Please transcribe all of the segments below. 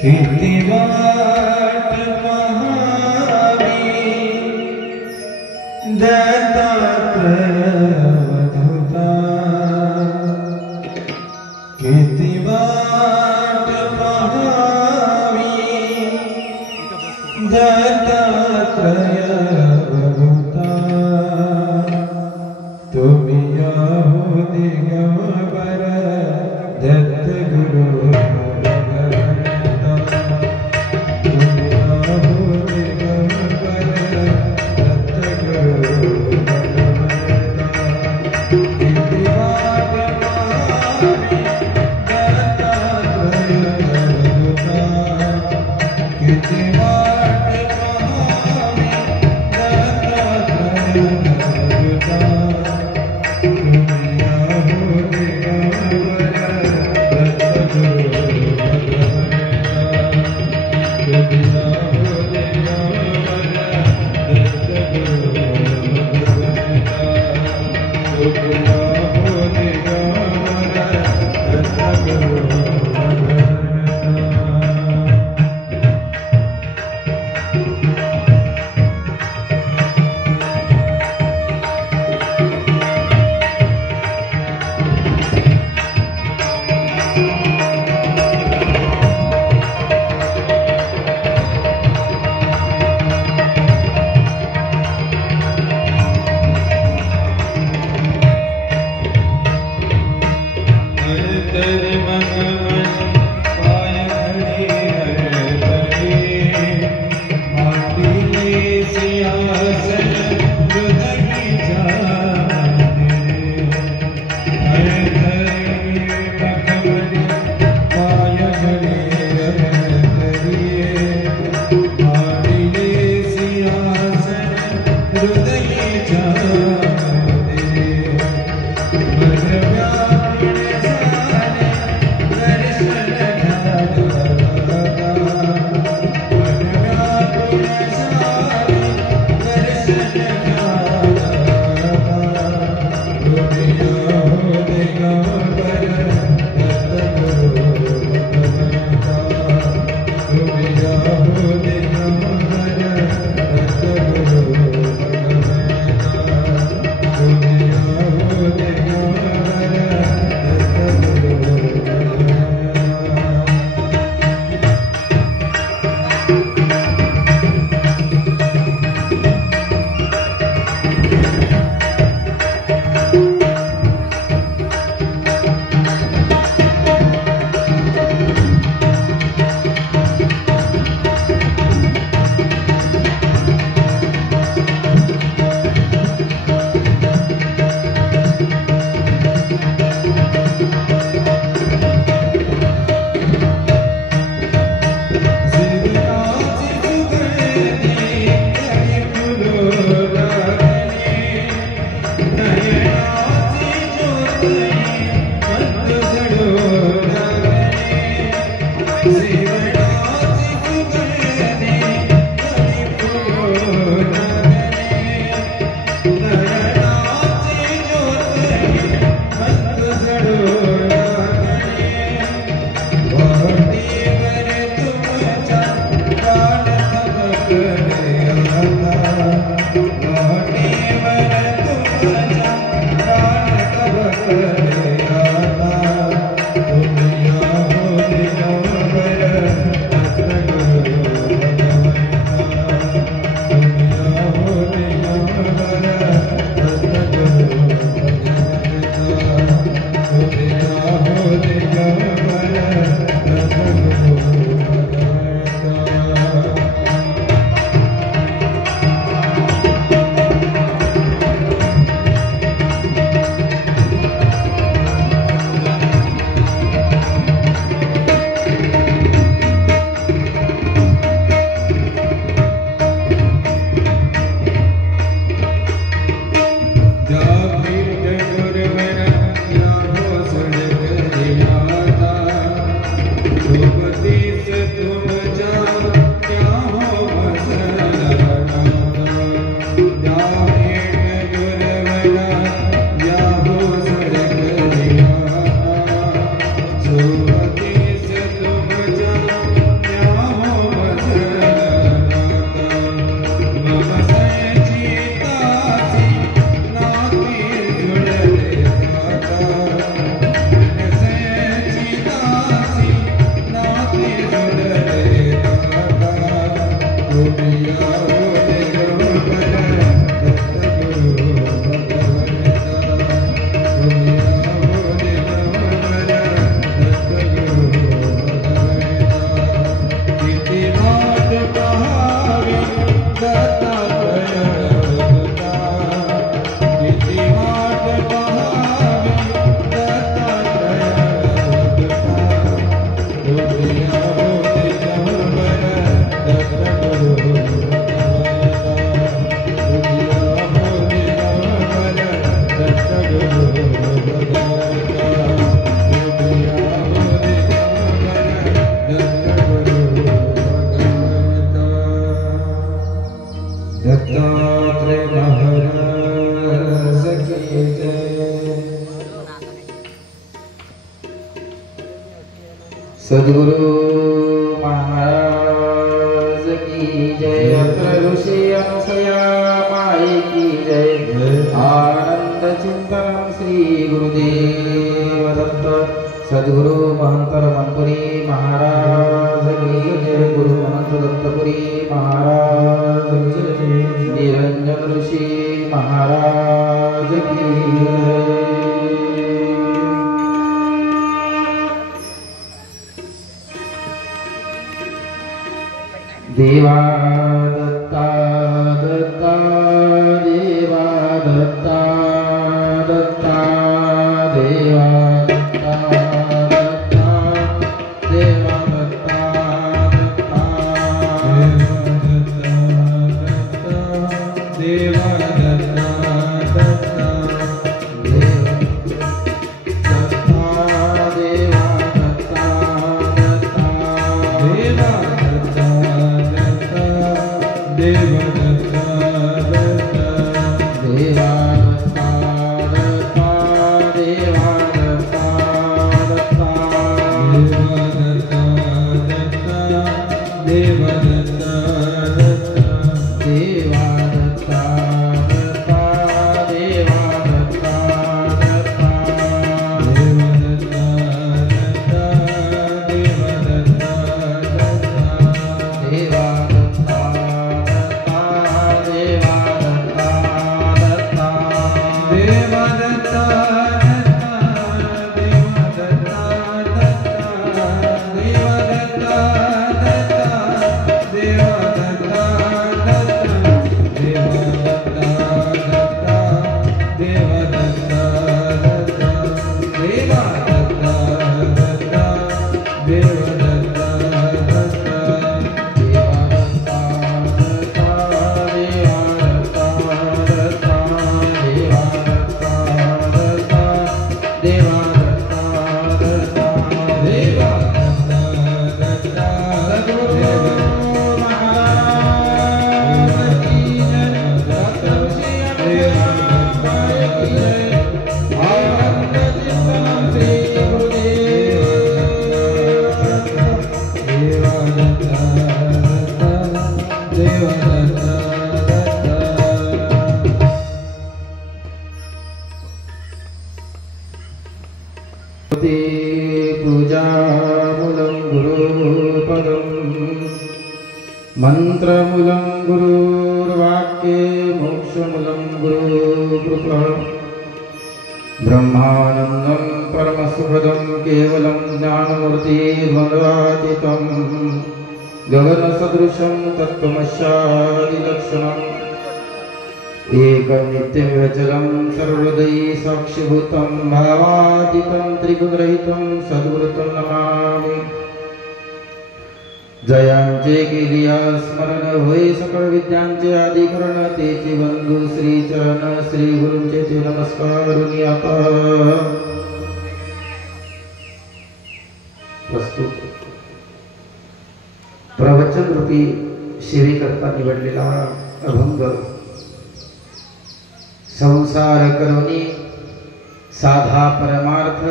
किती वाट पहावी दत्तात्रयवधूता, किती वाट पहावी दत्तात्रयवधूता, तुम्ही आहो दिगंबर दत्तगुरु की जय। अत्र ऋषि अनुसया माई की जय। आनंद चिंतन श्री गुरुदेव दत्त सद्गुरु महंत रमणपुरी महाराज की जय। गुरु महंत दत्तपुरी महाराज की जय। निरंजन ऋषि महाराज की जय। देवा दत्ता दत्ता देवा दत्ता दत्ता देवा दत्ता दत्ता देवा दत्ता दत्ता देवा दत्ता दत्ता पूजामूलं गुरुपदं मंत्रमूलं गुरुर्वाक्ये मोक्षमूलं गुरुकृपा ब्रह्मानन्दं परमसुखदं केवलं ज्ञानमूर्तिर्द्वन्द्वातीतं गगनसदृशं तत्त्वमस्यादिलक्षणम् एकनित्यविचलं सर्वहृदयी साक्षिभूतं भावातीतं त्रिगुणरहितं सद्गुरुतं नमामि। जयांचे केलिया स्मरण होय सकळ विद्यांचे आदिकरण तेचे बंधू श्री चरण श्री गुरूंचे ते नमस्कारुनी आता प्रस्तुत प्रवचन रूपी सेवेकरता निवडलेला अभंग संसार करुणी साधा परमार्थ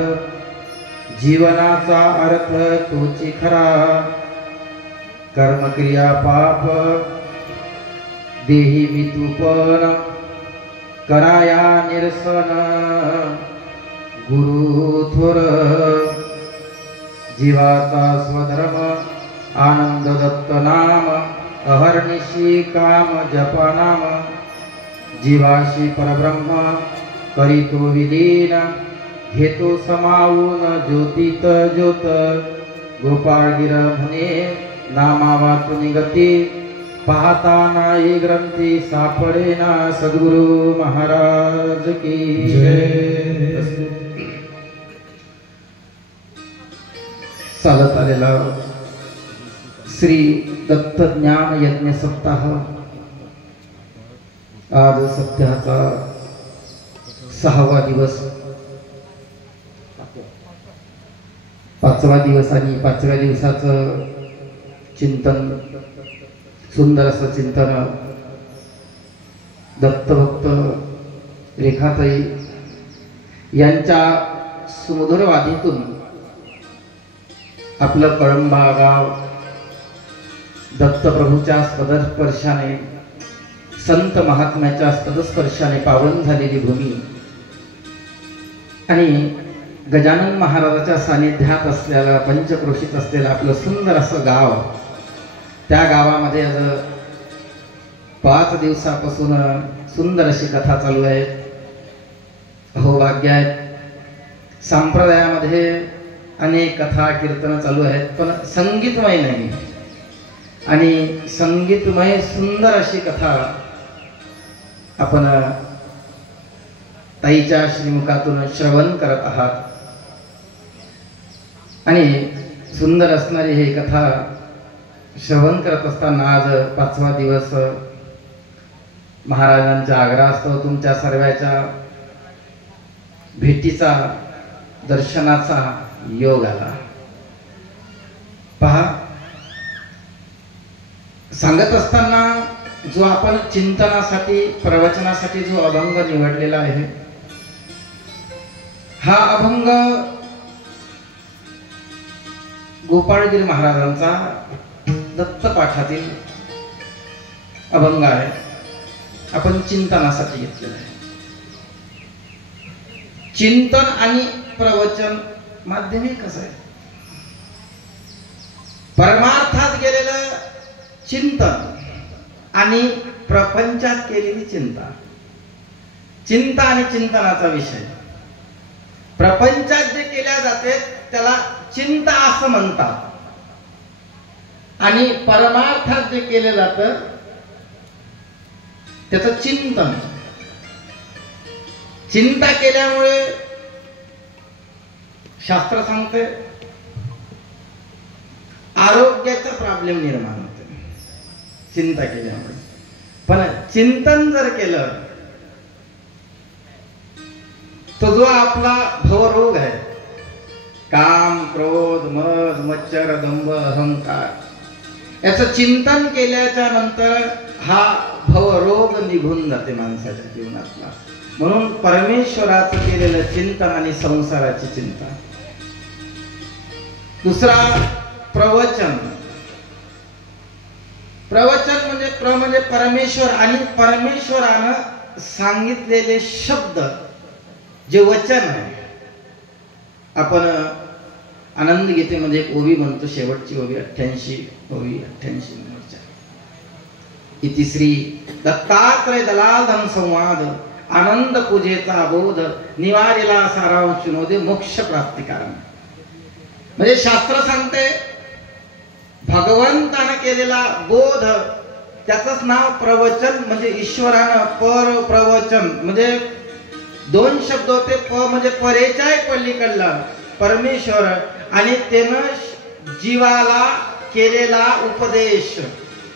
जीवनाचा अर्थ तोची खरा कर्मक्रिया पाप देही वितूपन कराया निरसन गुरु थोर जीवाचा स्वधर्म आनंद दत्त नाम अहर्निशी काम जपा नाम जीवाशी परब्रह्म करीतो विलीन घेतो समावून ज्योतीत ज्योत गोपाळगिर म्हणे नामा वाचून गती पाहता नाही ग्रंथी सापडेना सद्गुरु महाराज की जय। चालत आलेला श्री दत्त ज्ञान यज्ञ सप्ताह आज सप्ताहाचा 6वा दिवस 5वा दिवस आणि 5व्या दिवसाचं चिंतन सुंदर असं चिंतन दत्तभक्त रेखाताई यांच्या सुमधुर वाणीतून आपलं कळंबा गाव दत्तप्रभूच्या पदस्पर्शाने, संत महात्म्याच्या पदस्पर्शाने पावन झालेली भूमी आणि गजानन महाराजाच्या सानिध्यात असलेला, पंचक्रोशीत असलेलं आपलं सुंदर असं गाव. त्या गावामध्ये आज 5 दिवसापासून सुंदर अशी कथा चालू आहे. हो भाग्य आहे. संप्रदायामध्ये अनेक कथा कीर्तन चालू आहेत, पण संगीतमय नाही. आणि संगीतमय सुंदर अशी कथा आपण ताईच्या श्रीमुखातून श्रवण करत आहात. आणि सुंदर असणारी ही कथा श्रवण करत असताना आज 5वा दिवस महाराजांचा आग्रहास्तव तुमच्या सर्वांच्या भेटीचा, दर्शनाचा योग आला. पहा, सांगत असताना जो आपण चिंतनासाठी, प्रवचनासाठी जो अभंग निवडलेला आहे, हा अभंग गोपाळगिरी महाराजांचा दत्तपाठातील अभंग आहे. आपण चिंतनासाठी घेतलेला आहे. चिंतन आणि प्रवचन माध्यमिक कसं आहे? परमार्थात गेलेलं चिंतन आणि प्रपंचात केलेली चिंता. चिंता आणि चिंतनाचा विषय. प्रपंचात जे केल्या जाते त्याला चिंता असं म्हणतात, आणि परमार्थात जे केले जातं त्याचं चिंतन. चिंता केल्यामुळे शास्त्र सांगते आरोग्याचा प्रॉब्लेम निर्माण होते चिंता केल्यामुळे. पण चिंतन जर केलं तो जो आपला भवरोग आहे, काम, क्रोध, मद, मच्छर, दंभ, अहंकार, याचं चिंतन केल्याच्या नंतर हा भवरोग निघून जाते माणसाच्या जीवनातला. म्हणून परमेश्वराचं केलेलं चिंतन आणि संसाराची चिंता. दुसरा प्रवचन. प्रवचन म्हणजे परमेश्वर आणि परमेश्वरानं सांगितलेले शब्द, जे वचन आहे. आपण आनंद गीतेमध्ये एक ओवी म्हणतो, शेवटची ओवी 88 नंबरच्या. इति श्री दत्तात्रय दलाधम संवाद आनंद पूजेचा बोध निवारिला सारांश नोदे मोक्ष प्राप्ती कारण. म्हणजे शास्त्र सांगते भगवंतानं केलेला बोध, त्याचंच नाव प्रवचन. म्हणजे ईश्वरानं पर प्रवचन, म्हणजे 2 शब्द होते. प म्हणजे परेच्या पलीकडला परमेश्वर, आणि त्यानं जीवाला केलेला उपदेश,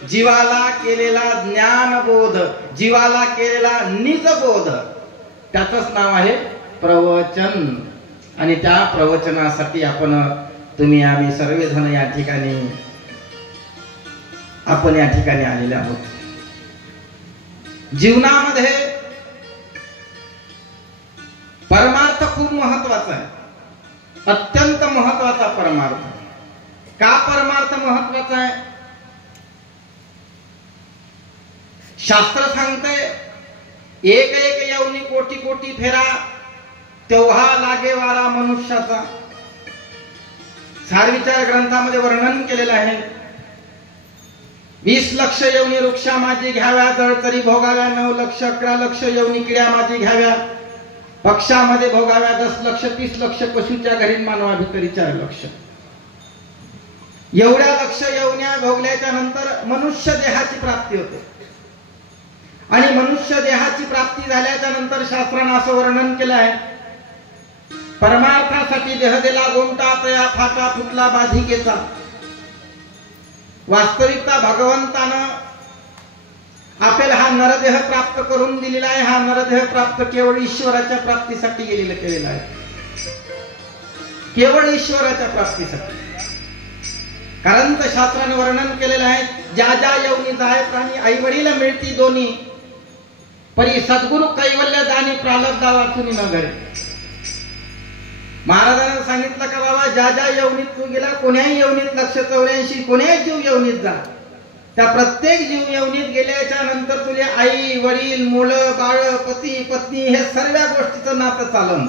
जीवाला केलेला ज्ञानबोध, जीवाला केलेला निजबोध, त्याचंच नाव आहे प्रवचन. आणि त्या प्रवचनासाठी तुम्ही आम्ही सर्वजण या ठिकाणी आलेले आहोत. जीवनामध्ये परमार्थ खूप महत्वाचा आहे, अत्यंत महत्वाचा परमार्थ. का परमार्थ महत्वाचा आहे? शास्त्र सांगते एक एक यवनी कोटी कोटी फेरा तेव्हा लागे वारा मनुष्याचा. सारविचार ग्रंथामध्ये वर्णन केलेलं आहे. 20 लक्ष यवनी वृक्षा माझी घ्याव्या, जळतरी भोगाव्या 9 लक्ष, 11 लक्ष यवनी किड्या माझी घ्याव्या, पक्षामध्ये भोगाव्या 10 लक्ष, 30 लक्ष पशुच्या घरी मानवा भितरी 4 लक्ष. एवढ्या लक्ष यवन्या भोगल्याच्या नंतर मनुष्य देहाची प्राप्ती होते. आणि मनुष्य देहाची प्राप्ती झाल्याच्या नंतर शास्त्रानं असं वर्णन केलं आहे, परमार्थासाठी देह दिला गोमटा तया फाटा फुटला बाधिकेचा. वास्तविकता भगवंतानं आपल्याला हा नरदेह प्राप्त करून दिलेला आहे. हा नरदेह प्राप्त केवळ ईश्वराच्या प्राप्तीसाठी केलेला आहे, केवळ ईश्वराच्या प्राप्तीसाठी. कारण तर शास्त्राने वर्णन केलेलं आहे, ज्या ज्या यवनी जाय प्राणी आई वडील मिळती दोन्ही, परी सद्गुरु कैवल्य दानी प्रालब्धा वाचून न घडे. महाराजांनी सांगितलं का बाबा, ज्या ज्या यवनीत तू गेला, कोण्याही यवनीत लक्ष 84, कोण्याही जीव यवनीत जा, त्या प्रत्येक जीव यवनीत गेल्याच्या नंतर तुले आई वडील मुलं बाळ पती पत्नी हे सर्व गोष्टीचं नातं चालन,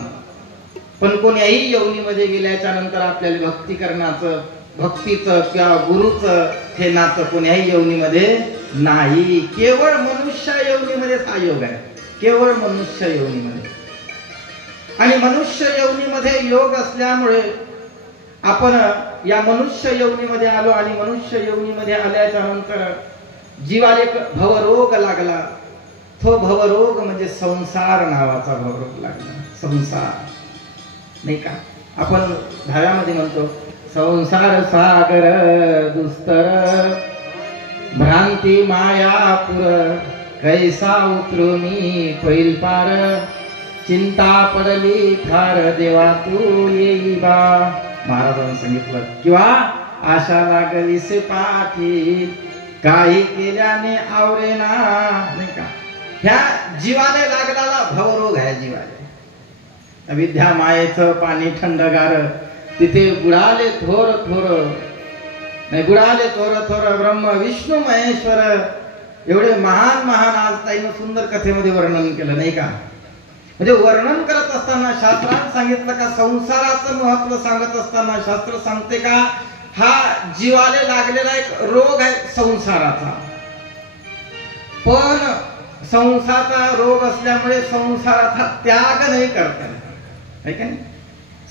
पण कोण्याही यवनीमध्ये गेल्याच्या नंतर आपल्याला भक्ती करण्याचं भक्तीचं किंवा गुरुचं हे नातं कोण्याही यवनीमध्ये नाही. केवळ मनुष्य यवनीमध्येच हा योग आहे, केवळ मनुष्य यवनीमध्ये. आणि मनुष्य यवनीमध्ये योग असल्यामुळे आपण या मनुष्य यवनीमध्ये आलो आणि मनुष्य यवनीमध्ये आल्याच्या नंतर जीवाला एक भवरोग लागला. तो भवरोग म्हणजे संसार नावाचा भवरोग लागला. संसार नाही का, आपण धाव्यामध्ये म्हणतो संसार सागर दुस्तर भ्रांती मायापुर कैसा उतरुनी पैल पार चिंता पडली फार देवा तू येई बा. महाराजांनी सांगितलं किंवा आशा लागली से पाठी काही केल्याने आवरेना, नाही का. ह्या जीवाने लागलेला भवरोग आहे. जीवाने विद्या मायेचं पाणी थंडगार तिथे बुडाले थोर थोर, नाही बुडाले थोर थोर ब्रह्म विष्णू महेश्वर. एवढे महान महान आज ताईनं सुंदर कथेमध्ये वर्णन केलं, नाही का. म्हणजे वर्णन करत असताना शास्त्रात सांगितलं का संसाराचं महत्व सांगत असताना शास्त्र सांगते का हा जीवाले लागलेला एक रोग आहे संसाराचा. पण संसाराचा रोग असल्यामुळे संसाराचा त्याग नाही करता येत, का नाही.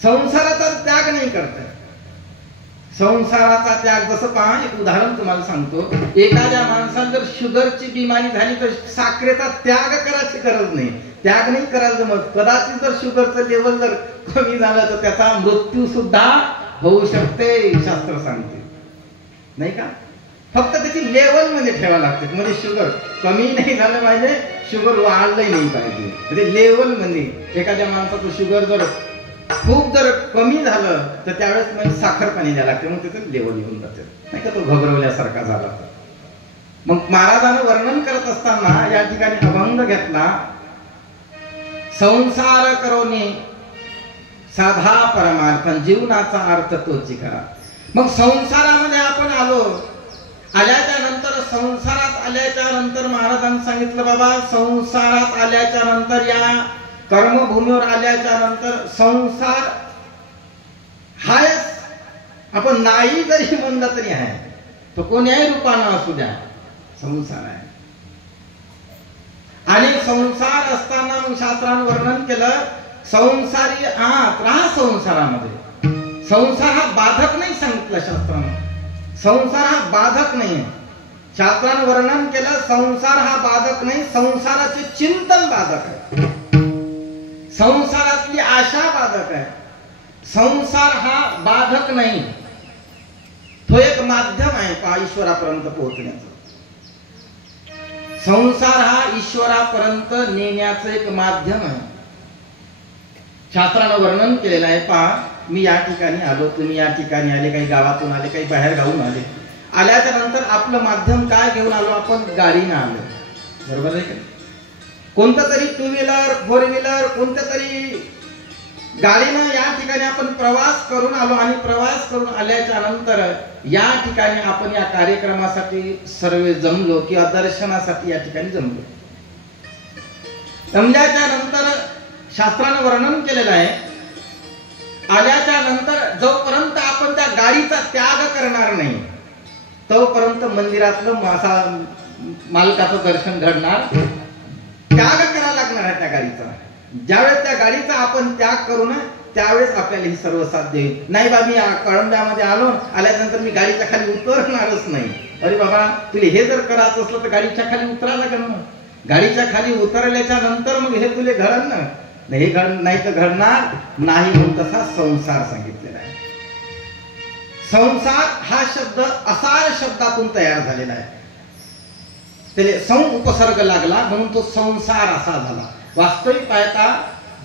संसाराचा त्याग नाही करता. संसाराचा त्याग जसं पहा, एक उदाहरण तुम्हाला सांगतो. एखाद्या माणसाला जर शुगरची बिमारी झाली तर साखरेचा त्याग करायची गरज नाही, त्याग नाही करायला जमत. कदाचित जर शुगरचं लेवल जर कमी झालं तर त्याचा मृत्यू सुद्धा होऊ शकते, शास्त्र सांगते, नाही का. फक्त त्याची लेवल मध्ये ठेवा लागते. म्हणजे शुगर कमी नाही झालं पाहिजे, शुगर वाढलंही नाही पाहिजे. म्हणजे लेवल मध्ये एखाद्या माणसाचं शुगर जर खूप जर कमी झालं तर त्यावेळेस म्हणजे साखर पाणी द्यायला लागते, मग त्याचं लेवल येऊन जाते, नाही का. तो घबरवल्यासारखा झाला तर. मग महाराजांना वर्णन करत असताना या ठिकाणी अभंग घेतला. संसार करोनी साधा परमार्थ, जीवनाचा अर्थ तोची करा. मग संसारामध्ये आपण आलो, आल्याच्या नंतर संसारात आल्याच्या नंतर महाराजांनी सांगितलं बाबा संसारात आल्याच्या नंतर या कर्मभूमीवर आल्याच्या नंतर संसार हायच. आपण नाही जरी म्हणलं तरी आहे, तो कोण्याही रूपानं असू द्या संसार आहे. आणि संसार असताना मग शास्त्रानं वर्णन केलं संसारी आत राहा संसारामध्ये. संसार हा बाधक नाही सांगितलं शास्त्रानं, संसार हा बाधक नाही. शास्त्रानं वर्णन केलं संसार हा बाधक नाही, संसाराचे चिंतन बाधक आहे, संसारातली आशा बाधक आहे. संसार हा बाधक नाही, तो एक माध्यम आहे ईश्वरापर्यंत पोहोचण्याचं. संसार हा ईश्वरापर्यंत नेण्याचं एक माध्यम आहे. शास्त्रानं वर्णन केलेलं आहे. पहा, मी या ठिकाणी आलो, तुम्ही या ठिकाणी आले, काही गावातून आले, काही बाहेर गावून आले. आल्याच्या नंतर आपलं माध्यम काय घेऊन आलो आपण? गाडीनं आलो, बरोबर आहे का. कोणतं तरी टू व्हीलर फोर व्हीलर कोणत्या तरी गाडीनं या ठिकाणी आपण प्रवास करून आलो. आणि प्रवास करून आल्याच्या नंतर या ठिकाणी आपण या कार्यक्रमासाठी सर्व जमलो किंवा दर्शनासाठी या ठिकाणी जमलो. जमल्याच्या नंतर शास्त्रानं वर्णन केलेलं आहे, आल्याच्या नंतर जोपर्यंत आपण त्या गाडीचा त्याग करणार नाही तोपर्यंत मंदिरातलं मालकाचं दर्शन घडणार. त्याग करायला लागणार आहे त्या गाडीचा. ज्यावेळेस त्या गाडीचा आपण त्याग करू ना त्यावेळेस आपल्याला ही सर्व साध्य होईल. नाही बा मी कळंब्यामध्ये आलो, आल्यानंतर मी गाडीच्या खाली उतरणारच नाही. अरे बाबा तुला हे जर करायचं असलं तर गाडीच्या खाली उतरायला लागेल ना. गाडीच्या खाली उतरल्याच्या नंतर मग हे तुले घडण ना, हे नाही तर घडणार नाही. म्हणून तसा संसार सांगितलेला आहे. संसार हा शब्द असार शब्दातून तयार झालेला आहे. त्याला सं उपसर्ग लागला म्हणून तो संसार असा झाला. वास्तविक पाहता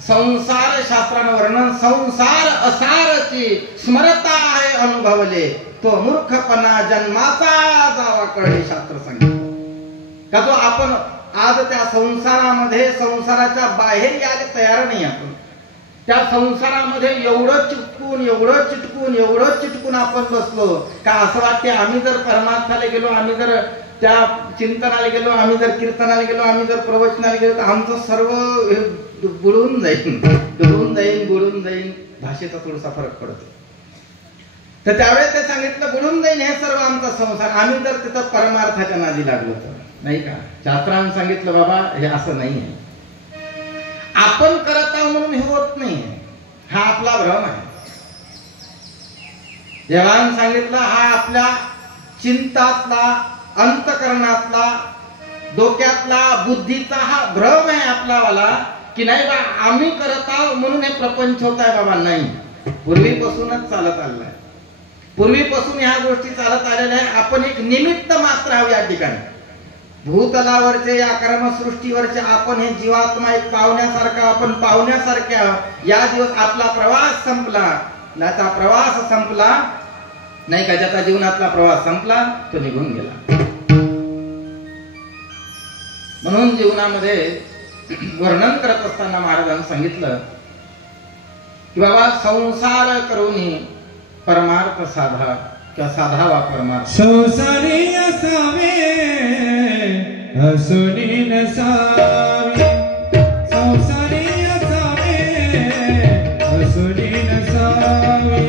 संसार शास्त्रानं वर्णन संसार असारची स्मरता आहे अनुभवले तो मूर्खपणा जन्माचा जावा कळे. शास्त्र सांगितलं का तो आपण आज त्या संसारामध्ये संसाराच्या बाहेर यायला तयार नाही. आपण त्या संसारामध्ये एवढं चिटकून आपण बसलो का असं वाटते आम्ही जर परमार्थाला गेलो, आम्ही जर त्या चिंतनाला गेलो, आम्ही जर कीर्तनाला गेलो, आम्ही जर प्रवचनाला गेलो, तर आमचं सर्व बुडून जाईल, डुबून जाईल, बुडून जाईल. भाषेचा थोडासा फरक पडतो. तर त्यावेळेस ते सांगितलं बुडून जाईल हे सर्व आमचा संसार, आम्ही जर तिथं परमार्थाच्या नादी लागलो तर. नाही का? शास्त्रानं सांगितलं बाबा हे असं नाही आहे. आपण करत आहोत म्हणून हे होत नाही, हा आपला भ्रम आहे. देवानं सांगितलं हा आपल्या चिंतातला, अंतकरणातला, डोक्यातला, बुद्धीचा हा भ्रम आहे आपलावाला, की नाही बा आम्ही करत आहोत म्हणून हे प्रपंच होत आहे. बाबा नाही, पूर्वीपासूनच चालत आलेला आहे. पूर्वीपासून ह्या गोष्टी चालत आलेल्या आहे. आपण एक निमित्त मात्र आहोत या ठिकाणी. भूतलावरचे या कर्मसृष्टीवरचे आपण हे जीवात्मा एक पावण्यासारखा, आपण पावण्यासारख्या. या दिवस आपला प्रवास संपला, त्याचा प्रवास संपला नाही का, ज्याचा जीवनातला प्रवास संपला तो निघून गेला. म्हणून जीवनामध्ये वर्णन करत असताना महाराजांनी सांगितलं की बाबा संसार करूनी परमार्थ साधा, किंवा साधावा परमार्थ. संसारी असावे हसुनी नसावे, संसारी असावे हसुनी नसावे.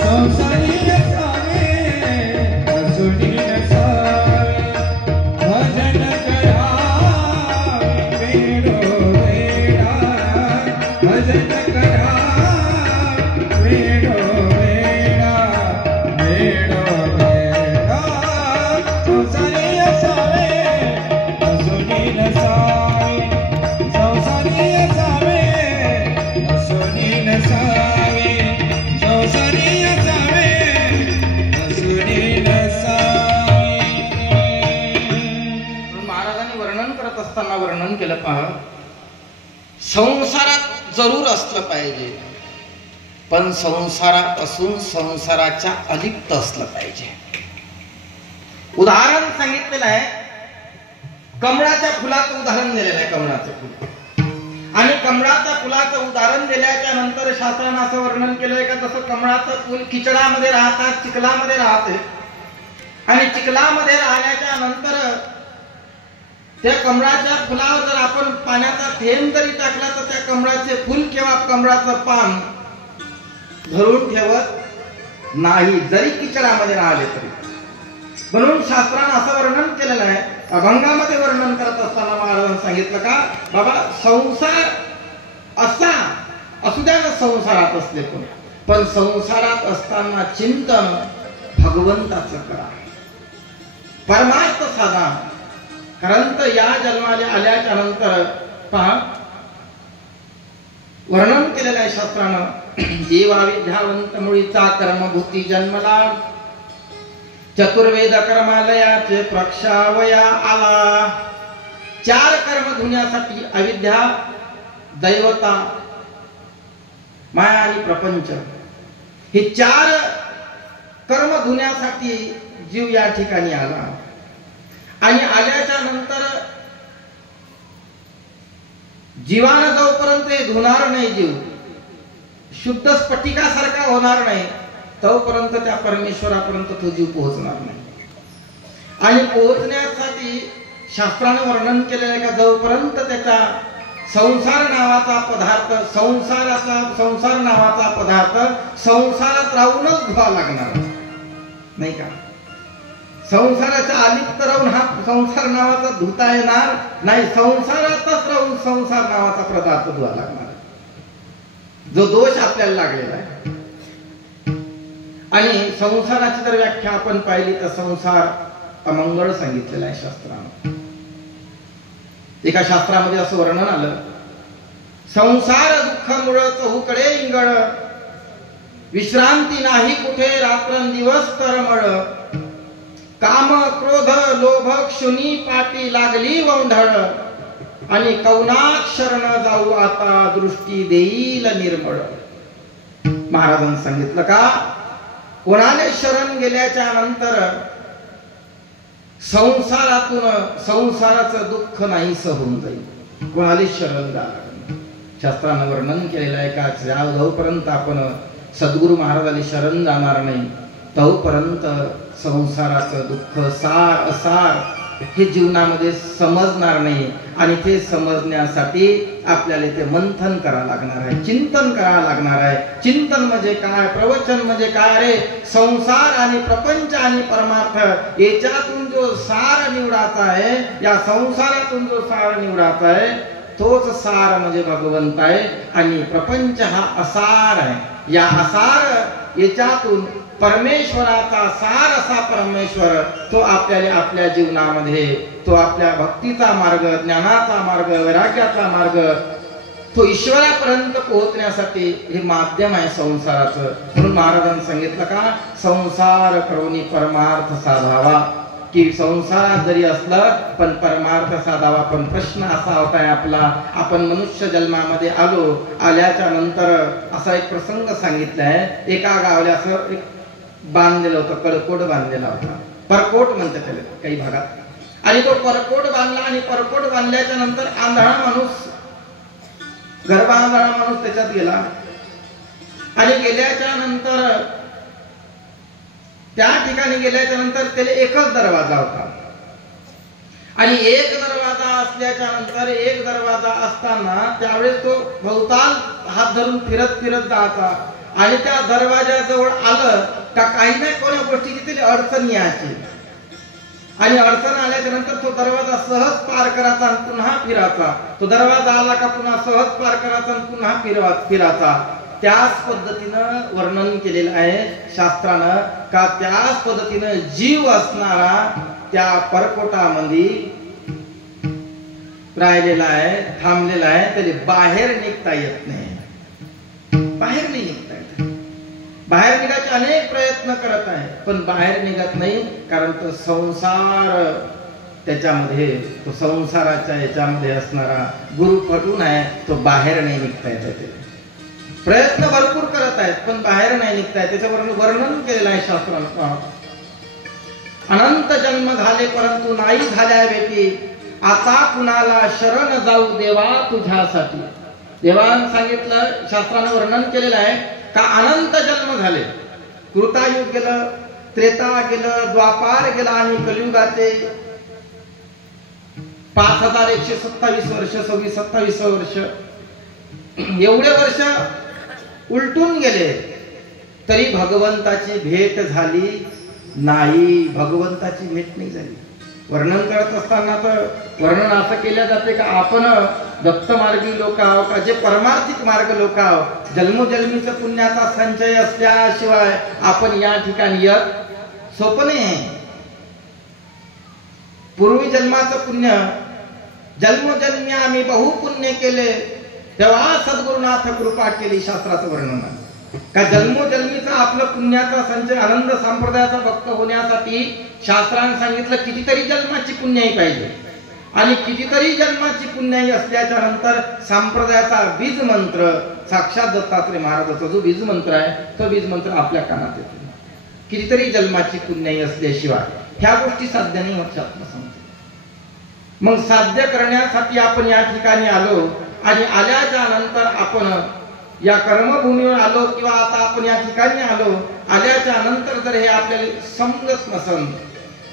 संसारी असावे हसुनी नसावे, भजन करावे वेडो वेडा, भजन करावे वेडो वेडा, वेडो वेडा. संसारी असावे हसुनी नसावे, संसारी असावे हसुनी नसावे, संसारी असावे हसुनी नसावे. महाराजांनी वर्णन करत असताना वर्णन केलं पहा, संसारात जरूर असलं पाहिजे, पण संसारापासून संसाराच्या अलिप्त असलं पाहिजे. उदाहरण सांगितलेलं आहे, कमळाच्या फुलाचं उदाहरण दिलेलं आहे. कमळाचं फुल आणि कमळाच्या फुलाचं उदाहरण दिल्याच्या नंतर शास्त्रानं असं वर्णन केलंय का जसं कमळाचं फुल किचडामध्ये राहतात, चिखलामध्ये राहते, आणि चिखलामध्ये राहण्याच्या नंतर त्या कमळाच्या फुलावर जर आपण पाण्याचा थेंब जरी टाकला तर त्या कमळाचे फुल किंवा कमळाचं पान धरून ठेवत नाही, जरी किचडामध्ये राहिले तरी. म्हणून शास्त्रानं असं वर्णन केलेलं आहे. अभंगामध्ये वर्णन करत असताना महाराजांनी सांगितलं का बाबा संसार असा असू द्या ना, संसारात असले पण संसारात असताना चिंतन भगवंताचं करा, परमार्थ साधा. कारण तर या जन्माला आल्याच्या नंतर पहा वर्णन केलेलं आहे शास्त्रानं, जीवा विद्यावंत मुळीचा कर्मभूती जन्मला, चतुर्वेद कर्मालयाचे प्रक्षावया आला. 4 कर्म धुण्यासाठी अविद्या, दैवता, माया आणि प्रपंच, हे 4 कर्म धुण्यासाठी जीव या ठिकाणी आला. आणि आल्याच्या नंतर जीवानं जोपर्यंत हे धुणार नाही, जीव शुद्ध स्फटिकासारखा होणार नाही, तोपर्यंत त्या परमेश्वरापर्यंत तो जीव पोहोचणार नाही. आणि पोहोचण्यासाठी शास्त्राने वर्णन केलेलं आहे का जोपर्यंत त्याचा संसार नावाचा पदार्थ, संसार नावाचा पदार्थ संसारात राहूनच धुवा लागणार नाही का. संसाराच्या अलिप्त राहून हा संसार नावाचा धुता येणार नाही, संसारातच राहून संसार नावाचा पदार्थ धुवा लागणार, जो दोष आपल्याला लागलेला आहे. आणि संसाराची जर व्याख्या आपण पाहिली तर संसार अमंगळ सांगितलेला आहे शास्त्रानं. एका शास्त्रामध्ये असं वर्णन आलं, संसार दुःख मुळ चहूकडे इंगळ, विश्रांती नाही कुठे रात्रंदिवस तरमळ, काम क्रोध लोभ क्षुनी पाटी लागली वंढळ, आणि कौनाक्षर न जाऊ आता दृष्टी देईल निर्मळ. महाराजांनी सांगितलं का कोणाने शरण गेल्याच्या नंतर संसारातून संसाराचं दुःख नाहीस होऊन जाईल. कोणाला शरण द्यावं. शास्त्रानं वर्णन केलेलं आहे का जोपर्यंत आपण सद्गुरु महाराजांनी शरण जाणार नाही तोपर्यंत संसाराचं दुःख सार असार हे जीवनामध्ये समजणार नाही. आणि ते समजण्यासाठी आपल्याला ते मंथन करावं लागणार आहे, चिंतन करावं लागणार आहे. चिंतन म्हणजे काय, प्रवचन म्हणजे काय, रे संसार आणि प्रपंच आणि परमार्थ याच्यातून जो सार निवडाचा आहे, या संसारातून जो सार निवडाचा आहे तोच सार म्हणजे भगवंत आहे. आणि प्रपंच हा असार आहे. या असार याच्यातून परमेश्वराचा सार असा परमेश्वर तो आपल्याला आपल्या जीवनामध्ये तो आपल्या भक्तीचा मार्ग, ज्ञानाचा मार्ग, वैराग्याचा मार्ग तो ईश्वरापर्यंत पोहोचण्यासाठी हे माध्यम आहे संसाराचं. म्हणून महाराजांनी सांगितलं का संसार करुणी परमार्थ साधावा, की संसारात जरी असलं पण परमार्थ साधावा. पण प्रश्न असा होता आपला, आपण मनुष्य जन्मामध्ये आल्याच्या नंतर असा एक प्रसंग सांगितला आहे. एका गावाला असं एक बांधलेलं होतं, कडकोट बांधलेला होता, परकोट म्हणतात त्याला काही भागात. आणि तो परकोट बांधला आणि परकोट बांधल्याच्या नंतर आंधळा माणूस, गर्भांधळा माणूस त्याच्यात गेला. आणि गेल्याच्या नंतर त्या ठिकाणी गेल्याच्या नंतर त्याला एकच दरवाजा होता. आणि एक दरवाजा असल्याच्या नंतर एक दरवाजा असताना त्यावेळेस तो भोवताल हात धरून फिरत फिरत जायचा. आणि त्या दरवाजाजवळ आलं का काही नाही कोण्या गोष्टीची तरी अडचण यायची. आणि अडचण आल्याच्या नंतर तो दरवाजा सहज पार करायचा आणि पुन्हा फिरायचा. तो दरवाजा आला का पुन्हा सहज पार करायचा आणि पुन्हा फिरायचा. त्याच पद्धतीनं वर्णन केलेलं आहे शास्त्रानं का त्याच पद्धतीनं जीव असणारा त्या परकोटामध्ये राहिलेला आहे, थांबलेला आहे. तरी बाहेर निघता येत नाही, बाहेर नाही निघता येत. बाहेर निघायचे अनेक प्रयत्न करत आहे पण बाहेर निघत नाही. कारण तो संसार त्याच्यामध्ये, तो संसाराच्या याच्यामध्ये असणारा गुरु पटून आहे, तो बाहेर नाही निघता येत. प्रयत्न भरपूर करत आहेत पण बाहेर नाही निघताय. त्याच्यावर वर्णन केलेलं आहे शास्त्रानं. अनंत जन्म झाले परंतु नाही झाल्या भेटी, आता कुणाला शरण जाऊ देवा तुझ्यासाठी. देवानं सांगितलं, शास्त्रानं वर्णन केलेलं आहे का अनंत जन्म झाले. कृतायुग गेलं, त्रेता गेलं, द्वापार गेला आणि कलियुगाचे 5127 वर्ष, 26-27 वर्ष एवढे वर्ष उलटून गेले तरी भगवंताची भेट झाली नाही. भगवंताची भेट नाही झाली. वर्णन करत असताना तर वर्णन असं केलं जाते का आपण दत्तमार्गी लोक आहोत का, जे परमार्थिक मार्ग लोक आहोत, जन्मोजन्मीचा पुण्याचा संचय असल्याशिवाय आपण या ठिकाणी येत सोपं नाही. पूर्वी जन्माचं पुण्य, जन्मोजन्मी आम्ही बहुपुण्य केले तेव्हा सद्गुरुनाथ कृपा केली. शास्त्राचं वर्णन का जन्मोजन्मीचा आपलं पुण्याचा संचय, आनंद संप्रदायाचा भक्त होण्यासाठी शास्त्राने सांगितलं कितीतरी जन्माची पुण्याई पाहिजे. आणि कितीतरी जन्माची पुण्याई असल्याच्या नंतर संप्रदायाचा बीज मंत्र साक्षात दत्तात्रय महाराजाचा जो बीज मंत्र आहे तो बीज मंत्र आपल्या कानात येतो. कितीतरी जन्माची पुण्याई असल्याशिवाय ह्या गोष्टी साध्य नाही होत शास्त्र सांगते. मग साध्य करण्यासाठी आपण या ठिकाणी आलो आणि आल्याच्या नंतर आपण या कर्मभूमीवर आलो किंवा आता आपण या ठिकाणी आलो, आल्याच्या नंतर जर हे आपल्याला समजत नसेल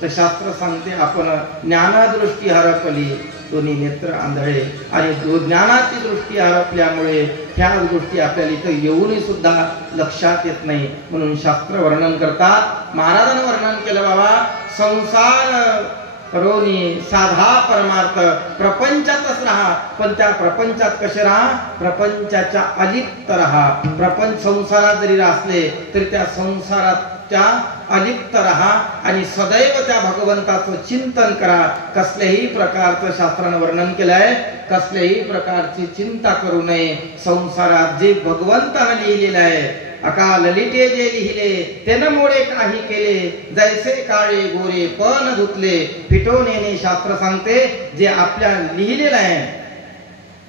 तर शास्त्र सांगते आपण ज्ञानदृष्टी हरपली, दोन्ही नेत्र आंधळे. आणि ज्ञानाची दृष्टी हरपल्यामुळे ह्या गोष्टी आपल्याला इथं येऊनही सुद्धा लक्षात येत नाही. म्हणून शास्त्र वर्णन करतात, महाराजांनी वर्णन केलं बाबा संसार करोनी साधा परमार्थ, प्रपंचातच राहा पण त्या प्रपंचात कसे राहा, प्रपंचाच्या अलिप्त राहा. प्रपंच संसारात जरी असले तरी त्या संसाराच्या अलिप्त राहा आणि सदैव त्या भगवंताचं चिंतन करा. कसल्याही प्रकारचं शास्त्रानं वर्णन केलं आहे, कसल्याही प्रकारची चिंता करू नये. संसारात जे भगवंतानं लिहिलेलं आहे, अकाल ललिते जे लिहिले तेन मोडे काही केले, जैसे काळे गोरे पण धुतले फिटवून येणे. शास्त्र सांगते जे आपल्या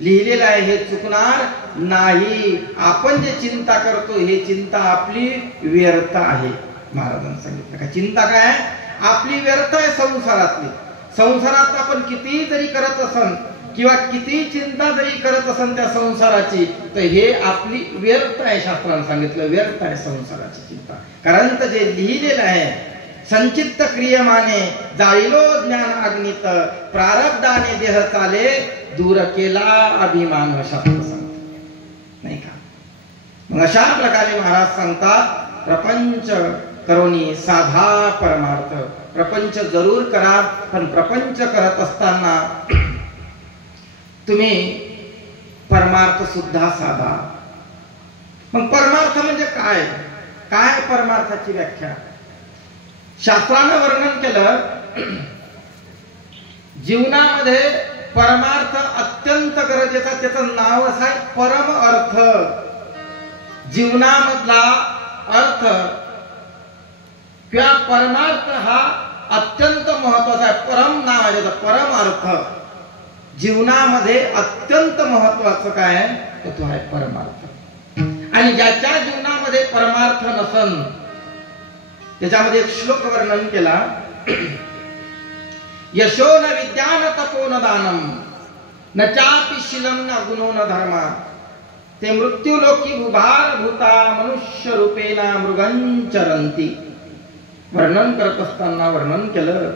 लिहिलेलं आहे हे चुकणार नाही. आपण जे चिंता करतो हे चिंता आपली व्यर्थ आहे. महाराजांनी सांगितलं का चिंता काय, आपली व्यर्थ आहे संसारातली. संसारात आपण कितीही जरी करत असन किंवा किती चिंता जरी करत असन त्या संसाराची, तर हे आपली व्यर्थ आहे. शास्त्राने सांगितलं व्यर्थ आहे संसाराची चिंता. कारण तर जे लिहिलेलं आहे, संचित्त क्रियमाने जाळिलो ज्ञान अग्नित, प्रारब्धाने देह चाले दूर केला अभिमान, शास्त्र सांगते नाही का. मग अशा प्रकारे महाराज सांगतात, प्रपंच करोनी साधा परमार्थ. प्रपंच जरूर करा, पण प्रपंच करत असताना तुम्ही परमार्थ सुद्धा साधा. मग परमार्थ म्हणजे काय? काय परमार्थाची व्याख्या? शास्त्रानं वर्णन केलं, जीवनामध्ये परमार्थ अत्यंत गरजेचा. त्याचं नाव असं आहे परम अर्थ. जीवनामधला अर्थ किंवा परमार्थ हा अत्यंत महत्वाचा आहे. परम नाव आहे त्याचं, परम अर्थ. जीवनामध्ये अत्यंत महत्वाचं काय आहे, तर तो आहे परमार्थ. आणि ज्याच्या जीवनामध्ये परमार्थ नसन, त्याच्यामध्ये एक श्लोक वर्णन केला, यशो न विद्या न तपो न दानम न चापि शीलम न गुणो न धर्मा, ते मृत्युलोकी भूभार भूता मनुष्य रूपेना मृगंचरंती. वर्णन करत असताना वर्णन केलं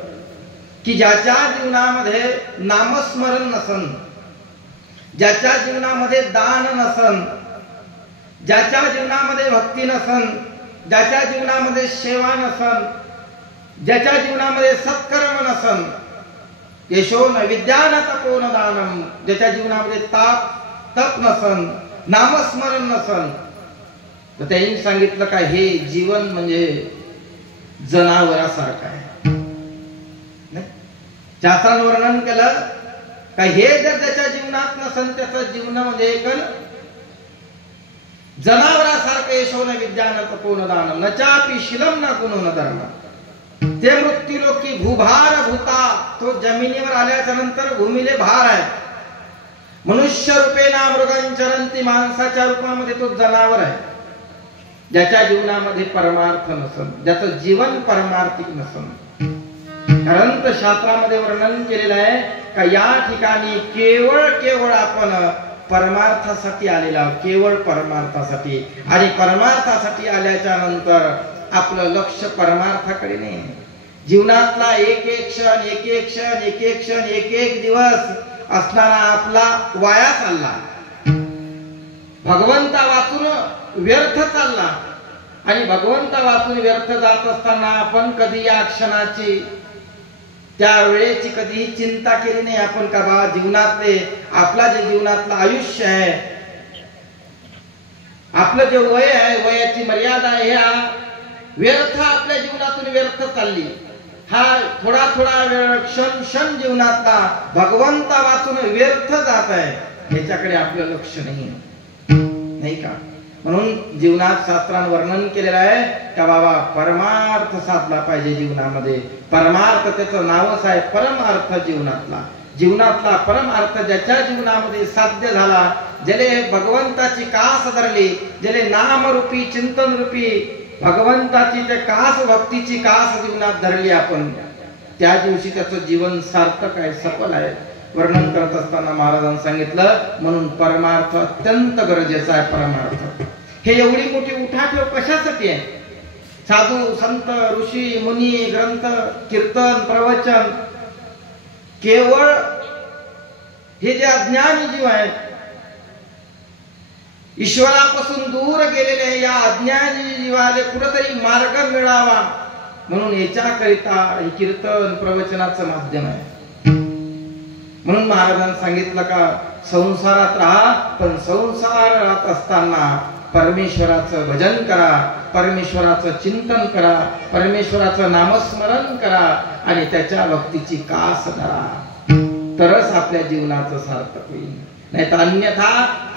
की ज्याच्या जीवनामध्ये नामस्मरण नसन, ज्याच्या जीवनामध्ये दान नसन, ज्याच्या जीवनामध्ये भक्ती नसन, ज्याच्या जीवनामध्ये सेवा नसन, ज्याच्या जीवनामध्ये सत्कर्म नसन, यशो न विद्या न तपो न दानम, ज्याच्या जीवनामध्ये तप नसन, नामस्मरण नसन, तर त्यांनी सांगितलं काय, हे जीवन म्हणजे जनावरासारखं आहे. शास्त्रानं वर्णन केलं का हे जर त्याच्या जीवनात नसन, त्याचं जीवन म्हणजे एक जनावरासारखं. यशो न विद्या न तपो न दानम न चापि शीलम न गुणो न धर्म, ते मृत्युलोकी भूभार भूता, तो जमिनीवर आल्याच्या नंतर भूमीले भार आहे. मनुष्य रूपेना मृगंचरंती, माणसाच्या रूपामध्ये तो जनावर आहे. ज्याच्या जीवनामध्ये परमार्थ नसन, ज्याचं जीवन परमार्थिक नसन. कारण तर शास्त्रामध्ये वर्णन केलेलं आहे का या ठिकाणी केवळ आपण परमार्थासाठी आलेला, केवळ परमार्थासाठी. आणि परमार्थासाठी आल्याच्या नंतर आपलं लक्ष परमार्थाकडे नाही. जीवनातला एक एक क्षण, एक एक क्षण, एक एक क्षण, एक एक दिवस असणारा आपला वाया चालला, भगवंता वाचून व्यर्थ चालला. आणि भगवंता वाचून व्यर्थ जात असताना आपण कधी या क्षणाची, त्या वेळेची कधीही चिंता केली नाही. आपण का बा जीवनातले, आपला जे जीवनातलं आयुष्य आहे, आपलं जे वय आहे, वयाची मर्यादा आहे, ह्या व्यर्थ आपल्या जीवनातून व्यर्थ चालली. हा थोडा थोडा वेळ, क्षण जीवनातला भगवंता वाचून व्यर्थ जात आहे, याच्याकडे आपलं लक्ष नाही का. म्हणून जीवनात शास्त्रानं वर्णन केलेलं आहे का बाबा परमार्थ साधला पाहिजे जीवनामध्ये. परमार्थ त्याचं नावच आहे परमार्थ. जीवनातला परमार्थ ज्याच्या जीवनामध्ये साध्य झाला, ज्याने भगवंताची कास धरली, ज्याने नामरूपी चिंतन रूपी भगवंताची त्या कास, भक्तीची कास जीवनात धरली आपण, त्या दिवशी त्याचं जीवन सार्थक आहे, सफल आहे. वर्णन करत असताना महाराजांनी सांगितलं, म्हणून परमार्थ अत्यंत गरजेचा आहे. परमार्थ हे एवढी मोठी उठाठेव कशासाठी आहे? साधू संत ऋषी मुनी ग्रंथ कीर्तन प्रवचन, केवळ हे जे अज्ञानी जीव आहेत, ईश्वरापासून दूर गेलेले या अज्ञानी जीवाले कुठेतरी मार्ग मिळावा म्हणून याच्याकरिता हे कीर्तन प्रवचनाचं माध्यम आहे. म्हणून महाराजांनी सांगितलं का संसारात राहा, पण संसारात असताना परमेश्वराचं भजन करा, परमेश्वराचं चिंतन करा, परमेश्वराचं नामस्मरण करा आणि त्याच्या भक्तीची कास धरा, तरच आपल्या जीवनाचं सार्थक होईल. नाही तर अन्यथा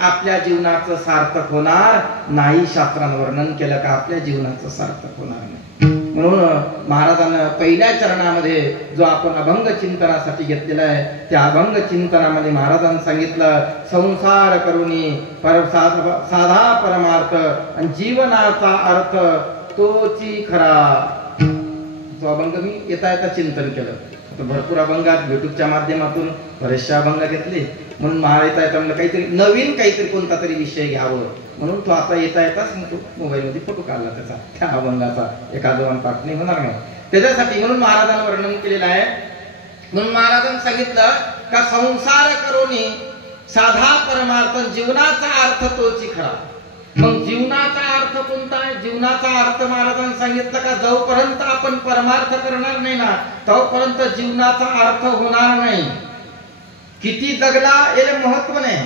आपल्या जीवनाचं सार्थक होणार नाही. शास्त्रानं वर्णन केलं का आपल्या जीवनाचं सार्थक होणार नाही. म्हणून महाराजांना पहिल्या चरणामध्ये जो आपण अभंग चिंतनासाठी घेतलेला आहे, त्या अभंग चिंतनामध्ये महाराजांनी सांगितलं, संसार करुणी साधा परमार्थ आणि जीवनाचा अर्थ तोची खरा. तो अभंग मी येता येता चिंतन केलं. आता भरपूर अभंगात युट्यूबच्या माध्यमातून बरेचसे अभंग घेतले, म्हणून येता येता म्हणलं काहीतरी नवीन काहीतरी कोणता तरी विषय घ्यावं, म्हणून तो आता येता येताच मोबाईलमध्ये फोटो काढला त्याचा, त्या अभंगाचा. एखादं पाठ नाही होणार नाही त्याच्यासाठी, म्हणून महाराजांनी वर्णन केलेलं आहे. म्हणून महाराजांनी सांगितलं का संसार करोनी साधा परमार्थ, जीवनाचा अर्थ तोची खरा. मग जीवनाचा अर्थ कोणता आहे? जीवनाचा अर्थ महाराजांनी सांगितलं का जोपर्यंत आपण परमार्थ करणार नाही ना तोपर्यंत जीवनाचा अर्थ होणार नाही. किती जगला याला महत्व नाही.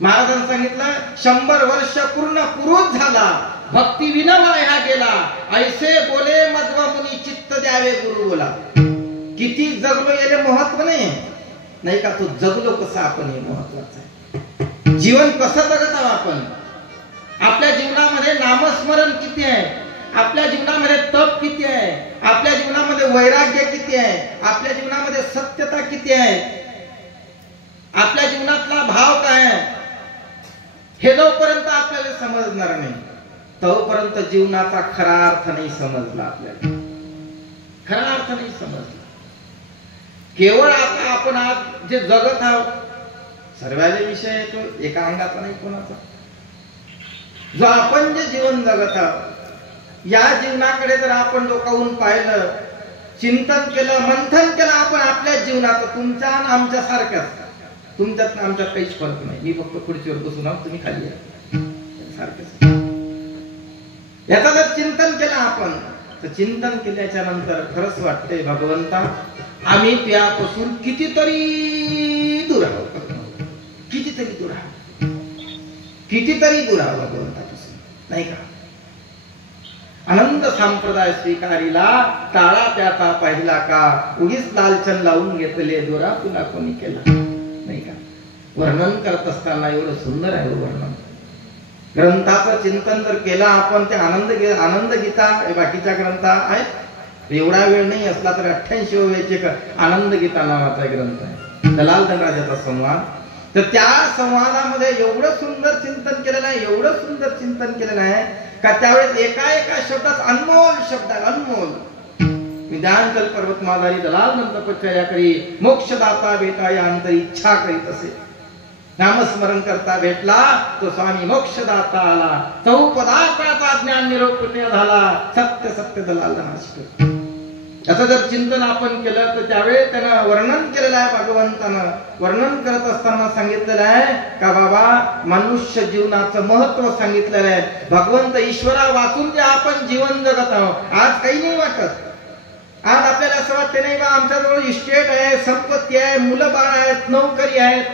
महाराजांनी सांगितलं 100 वर्ष पूर्ण पुरुष झाला, भक्ती विनवया गेला, ऐसे बोले मध्व मुनी चित्त द्यावे गुरु बोला. किती जगलो याला महत्व नाही का, तो जगलो कसा आपण हे महत्वाचं आहे. जीवन कसं जगत आहोत आपण, आपल्या जीवनामध्ये नामस्मरण किती आहे, आपल्या जीवनामध्ये तप किती आहे, आपल्या जीवनामध्ये वैराग्य किती आहे, आपल्या जीवनामध्ये सत्यता किती आहे, आपल्या जीवनातला भाव काय आहे, हे जोपर्यंत आपल्याला समजणार नाही तोपर्यंत जीवनाचा खरा अर्थ नाही समजला. आपल्याला खरा अर्थ नाही समजला. केवळ आता आपण आज जे जगत आहोत सर्वांचे विषय येतो, एका अंगाचा नाही कोणाचा. जो आपण जे जीवन जगत आहोत या जीवनाकडे जर आपण डोकावून पाहिलं, चिंतन केलं, मंथन केलं आपण आपल्या जीवनात, तुमच्या आणि आमच्या सारख्याच, तुमच्यात आमच्यात काहीच फरक नाही. मी फक्त खुर्चीवर बसून आहोत, तुम्ही खाली सारखेच. याचा जर चिंतन केलं आपण तर चिंतन केल्याच्या नंतर खरंच वाटतंय भगवंता आम्ही त्यापासून कितीतरी दूर आहोत, कितीतरी दूर आहोत, कितीतरी दूर आहोत भगवंतापासून, नाही का. आनंद संप्रदाय स्वीकारिला, टाळा त्याचा पाहिला का, उगीच लालचन लावून घेतले दोरा तुला कोणी केला, नाही का. वर्णन करत असताना एवढं सुंदर आहे वर्णन. ग्रंथाचं चिंतन जर केलं आपण, ते आनंद गीता बाकीच्या ग्रंथ आहेत, एवढा वेळ नाही असला तर 88 वेळचे आनंद गीता नावाचा ग्रंथ आहे, दलाल धनराजाचा संवाद. तर त्या संवादामध्ये एवढं सुंदर चिंतन केलेलं आहे, एवढं सुंदर चिंतन केलेलं आहे का त्यावेळेस एका एका शब्दात अनमोल शब्द आहे, अनमोल. विद्यांचल पर्वतमाधारी दलाल नंतपच्चर्या करी, मोक्षदाता भेटा या अंतरी इच्छा करीत असे. नामस्मरण करता भेटला तो स्वामी मोक्षदाता आला, चौपदार्थाचा ज्ञान निरोप पुण्य झाला, सत्य सत्य दलाल धनाशिक. असं जर चिंतन आपण केलं तर त्यावेळेस त्यानं वर्णन केलेलं आहे. भगवंतानं वर्णन करत असताना सांगितलेलं आहे का बाबा मनुष्य जीवनाचं महत्व सांगितलेलं आहे. भगवंत ईश्वरा वाचून जे आपण जीवन जगत आहोत, आज काही नाही वाटत. आज आपल्याला असं वाटते नाही बा आमच्याजवळ इस्टेट आहे, संपत्ती आहे, मुलं बाळ आहेत, नोकरी आहेत,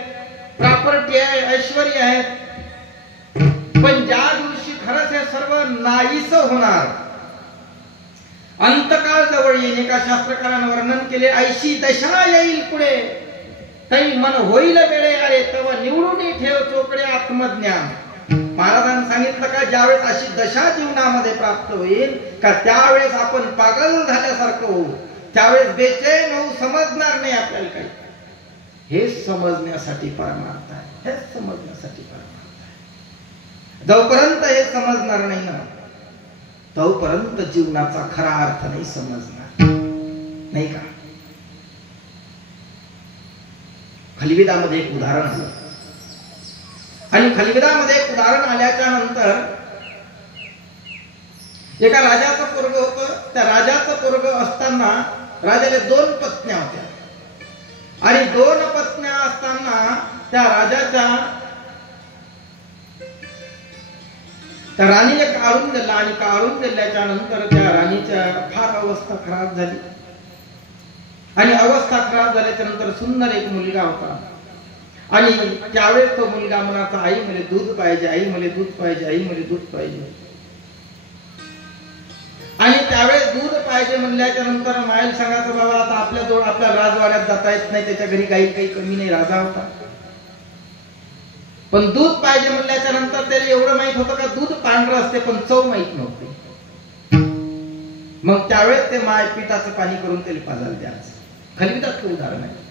प्रॉपर्टी आहे, ऐश्वर आहे, पण ज्या दिवशी खरंच हे सर्व नाहीस होणार, अंतकाळ जवळ येईल. एका शास्त्रकारानं वर्णन केले, ऐशी दशा येईल पुढे, तै मन होईल वेळे आले तेव्हा निवडून ठेव चोकडे आत्मज्ञान. महाराजांनी सांगितलं का ज्यावेळेस अशी दशा जीवनामध्ये प्राप्त होईल का त्यावेळेस आपण पागल झाल्यासारखं होऊ, त्यावेळेस बेचैन होऊ, समजणार नाही आपल्याला काही. हे समजण्यासाठी परमार्थ आहे, हे समजण्यासाठी परमार्थ आहे. जोपर्यंत हे समजणार नाही ना तोपर्यंत जीवनाचा खरा अर्थ नाही समजणार, नाही का. खलविदामध्ये एक उदाहरण आलं आणि खलविदामध्ये एक उदाहरण आल्याच्या नंतर एका राजाचं पोरग होतं. त्या राजाचं पोरग असताना राजाला 2 पत्न्या होत्या आणि 2 पत्न्या असताना त्या राजाच्या त्या राणीने काढून दिला आणि काढून दिल्याच्या नंतर त्या राणीच्या फार अवस्था खराब झाली आणि अवस्था खराब झाल्याच्या नंतर सुंदर एक मुलगा होता आणि त्यावेळेस तो मुलगा म्हणाचा आई मला दूध पाहिजे, आई मला दूध पाहिजे, आई मला दूध पाहिजे. आणि त्यावेळेस दूध पाहिजे म्हणल्याच्या नंतर मायल सांगायचं बाबा आता आपल्याजवळ आपल्या राजवाड्यात जाता येत नाही, त्याच्या घरी गाई काही कमी नाही, राजा होता. पण दूध पाहिजे म्हणल्याच्या नंतर त्याला एवढं माहित होतं का दूध पांढरं असते पण चव माहित नव्हती. मग त्यावेळेस ते पिठाचं पाणी करून त्याला पाजायला द्यायचं. खलविदाचं उदाहरण आहे.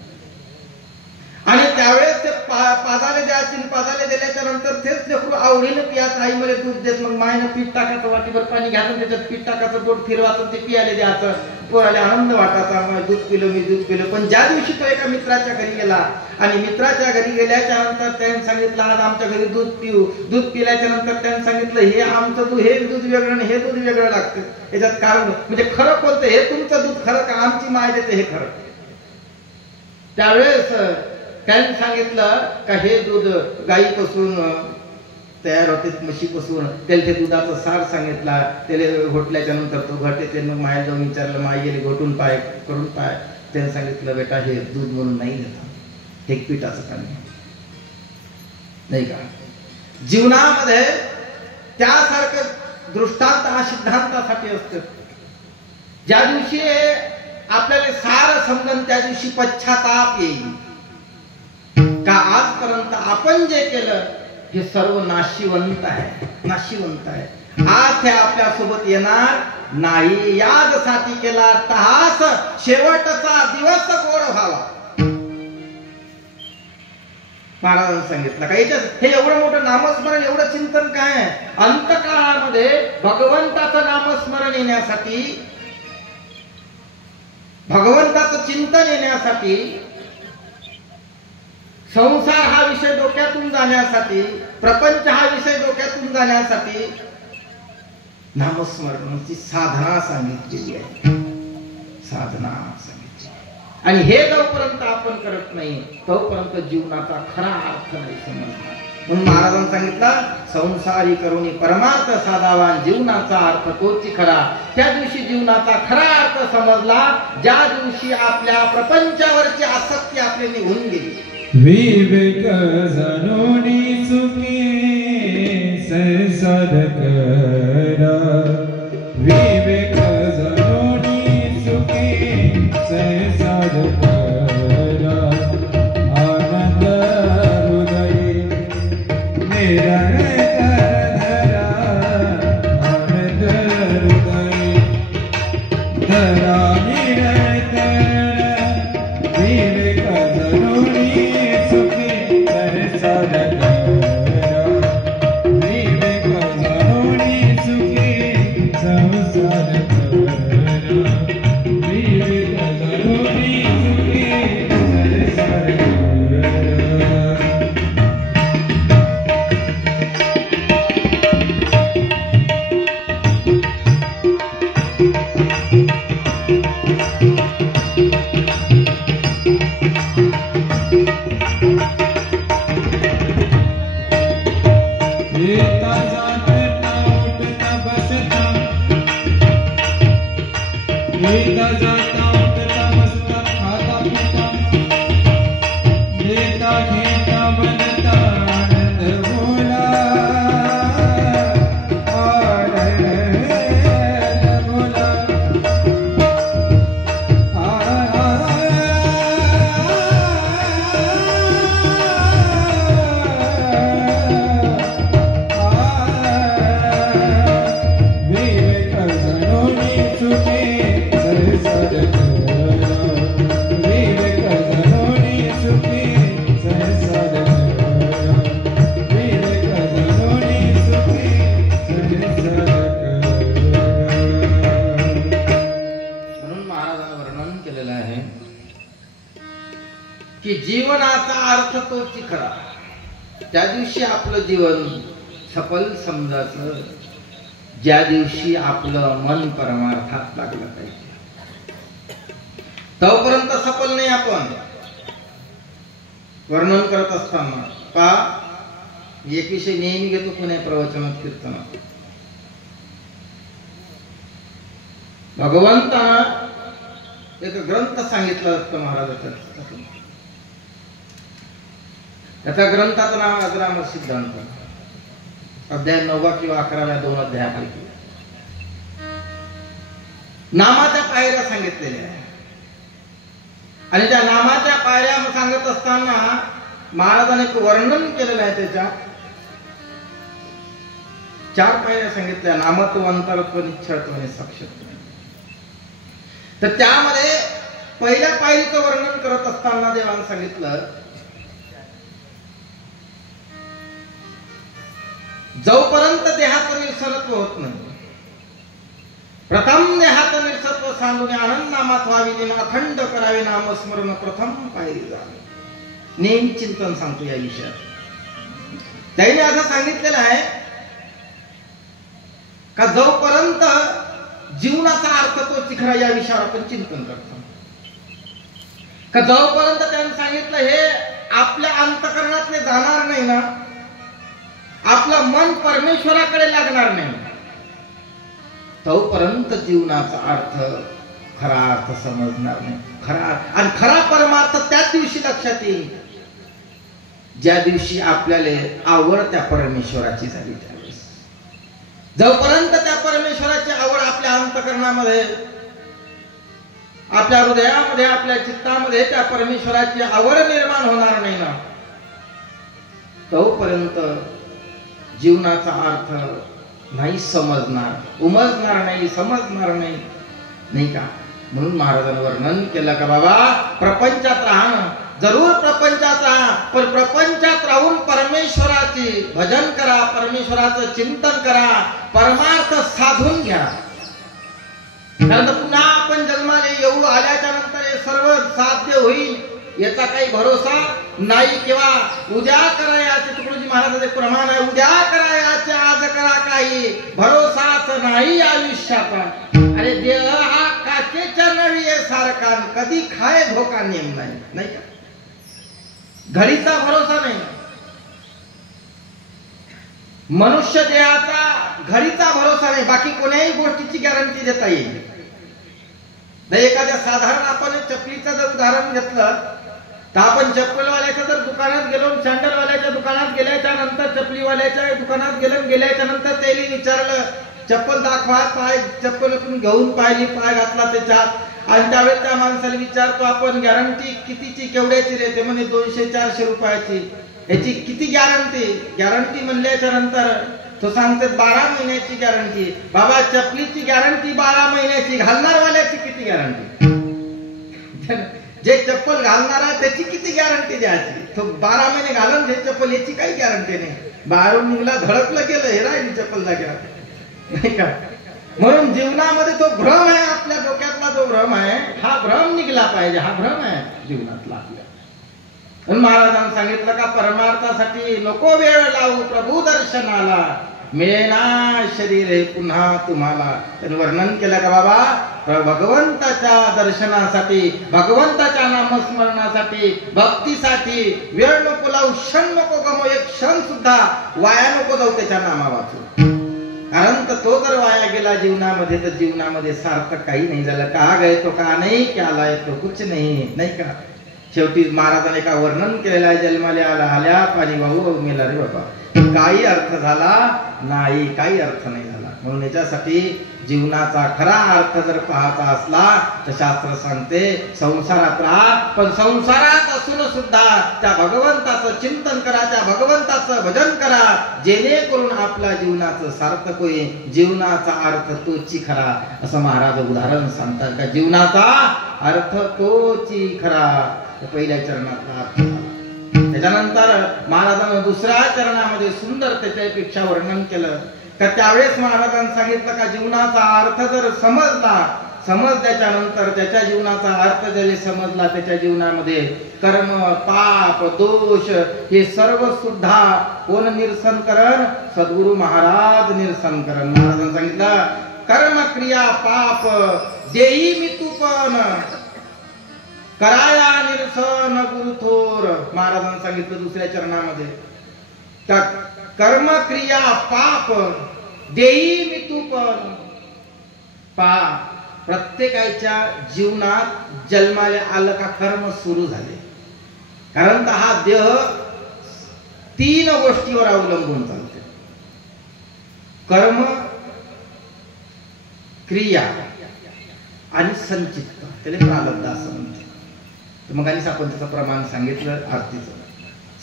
आणि त्यावेळेस ते पाजाले द्यायची, पाजाले दिल्याच्या नंतर तेच लेकरू आवडीनं पियाचं, आई मला दूध देत, मग मायनं पीठ टाकायचं, वाटीभर पाणी घ्यायचं, त्याच्यात पीठ टाकायचं, बोट फिरवायचं, ते पियाले द्यायचं, पोराला आनंद वाटायचा, मग दूध पिलं, मी दूध पिलं. पण ज्या दिवशी तो एका मित्राच्या घरी गेला आणि मित्राच्या घरी गेल्याच्या नंतर त्याने सांगितलं, आज आमच्या घरी दूध पिऊ. दूध पिल्याच्या नंतर त्याने सांगितलं, हे आमचं दूध, हे दूध वेगळं आणि हे दूध वेगळं लागतं, याच्यात कारण म्हणजे खरं कोणतं, हे तुमचं दूध खरं का आमची माय देते हे खरं. त्यावेळेस त्याने सांगितलं का हे दूध गाईपासून तयार होते, म्हशीपासून. त्याला ते दुधाचं सार सांगितला, त्याला घोटल्याच्या नंतर तो घटे. त्यानं माया जाऊन विचारलं, माय गेली घोटून पाय करून पाय. त्याने सांगितलं, बेटा हे दूध म्हणून नाही घेता, हे पिठाचं पाणी नाही का. जीवनामध्ये त्यासारखं दृष्टांत हा सिद्धांतासाठी असतं. ज्या दिवशी आपल्याला सार समजून त्या दिवशी पश्चाताप येईल का आजपर्यंत आपण जे केलं हे सर्व नाशिवंत आहे, नाशिवंत आहे. आज ते आपल्या सोबत येणार नाही. यादसाठी केला तहास, शेवटचा दिवस गोड व्हावा. महाराजांनी सांगितलं का याच्यात हे एवढं मोठं नामस्मरण, एवढं चिंतन काय. अंतकाळामध्ये भगवंताचं नामस्मरण येण्यासाठी, भगवंताचं चिंतन येण्यासाठी, संसार हा विषय डोक्यातून जाण्यासाठी, प्रपंच हा विषय डोक्यातून जाण्यासाठी नामस्मरणाची साधना सांगितलेली आहे, साधना सांगितली. आणि हे जोपर्यंत आपण करत नाही तोपर्यंत जीवनाचा खरा अर्थ नाही समजणार. म्हणून महाराजांनी सांगितलं, संसारी करुणी परमार्थ साधावा, जीवनाचा अर्थ तोची खरा. त्या दिवशी जीवनाचा खरा अर्थ समजला ज्या दिवशी आपल्या प्रपंचावरची आसक्ती आपली निघून गेली. विवेक जाणूनी चुकी संसार करा, विवेक जाणूनी चुकी संसार करा, आनंद हृदयी निरंतर धरा, आनंद हृदयी धरा निरंतर. विवेक जाणूनी चुकी संसार करा, विवेक जाणूनी चुकी संसार करा, विवेक जाणूनी चुकी संसार करा. येता जाता उठता बसता, येता जाता उठता बसता, खाता पिता, देता घेता बनता, आनंद बोला, आनंद बोला. विवेक जाणूनी चुकी संसार करा, विवेक जाणूनी चुकी संसार करा, विवेक जाणूनी चुकी संसार करा. म्हणून महाराजांनी वर्णन केलेलं आहे की जीवनाचा अर्थ तोची खरा. त्या दिवशी आपलं जीवन सफल समजायचं ज्या दिवशी आपलं मन परमार्थात लागलं पाहिजे. तोपर्यंत सफल नाही आपण. वर्णन करत असताना पा एक विषय नेहमी घेतो पुण्या प्रवचनात, कीर्तनात. भगवंतानं एक ग्रंथ सांगितला असतं महाराजाच्या, त्याचा ग्रंथाचं नाव अजरामर सिद्धांत. अध्याय 9 किंवा 11 2 अध्यायापैकी नामाच्या पायऱ्या सांगितलेल्या आहे. आणि त्या नामाच्या पायऱ्या सांगत असताना महाराजांनी एक वर्णन केलेलं आहे. त्याच्या 4 पायऱ्या सांगितल्या, नामत्व, अंतरत्व, निश्चयत्व आणि साक्षात्व. तर त्यामध्ये पहिल्या पायरीचं वर्णन करत असताना देवानं सांगितलं जोपर्यंत देहाचं निरसनत्व होत नाही, प्रथम देहाचं निरसत्व सांगून आनंद नामात व्हावी दिन अखंड करावे नामस्मरण प्रथम पायरी जावे. नेम चिंतन सांगतो या विषयात. त्याने असं सांगितलेलं आहे का जोपर्यंत जीवनाचा अर्थ तो चिखरा या विषयावर आपण चिंतन करतो, का जोपर्यंत त्यांनी सांगितलं हे आपल्या अंतःकरणातले जाणार नाही ना, आपलं मन परमेश्वराकडे लागणार नाही, तोपर्यंत जीवनाचा अर्थ खरा अर्थ समजणार नाही. आणि खरा परमार्थ त्याच दिवशी लक्षात येईल ज्या दिवशी आपल्याला आवड त्या परमेश्वराची झाली. त्यावेळेस जोपर्यंत त्या परमेश्वराची आवड आपल्या अंतःकरणामध्ये, आपल्या हृदयामध्ये, आपल्या चित्तामध्ये त्या परमेश्वराची आवड निर्माण होणार नाही ना, तोपर्यंत जीवनाचा अर्थ नाही समजणार, उमजणार नाही, समजणार नाही, नाही का. म्हणून महाराजांनी वर्णन केलं का बाबा प्रपंचात राहणं, जरूर प्रपंचात राहा, पण प्रपंचात राहून परमेश्वराचे भजन करा, परमेश्वराचं चिंतन करा, परमार्थ साधून घ्या. कारण पुन्हा आपण जन्माला येऊ आल्याच्या नंतर हे सर्व साध्य होईल याचा काही भरोसा नाही. किंवा उद्या करायचे, तुकडोजी महाराजांचे प्रमाण आहे, उद्या करायचे आज करा, काही भरोसाच नाही आयुष्याचा. अरे देह हा काचेच्या नळीये सारखा, कधी खाय धोका नेम नाही, नाही का. घडीचा भरोसा नाही, मनुष्य देहाचा घडीचा भरोसा नाही, बाकी कोण्याही गोष्टीची गॅरंटी देता येईल. एखाद्या साधारण आपण चपलीचं जर उदाहरण घेतलं तर आपण चप्पलवाल्याच्या जर दुकानात गेलो, सँडलवाल्याच्या दुकानात गेल्याच्या नंतर चपलीवाल्याच्या दुकानात गेल्याच्या नंतर त्याने विचारलं चप्पल दाखवा, पाय चप्पल घेऊन पाहिली, पाय घातला त्याच्यात, आणि त्यावेळेस त्या माणसाला विचारतो आपण गॅरंटी कितीची, केवढ्याची रे? ते म्हणे 200-400 रुपयाची. याची किती गॅरंटी? गॅरंटी म्हणल्याच्या नंतर तो सांगते 12 महिन्याची गॅरंटी. बाबा चपलीची गॅरंटी 12 महिन्याची, घालणारवाल्याची किती गॅरंटी? जे चप्पल घालणार आहे त्याची किती गॅरंटी द्यायची? तो 12 महिने घालून जे चप्पल याची काही गॅरंटी नाही. बाहेरून निघला, धडकलं गेलं, हे राहिली चप्पल जाग्यावर, नाही का. म्हणून जीवनामध्ये तो भ्रम आहे, आपल्या डोक्यातला जो भ्रम आहे हा भ्रम निघला पाहिजे. हा भ्रम आहे जीवनातला आपल्या. महाराजांनी सांगितलं का परमार्थासाठी नको वेळ लावू, प्रभू दर्शनाला मिळेना शरीर हे पुन्हा तुम्हाला. त्यांनी वर्णन केलं का बाबा भगवंताच्या दर्शनासाठी, भगवंताच्या नामस्मरणासाठी, भक्तीसाठी वेळ नको लावू, क्षण नको गमो, एक क्षण सुद्धा वाया नको जाऊ त्याच्या नामा वाचून. कारण तो जर वाया गेला जीवनामध्ये तर जीवनामध्ये सार्थक काही नाही झालं. का गए तो का नाही, क्या लाए तो कुछ नाही, नाही का. शेवटी महाराजांनी का वर्णन केलेलं आहे, जन्माला आल्या पाणी वाहू मेला रे बाबा, काही अर्थ झाला नाही, काही अर्थ नाही झाला. म्हणून याच्यासाठी जीवनाचा खरा अर्थ जर पाहता असला तर शास्त्र सांगते संसारात राहा, पण संसारात असून सुद्धा त्या भगवंताचं चिंतन करा, त्या भगवंताचं भजन करा, जेणेकरून आपल्या जीवनाचं सार्थक होईल. जीवनाचा अर्थ तोची खरा, असं महाराज उदाहरण सांगतात का जीवनाचा अर्थ तोची खरा. पहिल्या चरणातला अर्थ. त्याच्यानंतर महाराजांनी दुसऱ्या चरणामध्ये सुंदर त्याच्यापेक्षा वर्णन केलं तर त्यावेळेस महाराजांनी सांगितलं का जीवनाचा अर्थ जर समजल्याच्या नंतर त्याच्या जीवनाचा अर्थ जरी समजला, त्याच्या जीवनामध्ये कर्म, पाप, दोष हे सर्व सुद्धा कोण निरसन करण? सद्गुरु महाराज निरसन करण. महाराजांनी सांगितलं कर्म, क्रिया, पाप देई मी तू पण कराया निरसन गुरु थोर. महाराजांनी सांगितलं दुसऱ्या चरणामध्ये तर कर्म, क्रिया, पाप देई मी तू पण. प्रत्येकाच्या जीवनात जन्माला आलं का कर्म सुरू झाले. कारण हा देह 3 गोष्टीवर अवलंबून चालते: कर्म, क्रिया आणि संचित्त. त्याला प्रारब्ध असं म्हणते. तर मग आणि आपण त्याचं प्रमाण सांगितलं आरतीचं.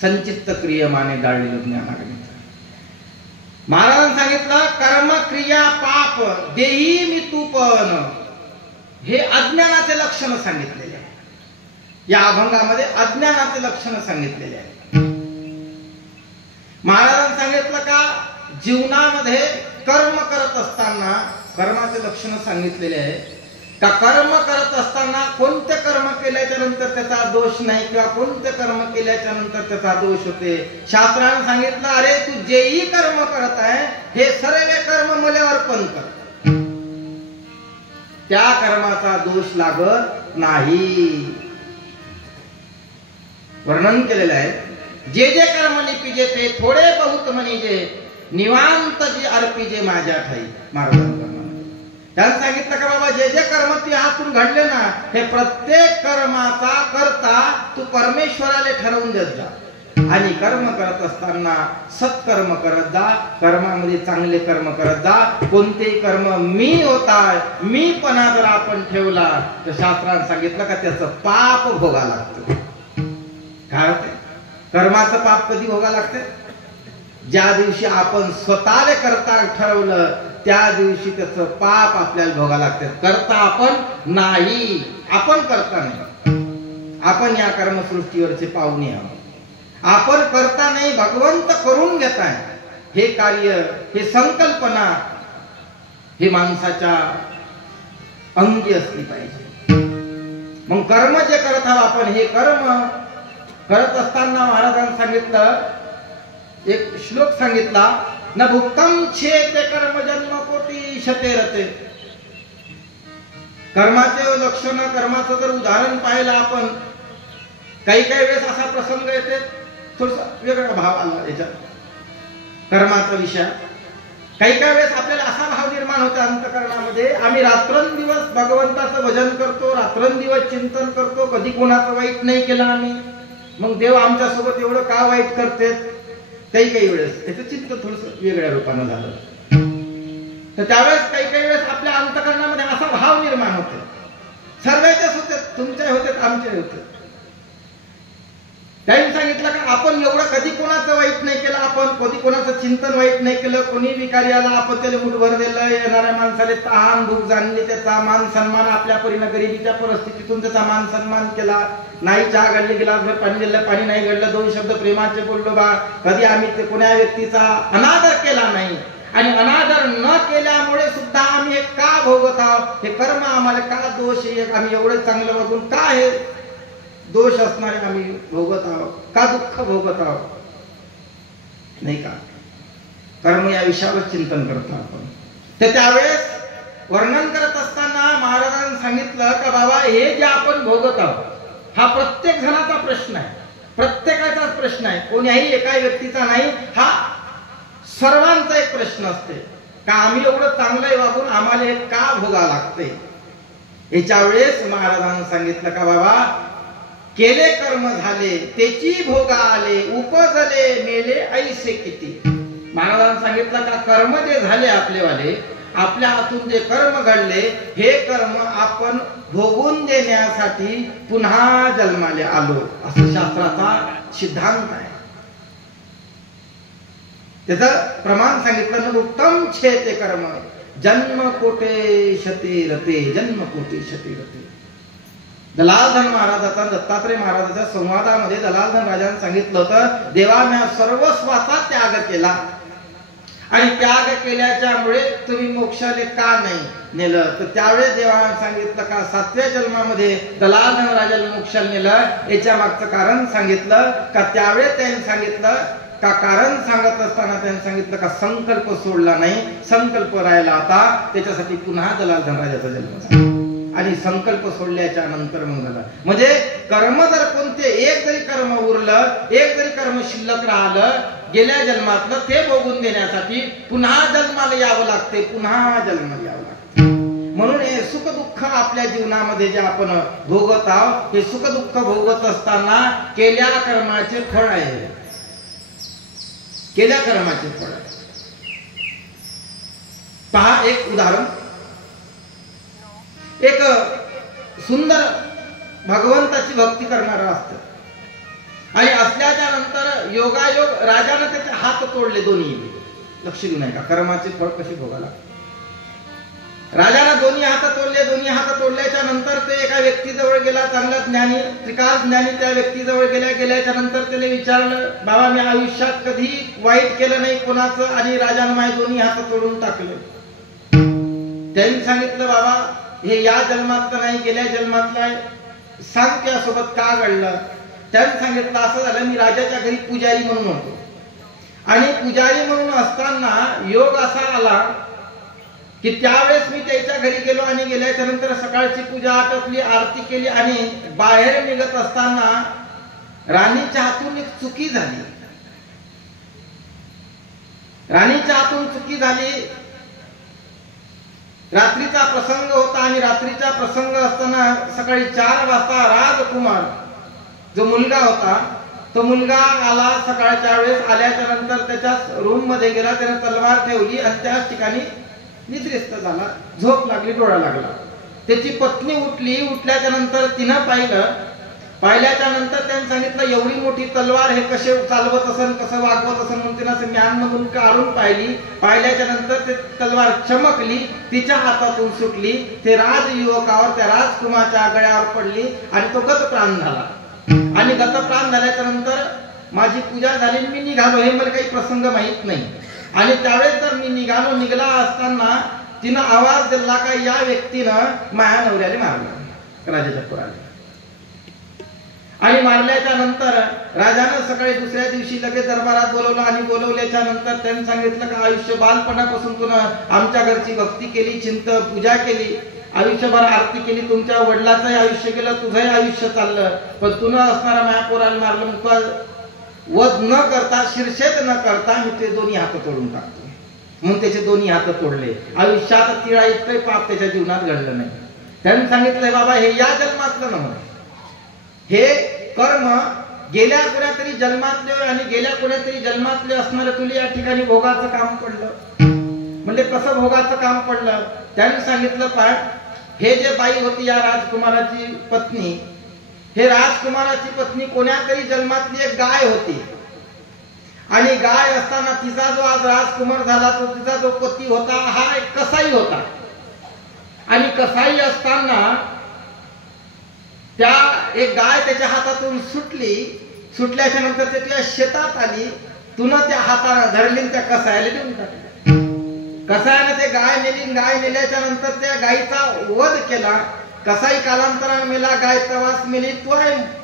संचित्त क्रियमाने डाळलेलं ज्ञानाग्नी. महाराजांनी सांगितलं कर्म, क्रिया, पाप देही मी तू पण. हे अज्ञानाचे लक्षण सांगितलेले आहे. या अभंगामध्ये अज्ञानाचे लक्षण सांगितलेले आहे. महाराजांनी सांगितलं का जीवनामध्ये कर्म करत असताना कर्माचे लक्षण सांगितलेले आहे का कर्म करत असताना कोणते कर्म केल्याच्या नंतर त्याचा दोष नाही किंवा कोणते कर्म केल्याच्या नंतर त्याचा दोष होते. शास्त्राने सांगितलं अरे तू जेही कर्म करत आहे हे सर्व कर्म मला अर्पण कर, त्या कर्माचा दोष लागत नाही. वर्णन केलेलं आहे जे जे कर्म निपिजे ते थोडे बहुत म्हणीजे निवांत जी अर्पिजे माझ्या ठाई. महाराजांना त्यांनी सांगितलं का बाबा जे जे कर्म ती हातून घडले ना हे प्रत्येक कर्माचा करता तू परमेश्वराला ठरवून देत जा आणि कर्म करत असताना सत्कर्म करत जा, कर्मामध्ये चांगले कर्म करत जा. कोणतेही कर्म मी होताय मीपणा जर आपण ठेवला तर शास्त्राने सांगितलं का त्याचं पाप भोगा लागतं. काय होते कर्माचं पाप कधी भोगा लागते? ज्या दिवशी आपण स्वतःला करता ठरवलं त्या दिवशी त्याचं पाप आपल्याला भोगा लागते. करता आपण नाही, आपण करता नाही. आपण या कर्मसृष्टीवरचे पाहुणे आहोत. आपण करता नाही, भगवंत करून घेताय. हे कार्य, हे संकल्पना हे माणसाच्या अंगी असली पाहिजे. मग कर्म जे करत आहोत आपण हे कर्म करत असताना महाराजांनी सांगितलं एक श्लोक सांगितला न भुक्तम छेते कर्म जन्म कोटी शते रते. कर्माचे लक्षण कर्माचं जर उदाहरण पाहिलं आपण काही काही वेळेस असा प्रसंग येते थोडसा वेगळा भाव आला याच्यात कर्माचा विषय. काही काही वेळेस आपल्याला असा भाव निर्माण होतो अंतःकरणामध्ये आम्ही रात्रंदिवस भगवंताचं भजन करतो, रात्रंदिवस चिंतन करतो, कधी कोणाचं वाईट नाही केलं आम्ही, मग देव आमच्या सोबत एवढं का वाईट करते. काही वेळेस त्याचं चिंतन थोडस वेगळ्या रूपानं झालं तर त्यावेळेस काही वेळेस आपल्या अंतःकरणामध्ये असा भाव निर्माण होतो. सर्वांच्याच होते, तुमच्या होते, आमचे होते. त्यांनी सांगितलं का आपण एवढं कधी कोणाचं वाईट नाही केलं, आपण कधी कोणाचं चिंतन वाईट नाही केलं. कोणी विकारी आला आपण त्याला मुठभर दिलं, येणाऱ्या माणसाला तहान भूक जाणली त्याचा मान सन्मान आपल्या परीनं गरिबीच्या परिस्थितीतून त्याचा मान सन्मान केला. नाही चहा घडली गिलासभर पाणी दिलं, पाणी नाही घडलं, दोन शब्द प्रेमाचे बोललो बा. कधी आम्ही ते कोण्या व्यक्तीचा अनादर केला नाही आणि अनादर न केल्यामुळे सुद्धा आम्ही हे का भोगत आहोत, हे कर्म आम्हाला का दोष आहे, आम्ही एवढं चांगलं बघून का हे दोष असणारे आम्ही भोगत आहोत, का दुःख भोगत आहोत नाही का. कर्म या विषयावर चिंतन करतो आपण. तर त्यावेळेस वर्णन करत असताना महाराजांनी सांगितलं का बाबा हे जे आपण भोगत आहोत हा प्रत्येक जणाचा प्रश्न आहे, प्रत्येकाचाच प्रश्न आहे, कोण्याही एका व्यक्तीचा नाही. हा सर्वांचा एक प्रश्न असते का आम्ही एवढं चांगलं वागून आम्हाला हे का भोगा लागते. याच्या वेळेस महाराजांनी सांगितलं का बाबा केले कर्म झाले त्याची भोगा आले, उपजले मेले ऐसे किती. महाराजांनी सांगितलं का कर्म जे झाले आपलेवाले, आपल्या हातून जे कर्म घडले हे कर्म आपण भोगून देण्यासाठी पुन्हा जन्माले आलो असं शास्त्राचा सिद्धांत आहे. त्याचं प्रमाण सांगितलं न उत्तम छे ते कर्म जन्म कोटे शते रते, जन्म कोटे शते रते. दलालधन महाराजाचा दत्तात्रय महाराजाच्या संवादामध्ये दलालधन राजाने सांगितलं होतं देवाने सर्वस्वाचा त्याग केला आणि त्याग केल्याच्यामुळे तुम्ही मोक्षाले का नाही नेलं. तर त्यावेळेस देवाने सांगितलं का 7व्या जन्मामध्ये दलालधन राजाला मोक्षाला नेलं. याच्या मागचं कारण सांगितलं का त्यावेळेस त्यांनी सांगितलं का कारण सांगत असताना त्यांनी सांगितलं का संकल्प सोडला नाही, संकल्प राहिला होता त्याच्यासाठी पुन्हा दलालधन राजाचा जन्म झाला आणि संकल्प सोडल्याच्या नंतर मग झाला. म्हणजे कर्म जर कोणते एक जरी कर्म उरलं, एक जरी कर्म शिल्लक राहिलं गेल्या जन्मातलं ते भोगून देण्यासाठी पुन्हा जन्माला यावं लागते, पुन्हा जन्माला यावं लागते. म्हणून हे सुख दुःख आपल्या जीवनामध्ये जे आपण भोगत आहोत हे सुख दुःख भोगत असताना केल्या कर्माचे फळ आहे, केल्या कर्माचे फळ. पहा एक उदाहरण. एक सुंदर भगवंताची भक्ती करणारा असतं आणि असल्याच्या नंतर योगायोग राजाने त्याचे हात तोडले दोन्ही. लक्ष देऊ नये का कर्माचे फळ कशी भोगायला. राजानं दोन्ही हात तोडले. दोन्ही हात तोडल्याच्या नंतर ते एका व्यक्तीजवळ गेला, चांगला ज्ञानी, त्रिकाल ज्ञानी. त्या व्यक्तीजवळ गेल्याच्या नंतर त्याने विचारलं, बाबा मी आयुष्यात कधी वाईट केलं नाही कोणाचं आणि राजानं माझे दोन्ही हात तोडून टाकले. त्यांनी सांगितलं, बाबा हे या जन्मातलं नाही, गेल्या जन्मातलं आहे, सांग त्यासोबत का घडलं. त्यांनी सांगितलं, असं झालं, मी राजाच्या घरी पुजारी म्हणून होतो आणि पुजारी म्हणून असताना योग असा आला की त्यावेळेस मी त्याच्या घरी गेलो आणि गेल्याच्या नंतर सकाळची पूजा आटपली, आरती केली आणि बाहेर निघत असताना राणीच्या हातून एक चुकी झाली. राणीच्या हातून चुकी झाली. रात्रीचा प्रसंग होता आणि रात्रीचा प्रसंग असताना सकाळी 4 वाजता राजकुमार जो मुलगा होता तो मुलगा आला. सकाळच्या वेळेस आल्याच्या नंतर त्याच्या रूम मध्ये गेला, त्याने तलवार ठेवली आणि त्याच ठिकाणी निद्रिस्त झाला. झोप लागली, डोळा लागला. त्याची पत्नी उठली. उठल्याच्या नंतर तिनं पाहिल्याच्या नंतर त्याने सांगितलं, एवढी मोठी तलवार हे कसे चालवत असन, कसं वागवत असन म्हणून तिनं म्यान मधून काढून पाहिल्याच्या नंतर ते तलवार चमकली, तिच्या हातातून सुटली. ते राजयुवकावर, त्या राजकुमारच्या गळ्यावर पडली आणि तो गतप्राण झाला. आणि गतप्राण झाल्याच्या नंतर माझी पूजा झाली, मी निघालो. हे मला काही प्रसंग माहित नाही. आणि त्यावेळेस जर मी निघला असताना तिनं आवाज दिला का या व्यक्तीनं माझ्या नवऱ्याला मारलं राजाच्या पुराने. आणि मारल्याच्या नंतर राजानं सकाळी दुसऱ्या दिवशी लगेच दरबारात बोलवलं आणि बोलवल्याच्या नंतर त्यांनी सांगितलं का आयुष्य बालपणापासून तुनं आमच्या घरची भक्ती केली, चिंत पूजा केली, आयुष्यभर आरती केली, तुमच्या वडिलाचंही आयुष्य गेलं, तुझंही आयुष्य चाललं, पण तुनं असणारा माझ्या पोराला मारलं. मग वध न करता, शिरछेद न करता मी ते दोन्ही हात तोडून टाकतो. मग त्याचे दोन्ही हात तोडले. आयुष्यात तिळा इतकं पाप त्याच्या जीवनात घडलं नाही. त्यांनी सांगितलंय, बाबा हे या जन्मातलं नव्हे, हे कर्म गेल्या कोणत्यातरी जन्मातले आणि गेल्या कोणत्यातरी जन्मातले असणारे तुला या ठिकाणी भोगाचं काम पडलं. म्हणजे कसं भोगाचं काम पडलं. त्यांनी सांगितलं, पण हे जे बाई होती या राजकुमाराची पत्नी, हे राजकुमाराची पत्नी कोण्यातरी जन्मातली एक गाय होती. आणि गाय असताना तिचा जो आज राजकुमार झाला तो तिचा जो पती होता हा एक कसाई होता. आणि कसाई असताना त्या एक गाय त्याच्या हातातून सुटल्याच्या नंतर ते तुझ्या शेतात आली. तुनं त्या हाताने धरली, त्या कसायाला देऊन टाकली. कसायाने ते गाय नेली. गाय नेल्याच्या नंतर त्या गायीचा वध केला. कसाई कालांतराने मेला, गाय प्रवास मेली,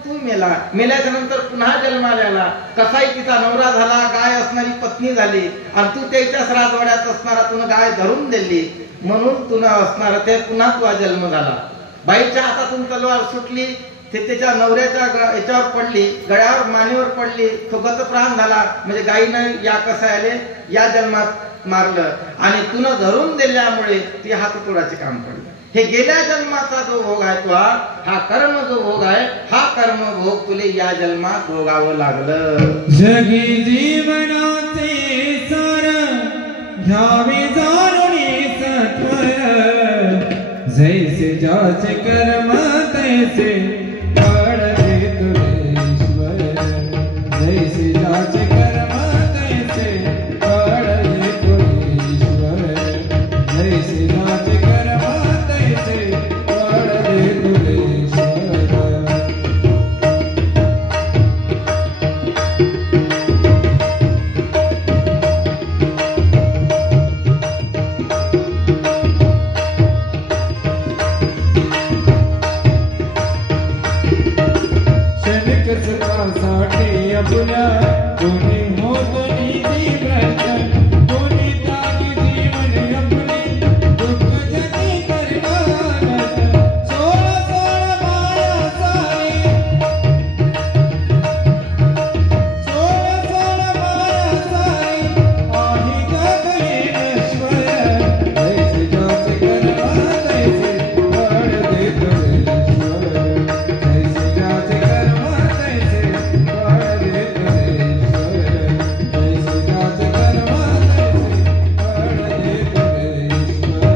तू मेला. मेल्याच्या नंतर पुन्हा जन्माला आला. कसाई तिचा नवरा झाला, गाय असणारी पत्नी झाली आणि तू त्याच्याच राजवाड्यात असणारा तुला गाय धरून दिली म्हणून तुला असणारा ते पुन्हा तुझा जन्म झाला. बाईच्या हातातून तलवार सुटली, ते त्याच्या नवऱ्याच्या याच्यावर पडली, गळ्यावर मानेवर पडली, तो गतप्राण झाला. म्हणजे गायीनं या कसायाले या जन्मात मारलं आणि तुला धरून दिल्यामुळे ती हाततोडाचे काम पडलं. हे गेल्या जन्माचा जो भोग आहे तो हा कर्म जो भोग आहे, हा कर्म भोग तुले या जन्मात भोगावं लागलं. जगी जीवनाचे सार घ्यावे जाणून सत्वर, जैसे ज्याचे कर्म तैसे पडले तुलेश्वर, जैसे ज्याचे कर्म तैसे पडले तुलेश्वर, जैसे ज्याचे कर्म तैसे पडले तुलेश्वर. साठी आपल्या कोणी होत निधी भ्रष्ट, कोणी त्यागी जीवन आपली दुःख जगी करणार. सोळा सोळा माया सारी, सोळा सोळा माया सारी आहे जग येश्वर, जैसे ज्याचे कर्म तैसे पडले तुलेश्वर, जैसे ज्याचे कर्म तैसे पडले तुलेश्वर, जैसे ज्याचे कर्म तैसे पडले तुलेश्वर.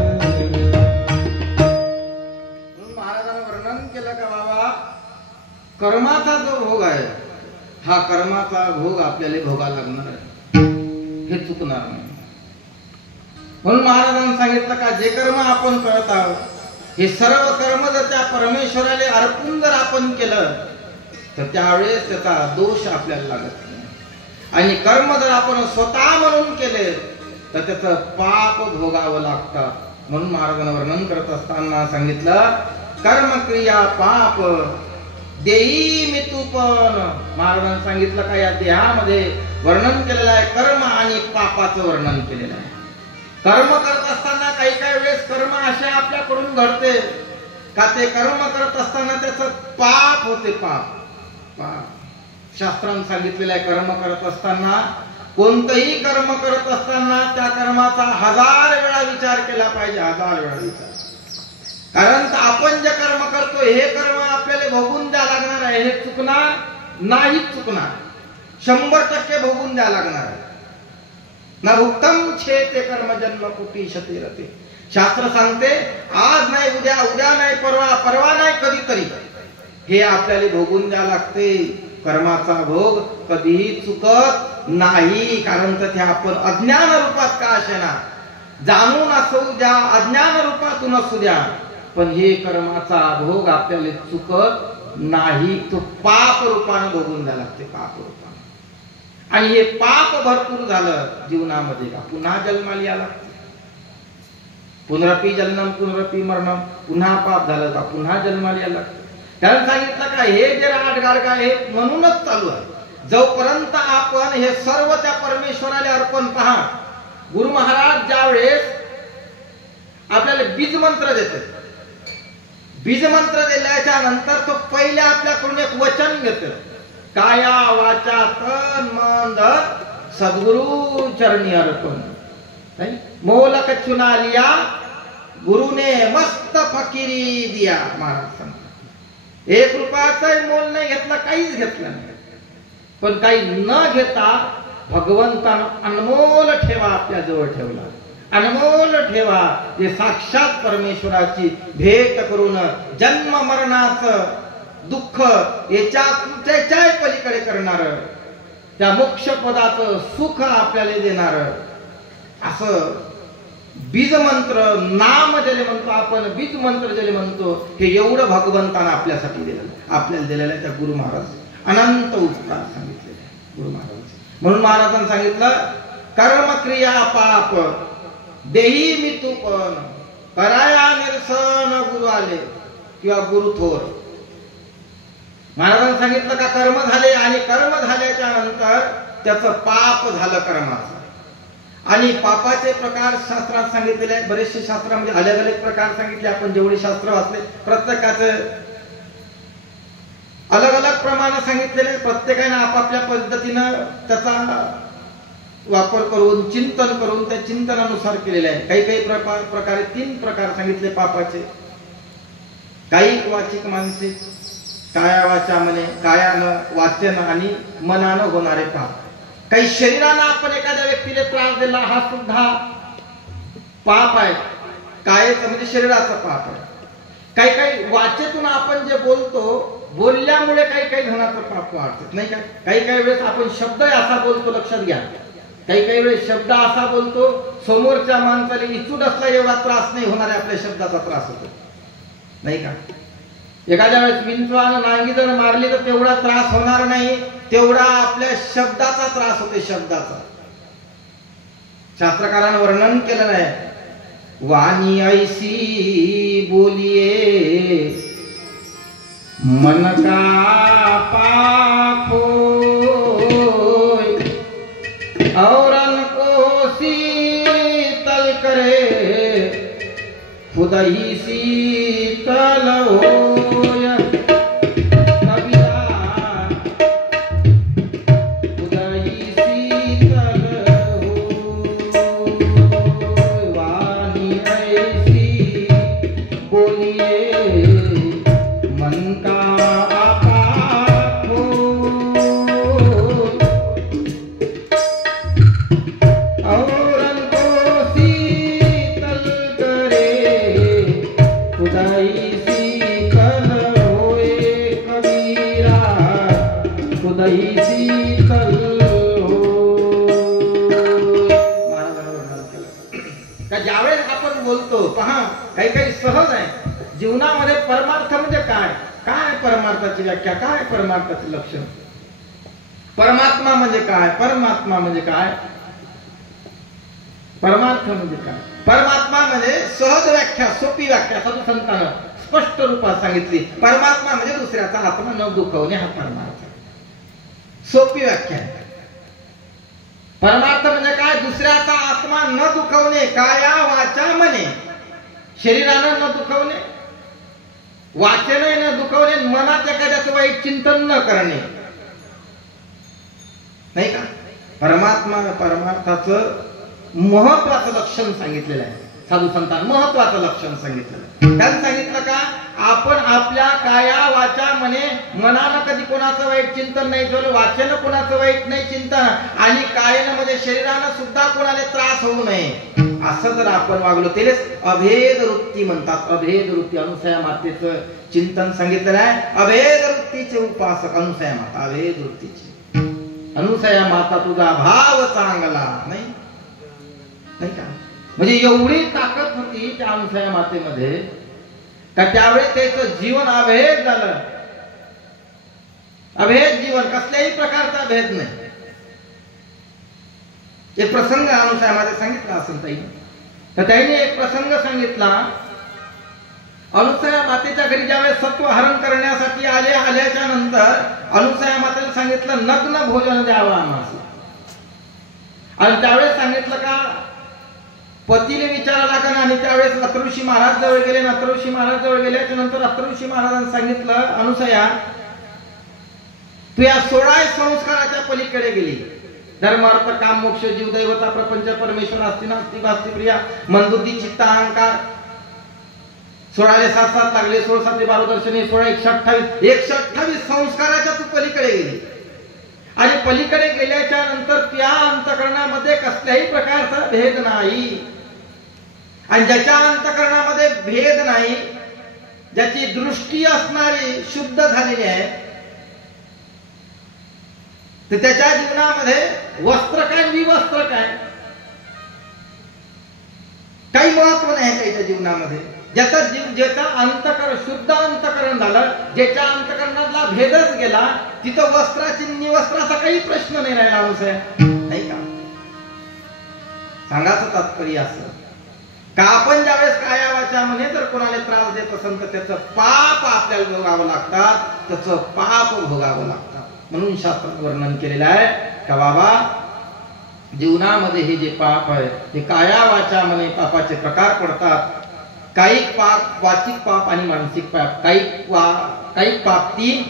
महाराजांनी वर्णन केलं का बाबा कर्माचा जो भोग आहे हा कर्माचा भोग आपल्याला भोगा लागणार आहे, हे चुकणार नाही. म्हणून महाराजांनी सांगितलं का जे कर्म आपण करत आहोत हे सर्व कर्म जर त्या परमेश्वराला अर्पून जर आपण केलं तर त्यावेळेस त्याचा दोष आपल्याला लागत नाही. आणि कर्म जर आपण स्वतः म्हणून केले तर त्याचं पाप भोगावं लागतं. म्हणून महाराजांना वर्णन करत असताना सांगितलं कर्मक्रिया पाप देही मी तू पण. महाराजांनी सांगितलं का या देहामध्ये वर्णन केलेलं आहे कर्म आणि पापाचं वर्णन केलेलं आहे. कर्म करत असताना काही काही वेळेस कर्म असे आपल्याकडून घडते का ते कर्म करत असताना त्याचं पाप होते. पाप शास्त्राने सांगितलेलं आहे कर्म करत असताना कोणतंही कर्म करत असताना त्या कर्माचा 1000 वेळा विचार केला पाहिजे. 1000 वेळा विचार. कारण आपण जे कर्म करतो हे कर्म आपल्याला भोगून द्या लागणार आहे. हे चुकणार नाहीच चुकणार. 100% भोगून द्या लागणार आहे. ना भुक्तम छे ते कर्म जन्म कुटी शते रते. शास्त्र सांगते आज नाही उद्या, उद्या नाही परवा, परवा नाही कधीतरी हे आपल्याला भोगून द्या लागते. कर्माचा भोग कधीही चुकत नाही. कारण तर ते आपण अज्ञान रूपात का असेना जाणून असू द्या अज्ञान रूपातून असू द्या पण हे कर्माचा भोग आपल्याला चुकत नाही. तो पाप रूपाने भोगून द्या लागते. पाप रूपाने. आणि हे पाप भरपूर झालं जीवनामध्ये का पुन्हा जन्माला या लागते. पुनरपी जन्म पुनरपी मरणम. पुन्हा पाप झालं का पुन्हा जन्माला या लागते. कारण सांगितलं का हे जे राडगाड का हे म्हणूनच चालू आहे. जोपर्यंत आपण हे सर्व त्या परमेश्वराला अर्पण पहा. गुरु महाराज ज्या वेळेस आपल्याला बीज मंत्र देतात. बीज मंत्र दिल्याच्या नंतर तो पहिले आपल्याकडून एक वचन घेतो. काया वाचा तन मन सद्गुरु चरणी अर्पण. मोलक चुना लिया गुरुने मस्त फकीरी दिया. महाराज सांगतात 1 रुपयाचाही मोल नाही घेतला. काहीच घेतलं नाही. पण काही न घेता भगवंतानं अनमोल ठेवा आपल्या जवळ ठेवला. अनमोल ठेवा जे साक्षात परमेश्वराची भेट करून जन्म मरणाचं दुःख याच्या पलीकडे करणार त्या मोक्ष पदाचं सुख आपल्याला देणार असं बीज मंत्र नाम ज्याला म्हणतो आपण बीज मंत्र ज्याला म्हणतो हे एवढं भगवंतानं आपल्यासाठी दिलेलं आपल्याला दिलेलं आहे. त्या गुरु महाराज अनंत उपकार सांगितलेले आहे गुरु महाराज. म्हणून महाराजांनी सांगितलं कर्म क्रिया पाप देही मी तू पण कराया निरसन गुरु आले किंवा गुरु थोर. महाराजांनी सांगितलं का कर्म झाले आणि कर्म झाल्याच्या नंतर त्याचं पाप झालं कर्माचं. आणि पापाचे प्रकार शास्त्रात सांगितलेले आहेत. बरेचसे शास्त्रामध्ये अलग अलग प्रकार सांगितले. आपण जेवढे शास्त्र वाचले प्रत्येकाचे अलग अलग प्रमाणे सांगितलेले. प्रत्येकाने आपापल्या पद्धतीनं त्याचा वापर करून चिंतन करून त्या चिंतनानुसार केलेले आहे. काही काही प्रकारे 3 प्रकार सांगितले पापाचे. काही वाचिक मानसिक काया वाचा म्हणे कायानं वाचन आणि मनानं होणारे पाप. काही शरीरानं आपण एखाद्या व्यक्तीला त्रास दिला हा सुद्धा पाप आहे. कायचं म्हणजे शरीराचं पाप आहे. काही काही वाचेतून आपण जे बोलतो बोलल्यामुळे काही काही जणांचं पाप वाढतात नाही का. काही काही वेळेस आपण शब्द असा बोलतो लक्षात घ्या. काही काही वेळेस शब्द असा बोलतो समोरच्या माणसाला इचूट असला एवढा त्रास नाही होणार आहे आपल्या शब्दाचा त्रास होतो नाही का. एखाद्या वेळेस विंचवानं नांगी जर मारली तर तेवढा त्रास होणार नाही तेवढा आपल्या शब्दाचा त्रास होते. शब्दाचा शास्त्रकारांनी वर्णन केलं नाही. वाणी ऐसी बोलिये मन का पाप औरन को शीतल करे खुद ही शीतल होय. खुद ही शीतल होय. वाणी ऐसी बोलिए मन का पाप औरन को शीतल करे खुदाई शीतल काही काही सहज आहे. जीवनामध्ये परमार्थ म्हणजे काय, काय परमार्थाची व्याख्या, काय परमार्थाचे लक्षण, परमात्मा म्हणजे काय, परमात्मा म्हणजे काय, परमार्थ म्हणजे काय. परमात्मा म्हणजे सहज व्याख्या, सोपी व्याख्या साधू संतांना स्पष्ट रूपात सांगितली. परमात्मा म्हणजे दुसऱ्याचा आत्मा न दुखवणे हा परमार्थ. सोपी व्याख्या. परमार्थ म्हणजे काय, दुसऱ्याचा आत्मा न दुखवणे, काया वाचा मने, शरीरानं न दुखवणे, वाचने न दुखवणे, मनात एखाद्याचं वाईट चिंतन न करणे, नाही का. परमात्मा परमार्थाचं महत्वाचं लक्षण सांगितलेलं आहे साधू संतांनी. महत्वाचं लक्षण सांगितलेलं. त्यांनी सांगितलं का, आपण आपल्या काया वाचा मने, मनानं कधी कोणाचं वाईट चिंतन नाही केलं, वाचेनं कोणाचं वाईट नाही चिंतन, आणि कायनं म्हणजे शरीरानं सुद्धा कोणाला त्रास होऊ नये असं जर आपण वागलो तेच अभेद वृत्ती म्हणतात. अभेद वृत्ती. अनुसया मातेचं चिंतन सांगितलेलं आहे. अभेद वृत्तीचे उपासक अनुसया माता, अभेद वृत्तीची. अनुसया माता तुझा भाव चांगला नाही, नाही का. म्हणजे एवढी ताकद होती त्या अनुसया मातेमध्ये का त्यावेळेस त्याचं जीवन अभेद झालं. अभेद जीवन, कसल्याही प्रकारचा भेद नाही. एक प्रसंग अनुसया माते सांगितला असेल ताई, तर त्यांनी एक प्रसंग सांगितला. अनुसया मातेच्या घरी ज्यावेळेस सत्व हरण करण्यासाठी आल्याच्या नंतर अनुसया मातेला सांगितलं नग्न भोजन द्यावं आम्हाला. आणि त्यावेळेस सांगितलं का पतीने विचारा लागला. आणि त्यावेळेस अत्रुषी महाराज जवळ गेले. अत्रुषी महाराज जवळ गेल्याच्या नंतर अत्रुषी महाराजांनी सांगितलं, अनुसया तू या 16 संस्काराच्या पलीकडे गेली. धर्म अर्थ काम मोक्ष जीव दैवता प्रपंच परमेश्वर आस्ती नास्ती भास्ती प्रिया मनबुद्धी चित्त अहंकार 16 7 लागले. 16 7 12 दर्शने 16 128 संस्काराच्या तू पलीकडे गेली. आणि पलीकडे गेल्याच्या नंतर त्या अंतकरणामध्ये कसल्याही प्रकारचा भेद नाही. आणि ज्याच्या अंतकरणामध्ये भेद नाही, ज्याची दृष्टी असणारी शुद्ध झालेली आहे, तर त्याच्या जीवनामध्ये वस्त्र काय विवस्त्र काय काही महत्व नाही त्याच्या जीवनामध्ये. ज्याचा जीव, ज्याचा अंतकरण शुद्ध अंतकरण झालं, ज्याच्या अंतकरणातला भेदच गेला, तिथं वस्त्राची निवस्त्राचा काही प्रश्न नाही राहिला. अनुसया नाही का. सांगायचं तात्पर्य असं का आपण ज्यावेळेस काया वाचा म्हणे जर कोणाला त्रास देत असेल तर त्याचं पाप आपल्याला भोगावं लागतात, त्याचं पाप भोगावं लागतात. म्हणून शास्त्रात वर्णन केलेलं आहे का बाबा जीवनामध्ये हे जे पाप आहे हे काया वाचा म्हणे पापाचे प्रकार पडतात. काही पाप वाचिक पाप आणि मानसिक पाप. काही पाप 3,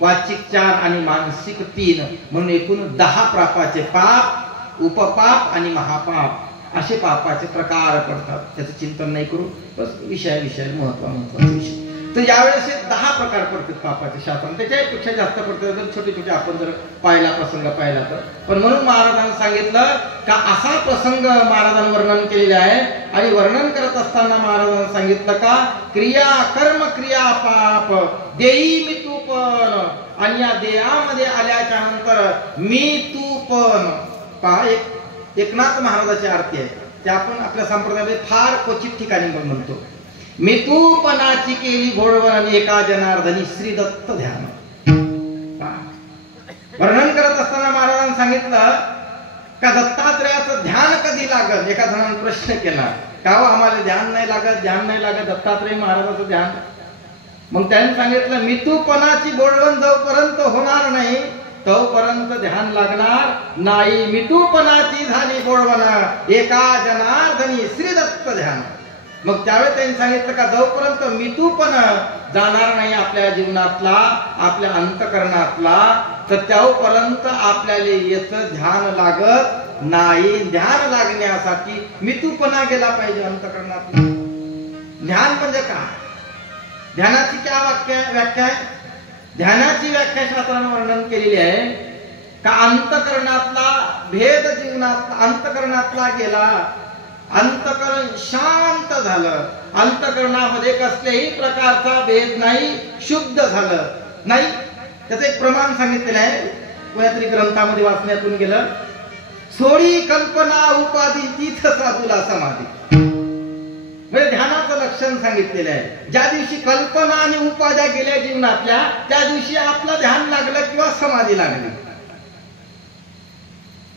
वाचिक 4 आणि मानसिक 3, म्हणून एकूण 10 पापाचे पाप, उपपाप आणि महापाप असे पापाचे प्रकार पडतात. त्याचं चिंतन नाही करू, बस विषय महत्वाचा विषय. तर यावेळेस 10 प्रकार पडतात पापाचे शास्त्रात. त्याच्यापेक्षा जास्त पडतात जर छोटे छोटे आपण जर प्रसंग पाहिला तर. पण म्हणून महाराजांनी सांगितलं का असा प्रसंग महाराजांनी वर्णन केलेले आहे. आणि वर्णन करत असताना महाराजांनी सांगितलं का क्रिया कर्म क्रिया पाप देई मी तू पण. आणि या देहामध्ये आल्याच्या नंतर मी तू पण पहा. एकनाथ महाराजाची आरती आहे, ते आपण आपल्या संप्रदायामध्ये फार क्वचित ठिकाणी म्हणतो. मी तू पणाची केली भोळवण एका जनार्दनी श्री दत्त ध्यान. वर्णन करत असताना महाराजांनी सांगितलं का दत्तात्रयाचं ध्यान कधी लागत. एका जणांनी प्रश्न केला का हो आम्हाला ध्यान नाही लागत दत्तात्रय महाराजाचं ध्यान. मग त्यांनी सांगितलं मी तू पणाची बोलवण जोपर्यंत होणार नाही तोपर्यंत ध्यान लागणार नाही. मितूपणाची झाली बोलवण एका जनार्दनी श्री दत्त ध्यान. मग त्यावेळेस त्यांनी सांगितलं का जोपर्यंत मितूपण जाणार नाही आपल्या जीवनातला, आपल्या अंतकरणातला, तर तोपर्यंत आपल्याला याचं ध्यान लागत नाही. ध्यान लागण्यासाठी मितूपणा गेला पाहिजे अंतकरणातला. ध्यान म्हणजे काय, ध्यानाची काय व्याख्या आहे. ध्यानाची व्याख्या शास्त्राने वर्णन केलेली आहे का अंतकरणातला भेद जीवनात अंतकरणातला गेला, अंतकरण शांत झालं, अंतकरणामध्ये कसल्याही प्रकारचा भेद नाही, शुद्ध झालं नाही. त्याचं एक प्रमाण सांगितलेलं आहे, कोणत्यातरी ग्रंथामध्ये वाचण्यातून गेलं. सोडी कल्पना उपाधी तीर्थ साधूला समाधी. म्हणजे ध्यानाचं लक्षण सांगितलेलं आहे. ज्या दिवशी कल्पना आणि उपाध्या गेल्या जीवनातल्या त्या दिवशी आपलं ध्यान लागलं किंवा समाधी लागली.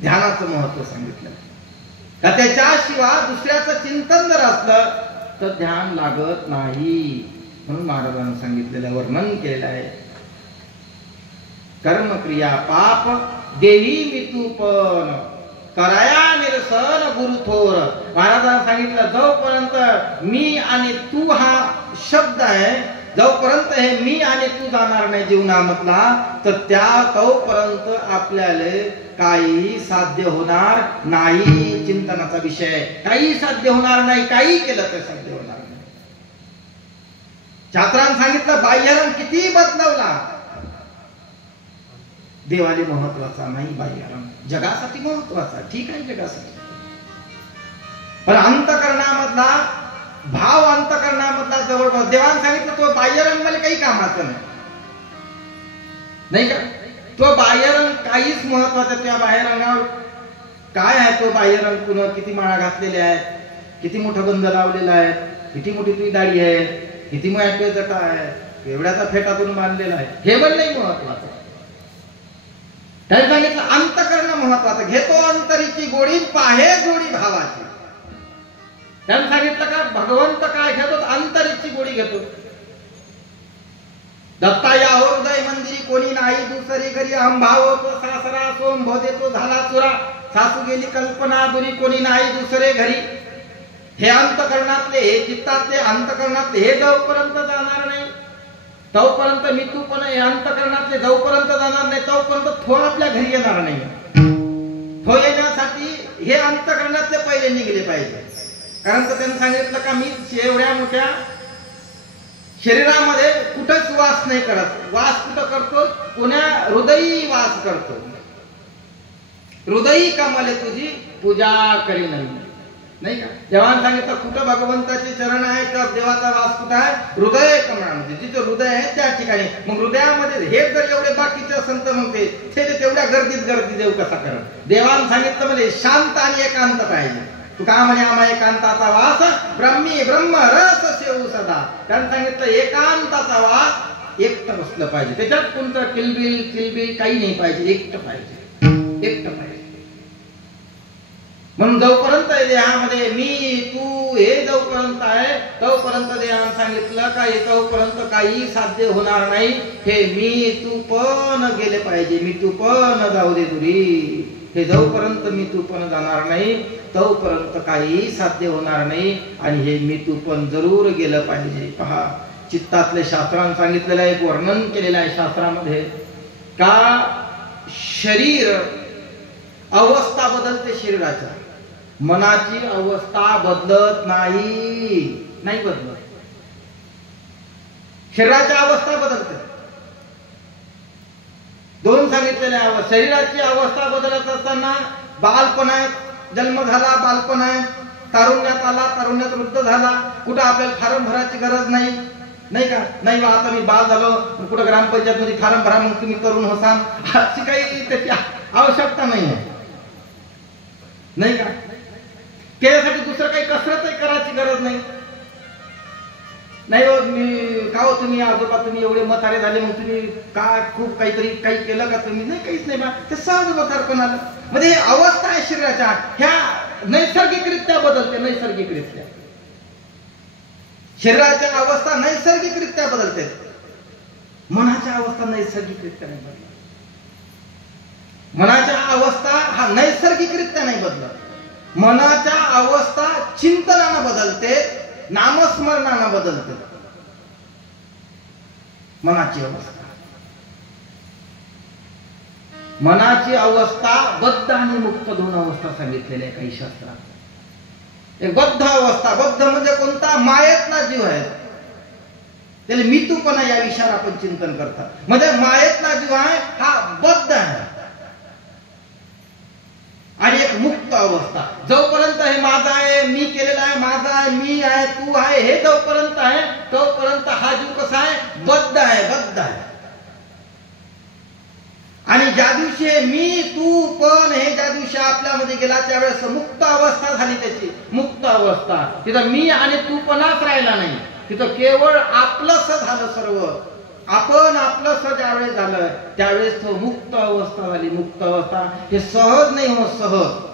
ध्यानाचं महत्व सांगितलं. का त्याच्याशिवाय दुसऱ्याचं चिंतन जर असलं तर ध्यान लागत नाही. म्हणून महाराजांनी सांगितलेलं वर्णन केलेलं आहे. कर्म क्रिया पाप देही मितूपन कराया निरसन गुरु थोर. महाराजांनी सांगितलं जोपर्यंत मी आणि तू हा शब्द आहे, जोपर्यंत हे मी आणि तू जाणार नाही जीवनामधला, तर त्या तोपर्यंत आपल्याला काही साध्य होणार नाही. चिंतनाचा विषय काही साध्य होणार नाही. काही केलं तर साध्य होणार नाही. शास्त्रांनी सांगितलं बाह्यरंग किती बदलवला, देवाले महत्वाचा नाही बाह्यरंग. जगासाठी महत्वाचा, ठीक आहे जगासाठी, पण अंतकरणामधला भाव, अंतकरणामधला जवळ देवाने सांगितलं तो बाह्यरंग मला काही कामाचं नाही का. तो बाह्यरंग काहीच महत्वाचा. त्या बाह्यरंगावर काय आहे, तो बाह्यरंग पुन्हा किती माळा घातलेल्या आहेत, किती मोठा गंध लावलेला आहे, किती मोठी तुझी दाढी आहे, किती मोठा जटा आहे, एवढ्याचा फेटातून बांधलेला आहे, हे पण नाही महत्वाचं. त्यांनी सांगितलं अंतकरण महत्वाचं. घेतो अंतरीची गोडी पाहे जोडी भावाची. त्यांनी सांगितलं का भगवंत काय घेतो, अंतरीची गोडी घेतो. दत्ता या हृदय मंदिरी कोणी नाही दुसरी घरी. अंभाव होतो सासरा सोम भोदेतो झाला चुरा. सासू गेली कल्पना दुरी कोणी नाही दुसरे घरी. हे अंतकरणातले, हे चित्तातले, अंतकरणातले हे जोपर्यंत जाणार नाही तोपर्यंत मी तू पण हे अंतकरणातले जोपर्यंत जाणार नाही तोपर्यंत थो आपल्या घरी येणार नाही. थो येण्यासाठी हे अंतकरणातले पहिले निघले पाहिजे. कारण तर त्यांनी सांगितलं का मी एवढ्या मोठ्या शरीरामध्ये कुठंच वास नाही करत. वास कुठं करतो, कोण्या हृदयी वास करतो. हृदयी कमाले तुझी पूजा करी नाही का. देवाने सांगितलं कुठं भगवंताचे चरण आहे तर देवाचा वास कुठं आहे, हृदय कमळामध्ये. जिथं हृदय आहे त्या ठिकाणी. मग हृदयामध्ये हे जर एवढे बाकीचे संत मग ते तेवढ्या गर्दीत गर्दी देव कसा करत. देवाने सांगितलं म्हणजे शांत आणि एकांत पाहिजे. तू का म्हणे आम्हा एकांताचा वास ब्रह्मी ब्रह्म रस सेवू सदा. त्याने सांगितलं एकांताचा वास एकटं बसलं पाहिजे. त्याच्यात कोणतं किलबिल काही नाही पाहिजे. एकटं पाहिजे, एकटं पाहिजे. म्हणून जोपर्यंत देहामध्ये मी तू हे जोपर्यंत आहे तोपर्यंत देहाने सांगितलं का हे तोपर्यंत काही साध्य होणार नाही. हे मी तू पण गेले पाहिजे. मी तू पण जाऊ दे दुरी. हे जोपर्यंत मी तू पण जाणार नाही तोपर्यंत काही साध्य होणार नाही. आणि हे मी तू पण जरूर गेलं पाहिजे. पहा चित्तातले शास्त्रांनी सांगितलेलं एक वर्णन केलेलं आहे शास्त्रामध्ये का शरीर अवस्था बदलते शरीराच्या, मनाची अवस्था बदलत नाही बदलत. शरीराची अवस्था बदलते. दोन सांगितलेल्या अवस्था. शरीराची अवस्था बदलत असताना बालपणात जन्म झाला, बालपणात तारुण्यात आला, तारुण्यात वृद्ध झाला. कुठं आपल्याला फारम भरायची गरज नाही का. नाही बा आता मी बाल झालो, कुठं ग्रामपंचायत मध्ये फारम भरा मग तुम्ही तरुण होसाल, अशी काही त्याची आवश्यकता नाही का. त्यासाठी दुसरं काही कसरतही करायची गरज नाही हो. मी का हो तुम्ही आजोबा तुम्ही एवढे म्हातारे झाले मग तुम्ही का खूप काही केलं का तुम्ही, नाही काहीच नाही बा. ते सहज म्हातारपण आलं. म्हणजे अवस्था आहे शरीराच्या ह्या नैसर्गिकरित्या बदलते. नैसर्गिकरित्या शरीराच्या अवस्था नैसर्गिकरित्या बदलते. मनाच्या अवस्था नैसर्गिकरित्या नाही बदलत. मनाच्या अवस्था हा नैसर्गिकरित्या नाही बदलत. मनाच्या अवस्था चिंतनानं बदलते, नामस्मरणानं बदलते. मनाची अवस्था बद्ध आणि मुक्त दोन अवस्था सांगितलेल्या काही शास्त्रात. एक बद्ध अवस्था. बद्ध म्हणजे कोणता, मायेतला जीव आहे. त्याला मितूपणा या विषयावर आपण चिंतन करतात. म्हणजे मायेतला जीव आहे हा बद्ध आहे. आणि एक मुक्त अवस्था. जोपर्यंत हे माझा आहे, मी केलेला आहे, माझा आहे, मी आहे, तू आहे, हे जोपर्यंत आहे तोपर्यंत हा जीव कसा आहे, बद्ध आहे. आणि ज्या दिवशी मी तू पण हे ज्या दिवशी आपल्यामध्ये गेला त्यावेळेस मुक्त अवस्था झाली त्याची, मुक्त अवस्था. तिथं मी आणि तूपणाच राहिला नाही, तिथं केवळ आपलंच झालं सर्व. आपण आपलंच ज्यावेळेस झालं त्यावेळेस तो मुक्त अवस्था झाली. मुक्त अवस्था हे सहज नाही हो, सहज.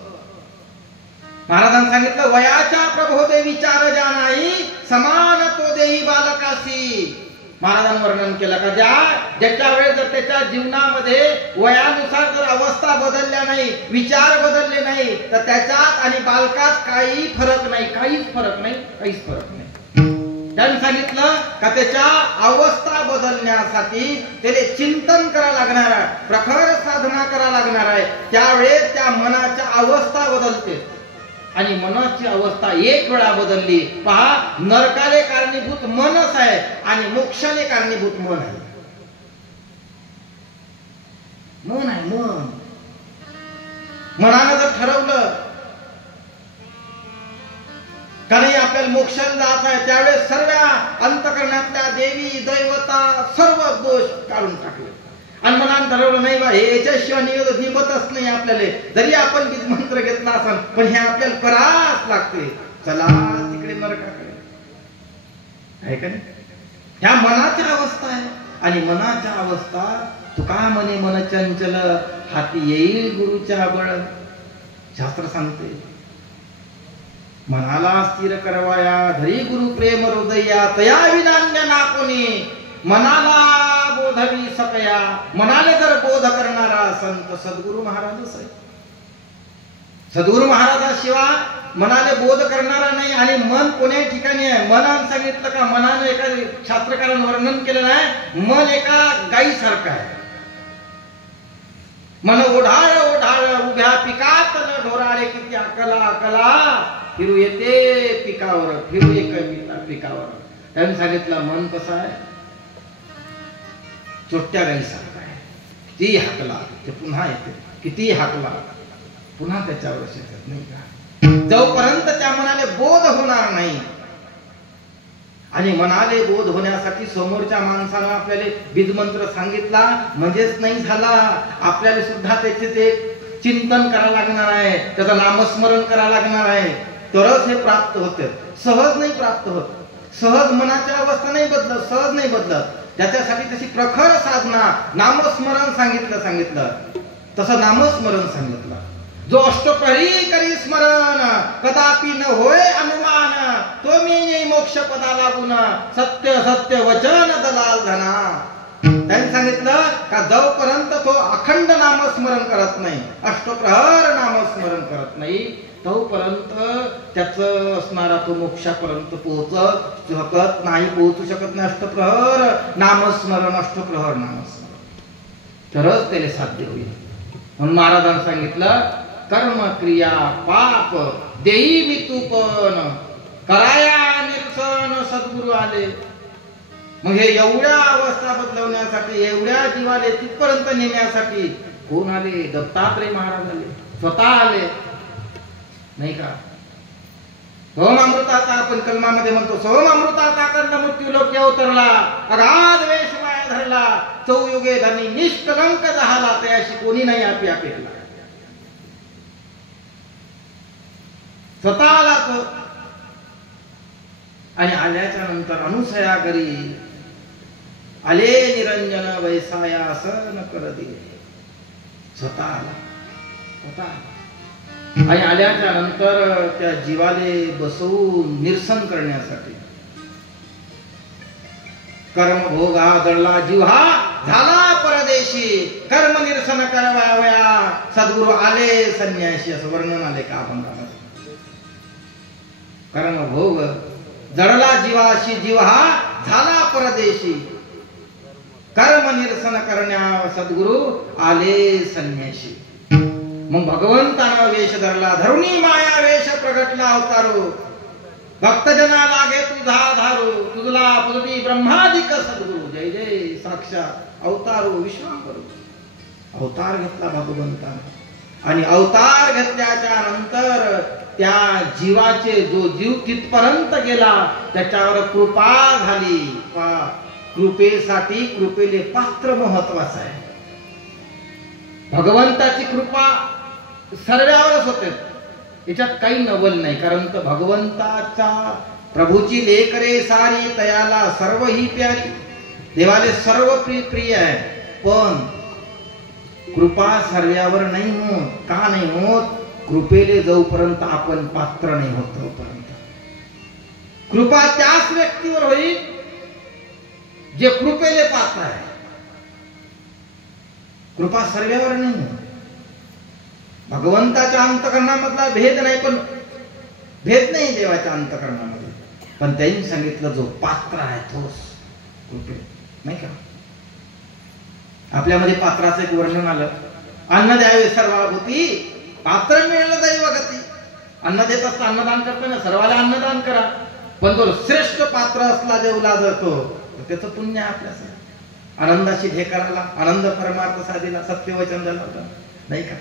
महाराजांनी सांगितलं वयाच्या प्रबोधे विचार जाणाई समान तो देही बालकासी. महाराजांनी वर्णन केलं का ज्याच्या वेळेस जर त्याच्या जीवनामध्ये वयानुसार जर अवस्था बदलल्या नाही, विचार बदलले नाही, तर त्याच्यात आणि बालकात काही फरक नाही, काहीच फरक नाही, काहीच फरक नाही. त्यांनी सांगितलं का त्याच्या अवस्था बदलण्यासाठी त्याला चिंतन करावं लागणार आहे, प्रखर साधना करावं लागणार आहे. त्यावेळेस त्या मनाच्या अवस्था बदलते. आणि मनाची अवस्था एक वेळा बदलली, पहा, नरकाले कारणीभूत मनच आहे आणि मोक्षाले कारणीभूत मन आहे. मन आहे, मन. मनानं जर ठरवलं का नाही आपल्याला मोक्षाला जायचं आहे, त्यावेळेस सर्व अंतकरणातल्या देवी दैवता सर्व दोष काढून टाकले. आणि मनानं ठरवलं नाही बा, हे याच्याशिवाय निमतच नाही आपल्याला, जरी आपण बीज मंत्र घेतला असेल पण हे आपल्याला करावंच लागते, चला तिकडे नरकाकडे. आहे का नाही? ह्या मनाच्या अवस्था आहे. आणि मनाच्या अवस्था तुका म्हणे मन चंचल हाती येईल गुरुच्या बळ. शास्त्र सांगते मनाला स्थिर करवाया धरी गुरु प्रेम हृदया तया विनान्य ना कोणी. मनाला बोधवी सकया, मनाला जर बोध करणारा संत सद्गुरु महाराजच आहे. सद्गुरु महाराजाशिवाय मनाला बोध करणारा नाही. आणि मन कोण्या ठिकाणी आहे? मनानं सांगितलं का, मनानं एका शास्त्रकारानं वर्णन केलं आहे, मन एका गायीसारखं आहे. मन ओढाळ ओढाळ उभ्या पिकात ढोराळे किती अकला अकला फिरू येते पिकावर, फिरू एक पिकावर. त्यांनी सांगितलं मन कसं आहे? छोट्या गाईसारखं आहे. किती हाकला ते पुन्हा येते, किती हाकला पुन्हा त्याच्यावर येतात, नाही का? जोपर्यंत त्या मनाले बोध होणार नाही. आणि मनाले बोध होण्यासाठी समोरच्या माणसानं आपल्याला बीजमंत्र सांगितला म्हणजेच नाही झाला, आपल्याला सुद्धा त्याचे ते चिंतन करावं लागणार आहे, त्याचं नामस्मरण करावं लागणार आहे, तरच हे प्राप्त होते. सहज नाही प्राप्त होत. सहज मनाच्या अवस्था नाही बदलत, सहज नाही बदलत. त्याच्यासाठी तशी प्रखर साधना, नामस्मरण सांगितलं तसं नामस्मरण सांगितलं. जो अष्टप्रहरी करी स्मरण कदापि न होय अनुमान, तो मी मोक्ष पदा लागून सत्य सत्य वचन दलाल धना. त्यांनी सांगितलं का जोपर्यंत तो अखंड नामस्मरण करत नाही, अष्टप्रहर नामस्मरण करत नाही, तोपर्यंत त्याचं असणारा तो मोक्षापर्यंत पोहोचू शकत नाही, पोहोचू शकत नाही. अष्टप्रहर नामस्मरण, अष्टप्रहर नामस्मरण, तरच त्याला साध्य होईल. म्हणून महाराजांनी सांगितलं कर्म क्रिया पाप देई मी तूपन कराया निरसन सद्गुरु आले. मग हे एवढ्या अवस्था बदलवण्यासाठी, एवढ्या जीवाले तिथपर्यंत नेण्यासाठी कोण आले? दत्तात्रय महाराज आले, स्वतः आले, नाही का? सोमामृताचा आपण कलमामध्ये म्हणतो, सोमामृताचा कंद मृत्यू लोक अवतरला, अगाध वेश माया धरला, चौयुगे धनी निष्कलंक झाला, त्याशी कोणी नाही आपी पेरला. स्वतः आला तो. आणि आल्याच्या नंतर अनुसया करी आले निरंजन वैसाया असं न कर दिले. स्वतः आला, स्वतः आला. आणि आल्याच्या नंतर त्या जीवाले बसवून निरसन करण्यासाठी कर्म भोगा दडला जीवा झाला परदेशी, कर्म निरसन करावया सद्गुरु आले संन्याशी, असं वर्णन आले का अभंगामध्ये. कर्म भोग जडला जीवाशी, जीव हा झाला परदेशी, कर्म निरसन करण्या सद्गुरु आले संन्याशी. मग भगवंतानं वेश धरला, धरुणी माया वेश प्रगटला अवतारो, भक्तजना लागे तुझा धारो, तुझला पुजती ब्रह्मादिक सद्गुरु. जय जय साक्षात अवतारो विश्वांभरू. अवतार घेतला भगवंतानं. आणि अवतार घेतल्याच्या नंतर त्या जीवाचे, जो जीव तिथपर्यंत गेला त्याच्यावर कृपा झाली. कृपेसाठी कृपेले पात्र महत्वाचं आहे. भगवंताची कृपा सर्वावरच होते, याच्यात काही नवल नाही. कारण तर भगवंताच्या प्रभूची लेक रे सारी, तयाला सर्व ही प्यारी. देवाले सर्व प्रिय आहे, पण कृपा सर्वावर नाही होत. का नाही होत? कृपेले जोपर्यंत आपण पात्र नाही होत तोपर्यंत. कृपा त्याच व्यक्तीवर होईल जे कृपेले पात्र आहे. कृपा सर्वावर नाही होत. भगवंताच्या अंतकरणामधला भेद नाही, पण भेद नाही देवाच्या अंतकरणामध्ये, पण त्यांनी सांगितलं जो पात्र आहे तोच कृपे, नाही का? आपल्यामध्ये पात्राचं एक वर्णन आलं, अन्न द्यावे सर्वाभूती, पात्र मिळलं दैवगती. अन्न देत असता अन्नदान करतो ना, सर्वाला अन्नदान करा, पण तो श्रेष्ठ पात्र असला देवला जातो त्याचं पुण्य आपल्यासाठी. आनंदाशी ढेकराला आनंद परमार्थ साधीला, सत्यवचन झालं होतं, नाही का?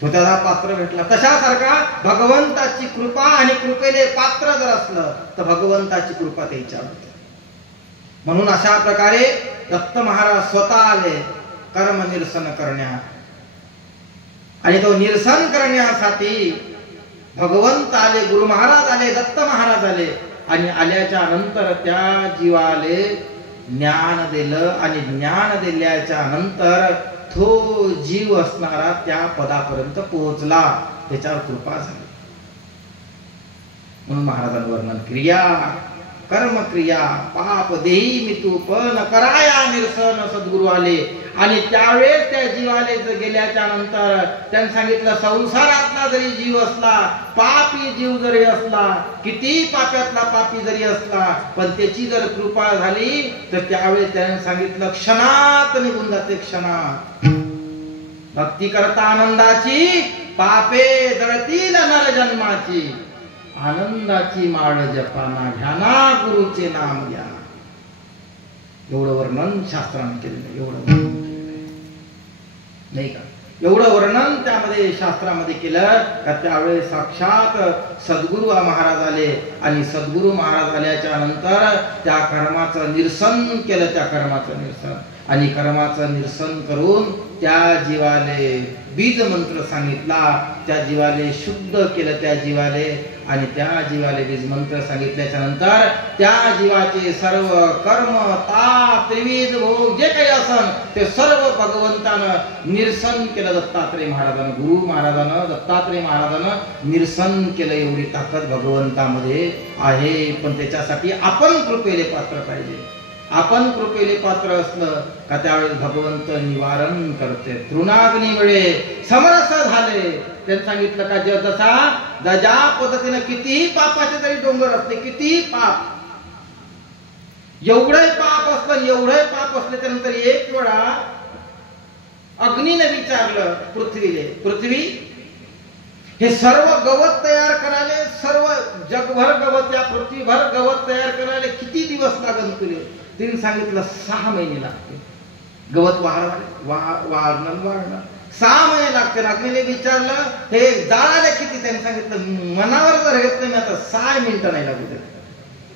तो त्याला पात्र भेटला. तशासारखा भगवंताची कृपा आणि कृपेले पात्र जर असलं तर भगवंताची कृपा त्याच्यावर होते. म्हणून अशा प्रकारे दत्त महाराज स्वतः आले कर्म निरसन करण्या, आणि तो निरसन करण्यासाठी भगवंत आले, गुरु महाराज आले, दत्त महाराज आले, आणि आल्याच्या नंतर त्या जीवाले ज्ञान दिलं, आणि ज्ञान दिल्याच्या नंतर तो जीव असणारा त्या पदापर्यंत पोहोचला, त्याच्यावर कृपा झाली. म्हणून महाराजांनी वर्णन, क्रिया कर्म क्रिया पाप देही मी तू पण कराया निरसन सद्गुरु आले. आणि त्यावेळेस त्या जीवाले गेल्याच्या नंतर त्यांनी सांगितलं, संसारातला जरी जीव असला, पापी जीव जरी असला, किती पाप्यातला पापी जरी असला, पण त्याची जर कृपा झाली तर त्यावेळेस त्यांनी सांगितलं क्षणात निघून जाते, क्षणात. भक्ती करता आनंदाची, पापे जळतील नर जन्माची, आनंदाची माळ जपाना, घ्याना गुरुचे नाम घ्या. एवढं वर्णन शास्त्राने केलेलं, एवढं नाही का? एवढं वर्णन त्यामध्ये शास्त्रामध्ये केलं का त्यावेळेस साक्षात सद्गुरु महाराज आले, आणि सद्गुरु महाराज आल्याच्या नंतर त्या कर्माचं निरसन केलं, त्या कर्माचं निरसन, आणि कर्माचं निरसन करून त्या जीवाले बीज मंत्र सांगितला, त्या जीवाले शुद्ध केलं, त्या जीवाले, आणि त्या जीवाले बीज मंत्र सांगितल्याच्या नंतर त्या जीवाचे सर्व कर्म ताप त्रिविध भोग जे काही असन ते सर्व भगवंतानं निरसन केलं. दत्तात्रय महाराजानं, गुरु महाराजानं, दत्तात्रय महाराजानं निरसन केलं. एवढी ताकद भगवंतामध्ये आहे, पण त्याच्यासाठी आपण कृपेले पात्र पाहिजे. आपण कृपेले पात्र असलं का त्यावेळेस भगवंत निवारण करते. तृणाग्नी वेळे समरस झाले, त्यांनी सांगितलं का जसा ज्या पद्धतीनं कितीही पापाचे तरी डोंगर असले, कितीही पाप, एवढे पाप असलं, एवढे पाप असले, त्यानंतर एक वेळा अग्नीने विचारलं पृथ्वीले, पृथ्वी हे सर्व गवत तयार करायला, सर्व जगभर गवत, या पृथ्वीभर गवत तयार करायला किती दिवस लागन तुले? तिने सांगितलं 6 महिने लागते. गवत वाढणं 6 महिने लागते. अग्नीने विचारलं हे जाळायला किती? त्यांनी सांगितलं मनावर जर घेतलं मी आता 6 मिनिटं नाही लागू दे.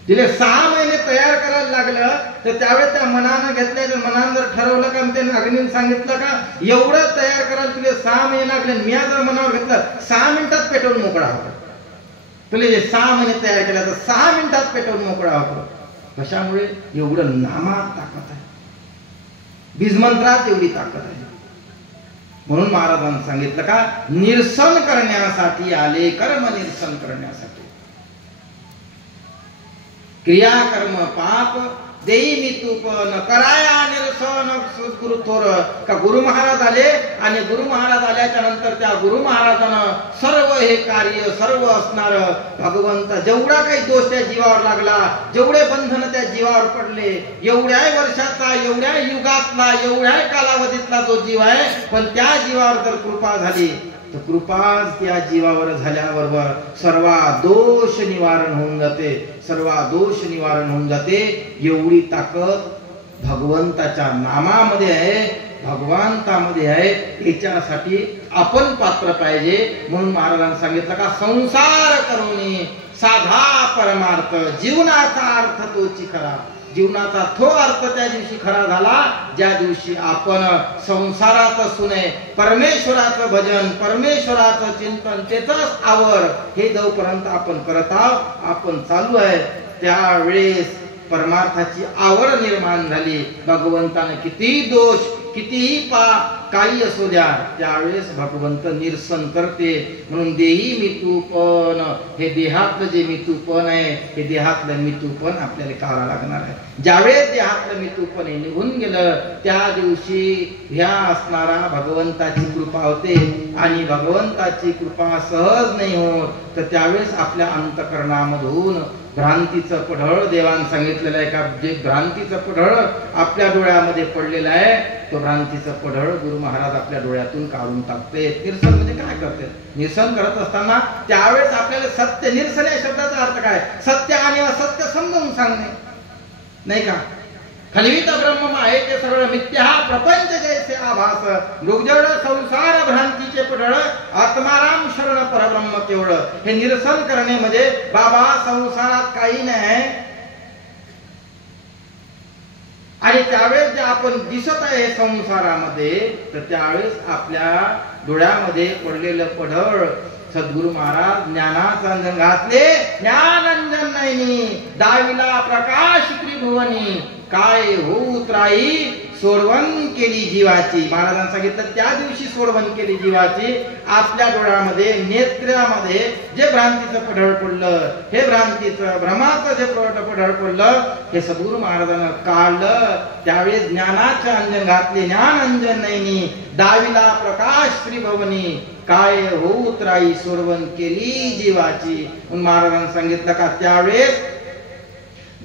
तिने 6 महिने तयार करायला लागलं, तर त्यावेळेस त्या मनानं घेतल्या, मनानं जर ठरवलं का, त्यांनी अग्नीने सांगितलं का एवढं तयार करायला तुला 6 महिने लागले, मी जर मनावर घेतलं 6 मिनिटात पेटवून मोकळा होतो. तुला जे 6 महिने तयार केला तर 6 मिनिटात पेटवून मोकळा होतो. कशामुळे? एवढं नामात ताकद आहे, बीजमंत्रात एवढी ताकद आहे. म्हणून महाराजांनी सांगितलं का निरसन करण्यासाठी आले, कर्म निरसन करण्यासाठी. क्रिया कर्म पाप देई मी तूप न कराया निरसन सद्गुरु थोर. का गुरु महाराज आले, आणि गुरु महाराज आल्याच्या नंतर त्या गुरु महाराजानं सर्व हे कार्य, सर्व असणार भगवंत, जेवढा काही दोष त्या जीवावर लागला, जेवढे बंधन त्या जीवावर पडले, एवढ्या वर्षाचा, एवढ्या युगातला, एवढ्या कालावधीतला जो जीव आहे, पण त्या जीवावर जर कृपा झाली तर कृपा त्या जीवावर झाल्याबरोबर सर्व दोष निवारण होऊन जाते, सर्व दोष निवारण होऊन जाते. एवढी ताकद भगवंताच्या नामामध्ये आहे, भगवंतामध्ये आहे. याच्यासाठी आपण पात्र पाहिजे. म्हणून महाराजांनी सांगितलं का संसार करून साधा परमार्थ, जीवनाचा अर्थ तोची खरा. जीवनाचा तो अर्थ त्या दिवशी खरा झाला ज्या दिवशी आपण संसारात सुने परमेश्वराचं भजन, परमेश्वराचं चिंतन, त्याचाच आवर हे जोपर्यंत आपण करत आहोत, आपण चालू आहे, त्यावेळेस परमार्थाची आवड निर्माण झाली. भगवंताने किती दोष, कितीही काही असू द्या, त्यावेळेस भगवंत निरसन करते. म्हणून देही मितूपण, हे देहातलं जे मितूपण आहे, हे देहातलं मितूपण आपल्याला काढावं लागणार आहे. ज्यावेळेस देहातलं मितूपण हे निघून गेलं, त्या दिवशी ह्या असणारा भगवंताची कृपा होते. आणि भगवंताची कृपा सहज नाही होत, तर त्यावेळेस आपल्या अंतकरणामधून भ्रांतीचं पढळ देवान सांगितलेलं आहे का, जे भ्रांतीचं पढळ आपल्या डोळ्यामध्ये पडलेलं आहे, तो भ्रांतीचं पढळ गुरु महाराज आपल्या डोळ्यातून काढून टाकते. निरसन म्हणजे काय करते? निरसन करत असताना त्यावेळेस आपल्याला सत्य, निरसन या शब्दाचा अर्थ काय? सत्य आणि असत्य समजावून सांगणे, नाही का? खलवित ब्रह्म आहे ते सर्व मिथ्या, प्रपंच जैसे आभास, मृगजड संसार भ्रांतीचे पढळ, आत्माराम शरण परब्रह्म केवळ. हे निरसन करणे म्हणजे बाबा संसारात काही नाही, आणि त्यावेळेस जे आपण दिसत आहे संसारामध्ये, तर त्यावेळेस आपल्या डोळ्यामध्ये पडलेलं पढळ सद्गुरु महाराज ज्ञानाचा अंजन घातले, ज्ञानंजन नयनी दाविला प्रकाश त्रिभुवनी, काय होऊ त्राई सोडवण केली जीवाची. महाराजांनी सांगितलं त्या दिवशी सोडवण केली जीवाची. आपल्या डोळ्यामध्ये, नेत्रामध्ये जे भ्रांतीचं पढळ पडलं, हे भ्रांतीचं भ्रमाचं जे पढळ पडलं, हे सद्गुरु महाराजांना काढलं. त्यावेळेस ज्ञानाचे अंजन घातले, ज्ञान अंजन नयनी दाविला प्रकाश त्रिभुवनी, काय होऊ त्राई सोडवण केली जीवाची. म्हणून महाराजांनी सांगितलं का त्यावेळेस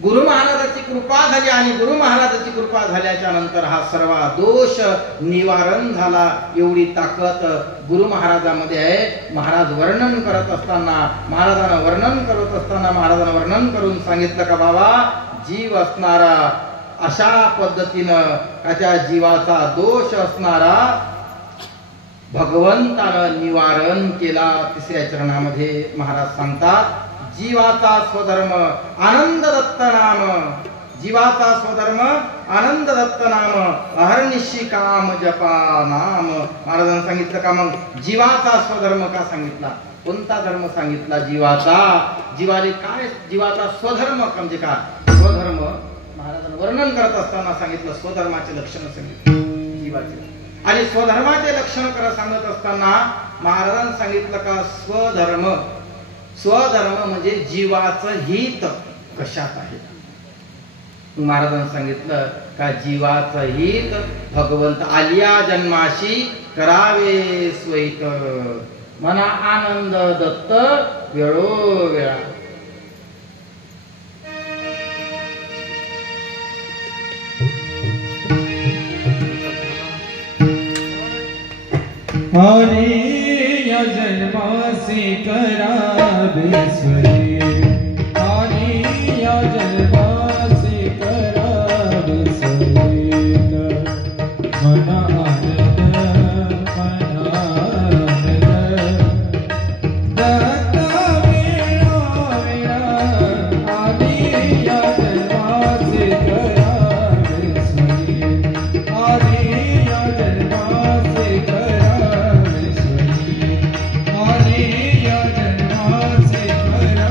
गुरु महाराजाची कृपा झाली, आणि गुरु महाराजाची कृपा झाल्याच्या नंतर हा सर्व दोष निवारण झाला. एवढी ताकद गुरु महाराजामध्ये आहे. महाराज वर्णन करत असताना, महाराजांना वर्णन करून सांगितलं का बाबा, जीव असणारा अशा पद्धतीनं त्या जीवाचा दोष असणारा भगवंतानं निवारण केला. तिसऱ्या चरणामध्ये महाराज सांगतात, जीवाचा स्वधर्म आनंद दत्त नाम, जीवाचा स्वधर्म आनंद दत्त नाम, अहर्निशी काम जपा नाम. महाराजांनी सांगितलं का मग जीवाचा स्वधर्म का सांगितला? कोणता धर्म सांगितला जीवाचा? जीवाले काय, जीवाचा स्वधर्म म्हणजे काय? स्वधर्म महाराजांनी वर्णन करत असताना सांगितलं, स्वधर्माचे लक्षण सांगितले जीवाचे. आणि स्वधर्माचे लक्षण करत सांगत असताना महाराजांनी सांगितलं का स्वधर्म, स्वधर्म म्हणजे जीवाचं हित कशात आहे. महाराजांनी सांगितलं का जीवाचं हित भगवंत आलिया जन्माशी करावे स्वहित, मना आनंद दत्त वेळोवेळा. हरी या जन्मासी करावे स्वहित, हरी या जन्मासी करावे स्वहित, मना आनंद दत्त वेळोवेळा, हरी या जन्मासी करावे स्वहित, हरी या जन्मासी करावे स्वहित, हरी या जन्मासी करावे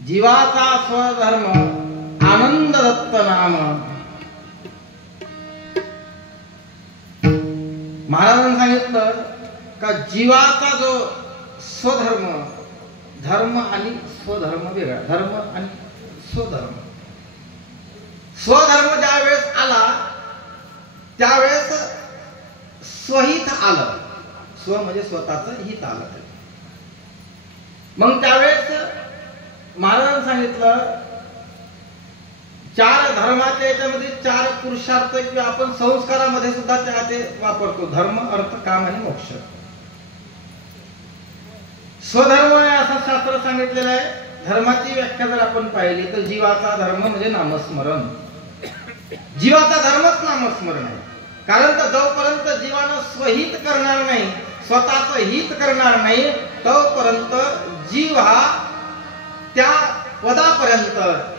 जीवाचा स्वधर्म आनंद दत्त नाम. महाराजांनी सांगितलं का जीवाचा जो स्वधर्म, धर्म आणि स्वधर्म वेगळा, धर्म आणि स्वधर्म. स्वधर्म ज्या वेळेस आला त्यावेळेस स्वहित आलं. स्व म्हणजे स्वतःच हित आलं. मग त्यावेळेस महाराजांनी सांगितलं चार धर्माच्या याच्यामध्ये चार पुरुषार्थ किंवा आपण संस्कारामध्ये सुद्धा ते वापरतो. धर्म, अर्थ, काम आणि मोक्ष. स्वधर्म आहे असं शास्त्र सांगितलेलं आहे. धर्माची व्याख्या जर आपण पाहिली तर जीवाचा धर्म म्हणजे नामस्मरण. जीवाचा धर्मच नामस्मरण आहे. कारण तर जोपर्यंत जीवानं स्वहित करणार नाही, स्वतःच हित करणार नाही, तोपर्यंत जीव हा त्या पदापर्यंत,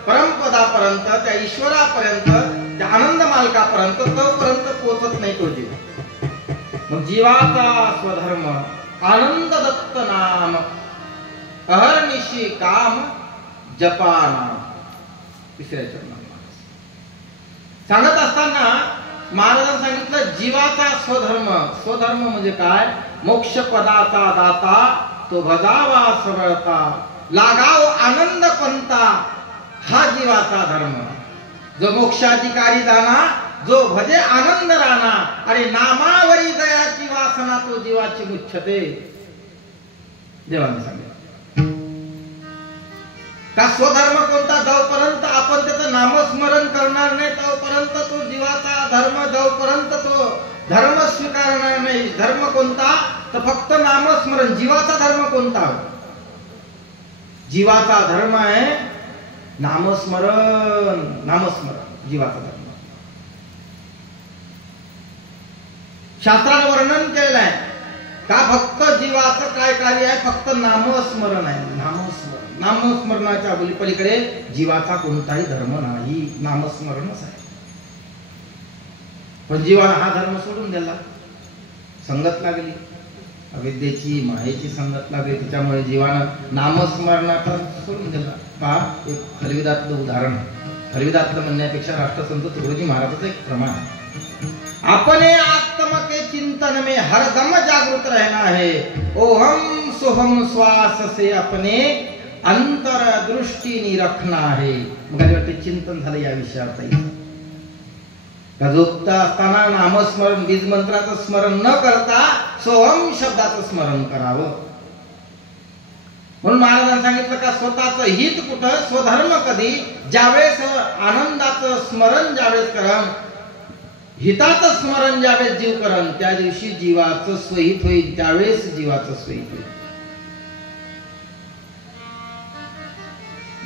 परमपदापर्यंत, त्या ईश्वरापर्यंत, त्या आनंद मालकापर्यंत तोपर्यंत पोहोचत नाही तो जीव. मग जीवाचा स्वधर्म आनंद दत्त नाम, अहर्निशी काम जपाना. तिसऱ्या चरणात सांगत असताना महाराजांनी सांगितलं जीवाचा स्वधर्म. स्वधर्म म्हणजे काय? मोक्ष पदाचा दाता तो भजावा सरळता, लागाव आनंद पंता, हा जीवाचा धर्म. जो मोक्षाधिकारी जाना, जो भजे आनंद राणा, अरे नामावरी दयाची वासना तो जीवाची मुच्छते. देवाने सांगितलं का स्वधर्म कोणता? जोपर्यंत आपण त्याचं नामस्मरण करणार नाही तोपर्यंत तो जीवाचा धर्म, जोपर्यंत तो धर्म स्वीकारणार नाही. धर्म कोणता? तर फक्त नामस्मरण. जीवाचा धर्म कोणता? जीवाचा धर्म आहे नामस्मरण. नामस्मरण जीवाचा धर्म. शास्त्राने वर्णन केलेलं आहे का फक्त जीवाचं काय कार्य आहे? फक्त नामस्मरण आहे. नामस्मरण. नामस्मरणाच्या पलीकडे जीवाचा कोणताही धर्म नाही. नामस्मरणच आहे. पण जीवाला हा धर्म सोडून दिला. संगत लागली, अविद्येची, मायेची संगत लागली. त्याच्यामुळे जीवानं नामस्मरणाचा सोडून दिला. पहा, एक हलविदातलं उदाहरण. हलविदातलं म्हणण्यापेक्षा राष्ट्रसंत तुकडोजी महाराजाचं एक प्रमाण आहे. अपने आत्म के चिंतन में हरदम जागृत रहना है. ओहम सोहम श्वास से अपने अंतर दृष्टी निरखना है. मला वाटतं चिंतन झालं या विषयात. का झोपता असताना नामस्मरण, बीज मंत्राचं स्मरण न करता सोहम शब्दाचं स्मरण करावं. म्हणून महाराजांनी सांगितलं का स्वतःचं हित कुठं? स्वधर्म कधी? ज्यावेळेस आनंदाचं स्मरण ज्यावेळेस करण, हिताचं स्मरण ज्यावेळेस जीव करण, त्या दिवशी जीवाचं स्वहित होईल. त्यावेळेस जीवाचं स्वहित होईल.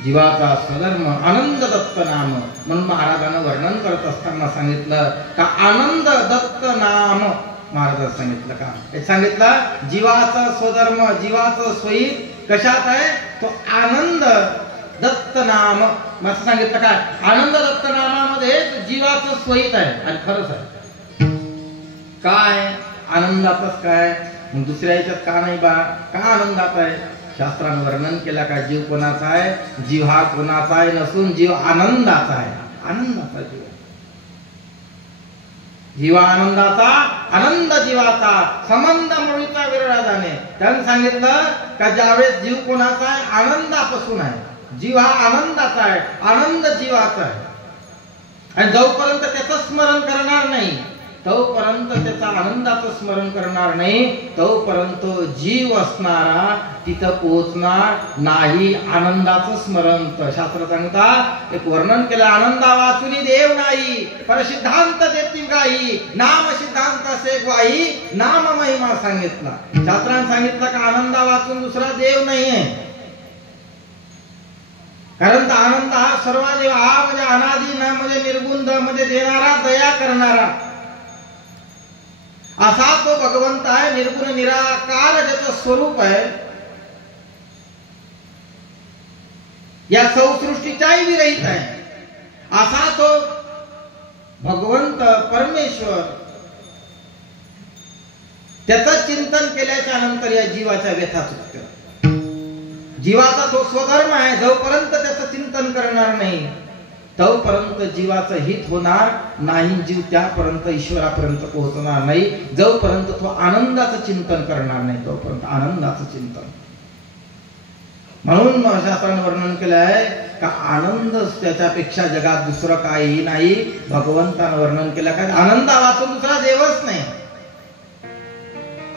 जीवाचा स्वधर्म आनंद दत्त नाम. म्हणून महाराजांना वर्णन करत असताना सांगितलं का आनंद दत्त नाम. महाराजांनी सांगितलं का? हे सांगितलं जीवाचा स्वधर्म, जीवाचं स्वहित कशात आहे? तो आनंद दत्त नाम. असं सांगितलं का? आनंद दत्त नामामध्ये जीवाचं स्वहित आहे. आणि खरंच आहे. काय आनंदातच काय? मग दुसऱ्या याच्यात का नाही बा? का आनंदात आहे? शास्त्रानं वर्णन केलं का जीव कोणाचा आहे? जीव हा कोणाचा आहे नसून जीव आनंदाचा आहे. आनंदाचा जीव. जीवा आनंदाचा, आनंद जीवाचा, संबंध मुळीचा विरळा जाणे. त्यांनी सांगितलं का ज्यावेळेस जीव कोणाचा आहे? आनंदापासून आहे. जीव हा आनंदाचा आहे, आनंद जीवाचा आहे. आणि जोपर्यंत त्याचं स्मरण करणार नाही, तोपर्यंत त्याचा आनंदाचं स्मरण करणार नाही, तोपर्यंत जीव असणारा तिथं पोहोचणार नाही. आनंदाचं स्मरण. शास्त्र सांगतात एक वर्णन केलं, आनंदा वाचुनी देव नाही, पर सिद्धांत देती गाई, नाम सिद्धांत से ग्वाही, नाम महिमा सांगितला. शास्त्राने सांगितलं का आनंदा वाचून दुसरा देव नाहीये. कारण तर आनंद हा सर्व देव, हा म्हणजे अनादी, न म्हणजे निर्गुण, द म्हणजे देणारा, दया करणारा, असा तो भगवंत आहे. निर्गुण निराकार ज्याचं स्वरूप आहे. या सौसृष्टीच्याही विरहित आहे. असा तो भगवंत परमेश्वर. त्याचं चिंतन केल्याच्या नंतर या जीवाच्या व्यथा सुटतात. जीवाचा तो स्वधर्म आहे, जोपर्यंत त्याचं चिंतन करणार नाही तोपर्यंत जीवाचं हित होणार नाही, जीव त्यापर्यंत ईश्वरापर्यंत पोहोचणार नाही. जोपर्यंत तो आनंदाचं चिंतन करणार नाही तोपर्यंत आनंदाचं चिंतन. म्हणून शास्त्रानं वर्णन केलं आहे का आनंद त्याच्यापेक्षा जगात दुसरं काही नाही. भगवंतानं वर्णन केलं का आनंदा वाचून दुसरा देवच नाही.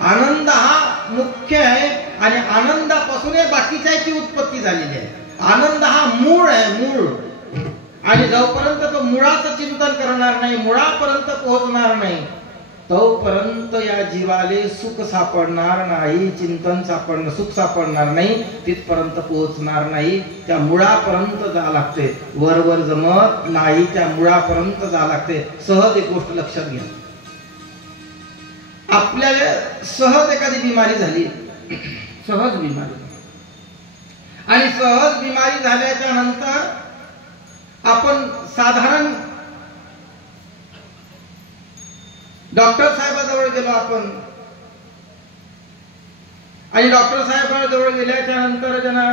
आनंद हा मुख्य आहे आणि आनंदापासून बाकीच्याची उत्पत्ती झालेली आहे. आनंद हा मूळ आहे, मूळ. आणि जोपर्यंत तो मुळाचं चिंतन करणार नाही, मुळापर्यंत पोहोचणार नाही तोपर्यंत या जीवाले सुख सापडणार नाही, चिंतन सापडणार, सुख सापडणार नाही, तिथपर्यंत पोहोचणार नाही. त्या मुळापर्यंत जा लागते, वरवर जमत नाही, त्या मुळापर्यंत जा लागते. सहज एक गोष्ट लक्षात घ्या, आपल्याला सहज एखादी बिमारी झाली, सहज बिमारी, आणि सहज बिमारी झाल्याच्या नंतर आपण साधारण डॉक्टर साहेबाजवळ गेलो आपण, आणि डॉक्टर साहेबाजवळ गेल्याच्या नंतर ज्यांना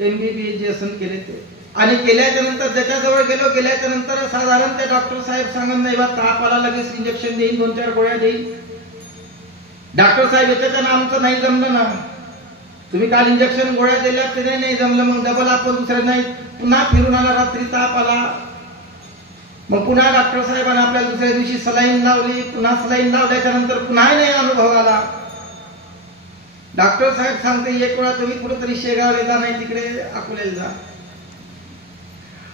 MBBS केले ते, आणि केल्याच्या नंतर ज्याच्याजवळ गेलो, गेल्याच्या नंतर साधारण त्या डॉक्टर साहेब सांगत नाही बा ताप आला लगेच इंजेक्शन देईन, 2-4 गोळ्या देईन. डॉक्टर साहेब याच्यानं आमचं नाही जमलं ना, तुम्ही काल इंजेक्शन गोळ्या दिल्या ते नाही जमलं, मग डबल आपण दुसऱ्या नाही, पुन्हा फिरून आला, रात्री ताप आला, मग पुन्हा डॉक्टर साहेबांना आपल्याला दुसऱ्या दिवशी सलाईन लावली, पुन्हा सलाईन लावल्याच्या नंतर पुन्हा नाही अनुभव आला. डॉक्टर साहेब सांगते एक वेळा तुम्ही कुठेतरी शेगावला जा, नाही तिकडे अकोल्याला जा.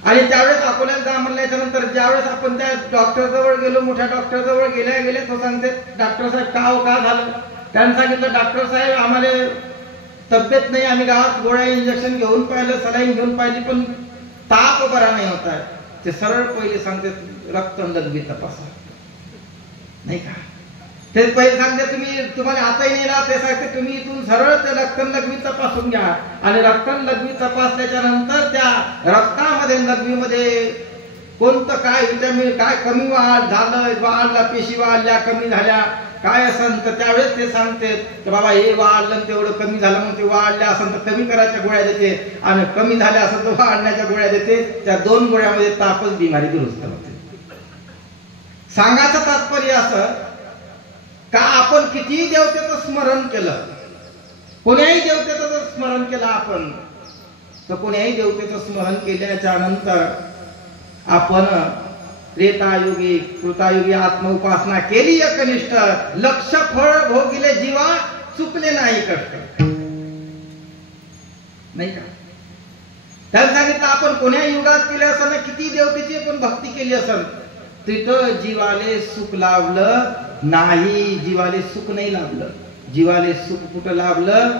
आणि त्यावेळेस अकोल्याला जा म्हणल्याच्या नंतर ज्यावेळेस आपण त्या डॉक्टर जवळ गेलो, मोठ्या डॉक्टर जवळ गेल्या तो सांगते डॉक्टर साहेब का झालं. त्यांनी सांगितलं डॉक्टर साहेब आम्हाला तब्येत नाही, आम्ही गावात गोळ्या इंजेक्शन घेऊन पाहिलं, सलाईन घेऊन पाहिली, पण ताप बरा नाही होत आहे. ते सरळ पहिले सांगते रक्त लघवी तपासा, नाही का. ते पहिले सांगते तुम्हाला आताही नाही ना, ते सांगते तुम्ही इथून सरळ ते रक्त लघवी तपासून घ्या. आणि रक्त लघवी तपासल्याच्या नंतर त्या रक्तामध्ये लघवीमध्ये कोणतं काय विटॅमिन, काय कमी झालं, वाढला, पेशी वाढल्या, कमी झाल्या, काय असन तर त्यावेळेस ते सांगते की बाबा हे वाढलं तेवढं कमी झालं, मग ते वाढल्या असन तर कमी करायच्या गोळ्या देते, आणि कमी झाल्या असेल तर वाढण्याच्या गोळ्या देते. त्या 2 गोळ्यामध्ये तापच बिमारी दुरुस्त होते. सांगायचं तात्पर्य असं का आपण कितीही देवतेचं स्मरण केलं, कोण्याही देवतेचं जर स्मरण केलं आपण, तर कोण्याही देवतेचं स्मरण केल्याच्या नंतर आपण त्रेतायुगी कृतायुगी आत्मउपासना केली एकनिष्ठ, लक्ष फळ भोगिले जीवा, चुकले नाही कष्ट, नाही का. त्याला सांगितलं आपण कोण्या युगात केले असेल, किती देवतेची आपण भक्ती केली असेल, तिथं जीवाले सुख लाभलं नाही, जीवाले सुख नाही लाभलं. जीवाले सुख कुठं लाभलं,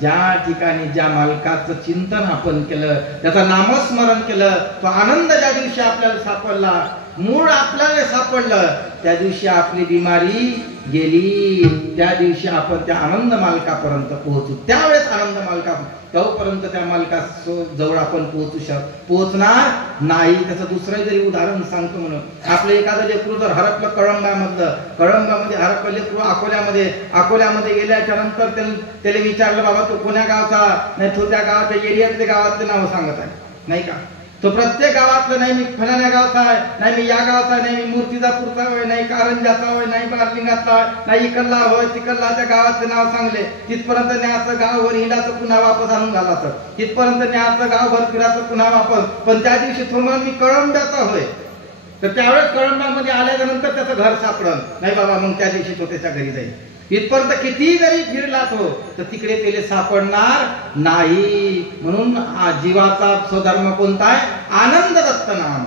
ज्या ठिकाणी ज्या मालकाचं चिंतन आपण केलं, त्याचं नामस्मरण केलं, तो आनंद ज्या दिवशी आपल्याला सापडला, मूळ आपल्याला सापडलं, त्या दिवशी आपली बिमारी गेली, त्या दिवशी आपण त्या आनंद मालकापर्यंत पोहोचू. त्यावेळेस आनंद मालका, तोपर्यंत त्या मालका जवळ आपण पोहोचणार नाही. त्याचं दुसरं जरी उदाहरण सांगतो म्हणून, आपलं एखादं लेकरू जर हरपलं कळंबामध्ये हरपलं लेकरू अकोल्यामध्ये गेल्याच्या नंतर त्याला विचारलं बाबा तो कोण्या गावचा, नाही तो त्या गावाच्या एरियातले गावातले नाव सांगत आहे, नाही का. तो प्रत्येक गावातलं नाही मी फलाण्या गावचा आहे, नाही मी या गावचा, नाही मी मूर्तिजापूरचा होय, नाही कारंजाचा होय, नाही बारलिंगाचा होय, नाही इकडला होय, तिकडला, त्या गावाचे नाव सांगले. तिथपर्यंत न्याचं गावभर हिंडाचं पुन्हा वापस आणून घालायचं, तिथपर्यंत न्याचं गावभर फिराचं पुन्हा वापस. पण त्या दिवशी तो म्हणून मी कळंब्याचा होय, तर त्यावेळेस कळंब्यामध्ये आल्याच्या नंतर त्याचं घर सापडलं नाही बाबा, मग त्या दिवशी तो त्याच्या घरी जाईल. इथपर्यंत किती जरी फिरला तो, तर तिकडे त्याला सापडणार नाही. म्हणून जीवाचा स्वधर्म कोणता आहे, आनंद दत्त नाम.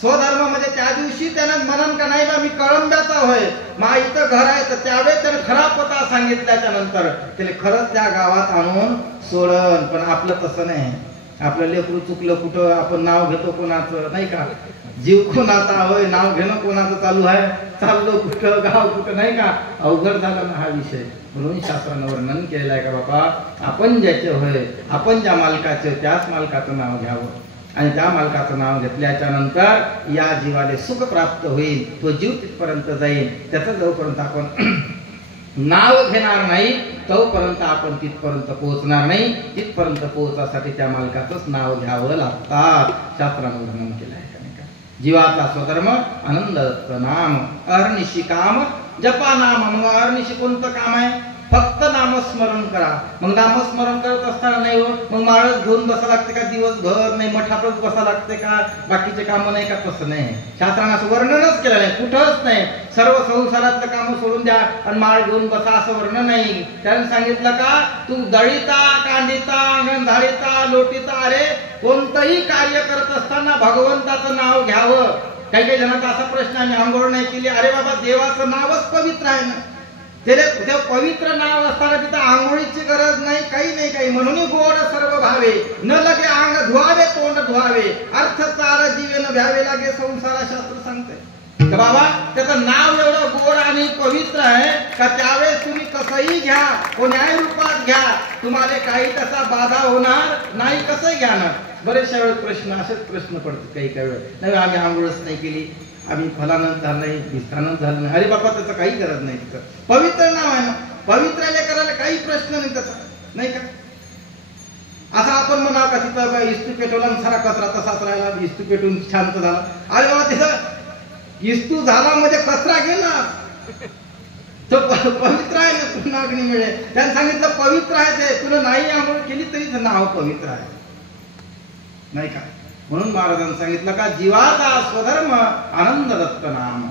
स्वधर्म म्हणजे त्या दिवशी त्यानं म्हणन का नाही बा मी कळंब्याचा होय, मा इथं घर आहे, तर त्यावेळेस त्यानं खरा पता सांगितल्याच्या नंतर त्याला खरंच त्या गावात आणून सोडन. पण आपलं तसं नाही, आपलं लेकरू चुकलं कुठं आपण नाव घेतो कोणाचं, नाही का. जीव कोणाचा होय, नाव घेणं कोणाचं चालू आहे, चाललो कुठं, गाव कुठं, नाही का. अवघड झाला ना हा विषय. म्हणून शास्त्रानं वर्णन केलेलं आहे का बाबा आपण ज्याचे होय, आपण ज्या मालकाचे, त्याच मालकाचं नाव घ्यावं, आणि त्या मालकाचं नाव घेतल्याच्या नंतर या जीवाला सुख प्राप्त होईल. तो जीव तिथपर्यंत जाईल, त्याचं जोपर्यंत आपण नाव घेणार नाही तोपर्यंत आपण तिथपर्यंत पोहोचणार नाही. तिथपर्यंत पोहोचासाठी त्या मालकाचंच नाव घ्यावं लागतात. शास्त्रानं वर्णन केलं आहे. जीवाचा स्वधर्म आनंद नाम अहर्निशी काम जपा नाम. मग अहर्निशी कोणतं काम आहे? फक्त नामस्मरण करा. मग नामस्मरण करत असताना नाही हो मग माळच घेऊन बसा लागते का दिवसभर? नाही मठातच बसा लागते का? बाकीचे कामं नाही का? तसं नाही. शास्त्रानं असं वर्णनच केलं नाही कुठंच नाही. सर्व संसारातलं काम सोडून द्या आणि माळ घेऊन बसा असं वर्णन नाही. त्याने सांगितलं का तू दळीता कांडिता अंगण धाडिता लोटीता अरे कोणतंही कार्य करत असताना भगवंताचं नाव घ्यावं. काही काही जणांचा असा प्रश्न आम्ही आंघोळ नाही केली. अरे बाबा देवाचं नावच पवित्र आहे ना. ते पवित्र नाव असताना तिथं आंघोळीची गरज नाही काही नाही काही. म्हणून गोड सर्व भावे न लगे अंग धुवावे तोंड धुवावे अर्थ चार जीवन भ्यावे लागे संसारा शास्त्र सांगते. तर बाबा त्याचं नाव एवढं गोड आणि पवित्र आहे का त्यावेळेस तुम्ही कसंही घ्या कोण्याही रूपात घ्या तुम्हाला काही तसा बाधा होणार नाही. कसंही घ्या ना. बरेचशा वेळेस प्रश्न असेच प्रश्न पडतात काही काही वेळ नाही आम्ही आंघोळच नाही केली आम्ही फलानं झालं नाही विस्थानच झालं नाही. अरे बाबा त्याचं काही गरज नाही. तिथं पवित्र नाव आहे ना. पवित्र करायला काही प्रश्न नाही त्याचा नाही का. असं आपण म्हणावं का तिथं इस्तू पेटवला सारा कचरा तसाच राहिला इस्तू पेटून शांत झाला. अरे बाबा तिथं इस्तू झाला म्हणजे कचरा गेला तो पवित्र आहे ना. तुला अग्नी मिळेल. त्याने सांगितलं पवित्र आहे ते. तुला नाही आंघोळ केली तरी नाव पवित्र आहे नाही का. म्हणून महाराजांनी सांगितलं का जीवाचा स्वधर्म आनंद दत्त नाम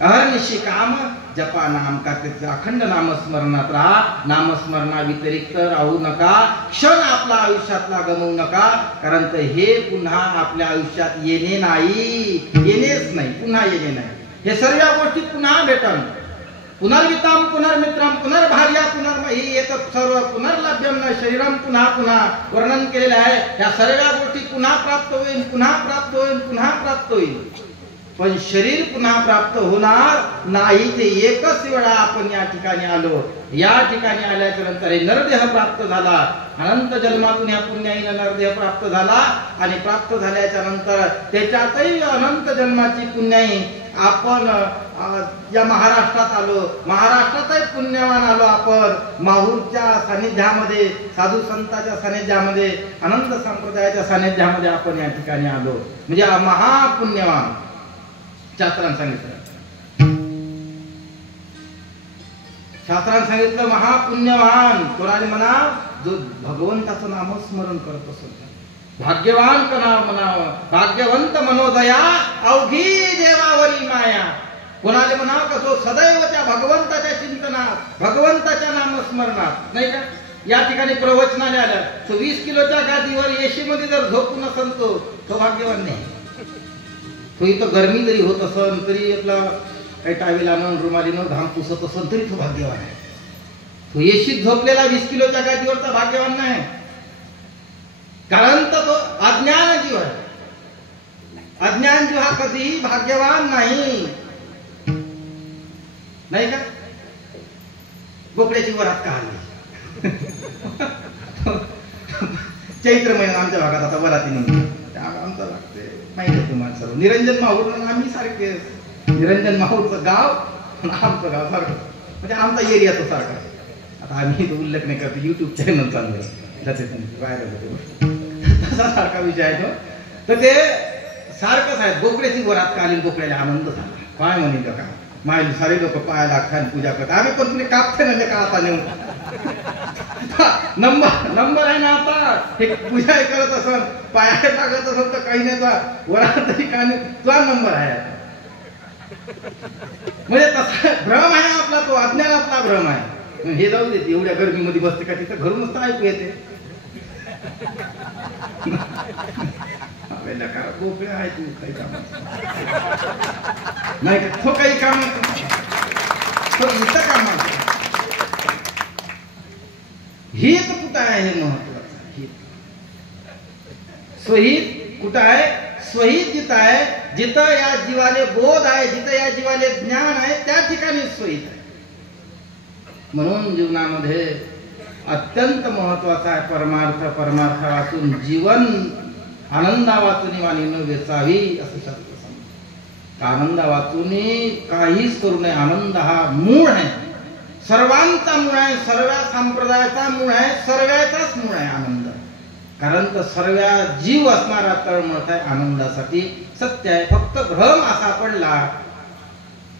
अहर्निशी काम जपा नाम. का त्याचं अखंड नामस्मरणात राहा. नामस्मरणा व्यतिरिक्त राहू नका. क्षण आपला आयुष्यातला गमवू नका. कारण तर हे पुन्हा आपल्या आयुष्यात येणे नाही. येणेच नाही. पुन्हा येणे नाही. हे सर्व गोष्टी पुन्हा भेटन. पुनर्विताम पुनर्मित्राम पुनर्भार्या पुनर्मही येतात सर्व पुनर्लभ्यम न शरीरम पुन्हा पुन्हा वर्णन केलेलं आहे. या सर्व गोष्टी पुन्हा प्राप्त होईल पुन्हा प्राप्त होईल पुन्हा प्राप्त होईल. पण शरीर पुन्हा प्राप्त होणार नाही. ते एकच वेळा आपण या ठिकाणी आलो. या ठिकाणी आल्याच्या नंतर हे नरदेह प्राप्त झाला. अनंत जन्मातून या पुण्याईनं नरदेह प्राप्त झाला आणि प्राप्त झाल्याच्या नंतर त्याच्यातही अनंत जन्माची पुण्याई आपण या महाराष्ट्रात आलो. महाराष्ट्रातही पुण्यवान आलो आपण. माहूरच्या सानिध्यामध्ये साधू संतांच्या सानिध्यामध्ये आनंद संप्रदायाच्या सानिध्यामध्ये आपण या ठिकाणी आलो. म्हणजे महापुण्यवान शास्त्रानं सांगितलं. शास्त्रानं सांगितलं महापुण्यवान कोणाने म्हणा जो भगवंताचं नामस्मरण करत असतो. भाग्यवान नाव म्हणावं. भाग्यवंत मनोदया अवघी देवावरी माया. कोणाला म्हणावं का जो सदैव त्या भगवंताच्या चिंतनात भगवंताच्या नामस्मरणात नाही का. या ठिकाणी प्रवचनाने आल्या तो 20 किलोच्या गादीवर एसी मध्ये जर झोपून असेल तो भाग्यवान नाही. तो इथं गरमी जरी होत असेल तरी आपला काही टावेलानं रुमालीनं घाम पुसत असेल तरी तो भाग्यवान आहे. तो एशीत झोपलेला 20 किलोच्या गादीवरचा भाग्यवान नाही. कारण तो अज्ञान जीव आहे. अज्ञान जीव हा कधीही भाग्यवान नाही नाही का. बोकड्याची वरात का आली चैत्र महिन्यात आमच्या भागात आता वराती निघते आमचं लागते माहिती आहे तुम्हाला सर्व. निरंजन माहूर आम्ही सारखे निरंजन माहूरचं गाव आमचं गाव सारखं म्हणजे आमचा एरिया तो सारखा. आता आम्ही उल्लेख नाही करतो. युट्यूब चॅनल चालू आहे तसा सारखा विषय आहे तो. तर ते सारखंच आहे. बोकड्याची वरात का आली. बोकड्याला आनंद झाला. काय म्हणेल का माय सारे लोक पायाला खान पूजा करतात. आम्ही पण तुम्ही कापते ना का आता नेऊन नंबर आहे ना आता. हे पूजा करत असन पाया लागत असेल तर काही नाही वरात तरी का नाही तुझा नंबर आहे. म्हणजे तसा भ्रम आहे आपला तो अज्ञानातला भ्रम आहे. हे जाऊ देते एवढ्या गर्मीमध्ये बसते का तिथं घरूनच तर ऐकू येते. बोकड्या आहे तू काही काम नाही का. तो काही काम तो इथं काम हित कुठं आहे हे महत्वाचं. हित स्वहित कुठं आहे. स्वहित जिथं आहे जिथं या जीवाले बोध आहे जिथं या जीवाले ज्ञान आहे त्या ठिकाणी स्वहित आहे. म्हणून जीवनामध्ये अत्यंत महत्वाचा आहे परमार्थ. परमार्थ वाचून जीवन आनंदा वाचून वाणी न वेचावी असं शास्त्र सांगतं. आनंद वाचून काहीच करू नये. आनंद हा मूळ आहे, सर्वांचा मूळ आहे, सर्व संप्रदायाचा मूळ आहे, सर्वांचाच मूळ आहे आनंद. कारण तर सर्व जीव असणारा तळमळत आहे आनंदासाठी. सत्य आहे, फक्त भ्रम असा पडला,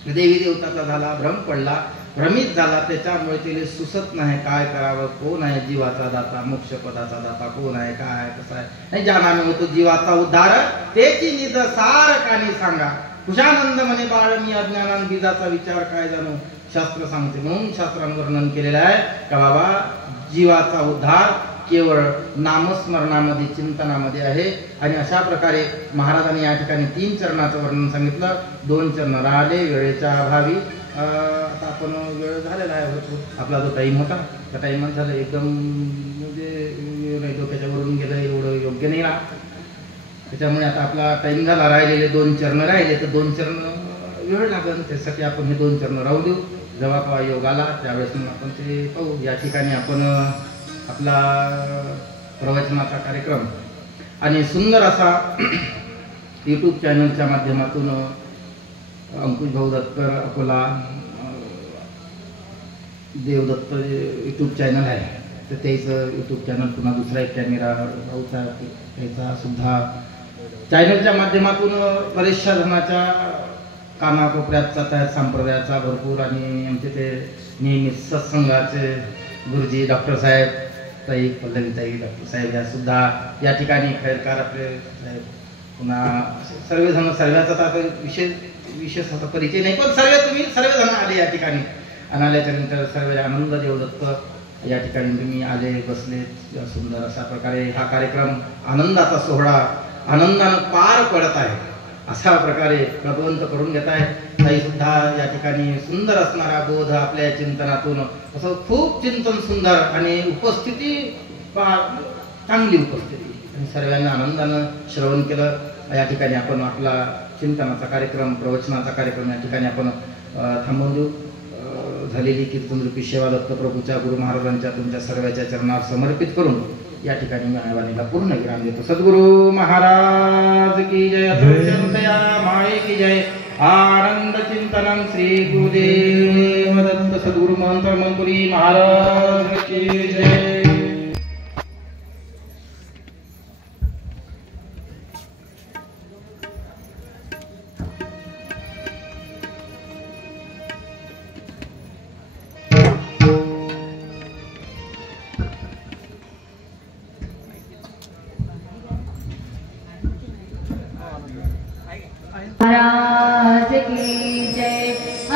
देवी देवताचा झाला भ्रम पडला, भ्रमित झाला, त्याच्यामुळे तिला सुचत नाही काय करावं. कोण आहे जीवाचा दाता, मोक्ष पदाचा दाता कोण आहे, काय आहे, कसं आहे. नाही जाणामी होतो जीवाचा उद्धार, त्याची निज सार कानी सांगा. कुशानंद म्हणे बाळ मी अज्ञानान बीजाचा विचार काय जाणू. शास्त्र सांगते म्हणून शास्त्रानं वर्णन केलेलं आहे का बाबा जीवाचा उद्धार केवळ नामस्मरणामध्ये, चिंतनामध्ये आहे. आणि अशा प्रकारे महाराजांनी या ठिकाणी 3 चरणाचं वर्णन सांगितलं. 2 चरण राहिले वेळेच्या अभावी. आता आपण वेळ झालेला आहे भरपूर. आपला जो टाईम होता त्या टाईमात झालं एकदम म्हणजे डोक्याच्या वरून गेलं, एवढं योग्य नाही ना. त्याच्यामुळे आता आपला टाईम झाला, राहिलेले 2 चरण राहिले तर 2 चरण वेळ लागेल. त्यासाठी आपण हे 2 चरण राहू देऊ. जेव्हा केव्हा योग आला त्यावेळेस मग आपण ते पाहू. या ठिकाणी आपण आपला प्रवचनाचा कार्यक्रम आणि सुंदर असा यूट्यूब चॅनलच्या माध्यमातून अंकुश भाऊ दत्तर अकोला देवदत्त यूट्यूब चॅनल आहे, तर त्याचं यूट्यूब चॅनल पुन्हा दुसरा एक कॅमेरा भाऊचा त्याचा सुद्धा चॅनलच्या माध्यमातून बरेचशा जणाच्या कानाकोपऱ्याचा त्या संप्रदायाचा भरपूर. आणि आमचे ते नेहमी सत्संगाचे गुरुजी डॉक्टर साहेब ताई, पल्लवीताई, डॉक्टर साहेब या सुद्धा या ठिकाणी खैरकार आपले साहेब, पुन्हा सर्वजण, सर्वांचा तर विशेष आता परिचय नाही, पण तुम्ही सर्वजण आले या ठिकाणी. आणि आल्याच्या नंतर सर्व आनंद देवदत्त या ठिकाणी तुम्ही आले, बसले. सुंदर अशा प्रकारे हा कार्यक्रम आनंदाचा सोहळा आनंदानं पार पडत आहे. अशा प्रकारे प्रबंध करून घेत आहे. ताई सुद्धा या ठिकाणी सुंदर असणारा बोध आपल्या चिंतनातून असं खूप चिंतन सुंदर आणि उपस्थिती चांगली उपस्थिती आणि सर्वांना आनंदानं श्रवण केलं. या ठिकाणी आपण आपला चिंतनाचा कार्यक्रम, प्रवचनाचा कार्यक्रम या ठिकाणी आपण थांबवून देऊ. झालेली कीर्तनरूपी सेवा दत्तप्रभूच्या गुरु महाराजांच्या तुमच्या सर्वांच्या चरणावर समर्पित करून या ठिकाणी मी आवानीला पूर्ण विराम देतो. सद्गुरु महाराज की जय, माळे की जय. आनंद चिंतनम श्री गुरुदेव दत्त सद्गुरु महंत मंपुरी महाराज की जय. महाराज की जय.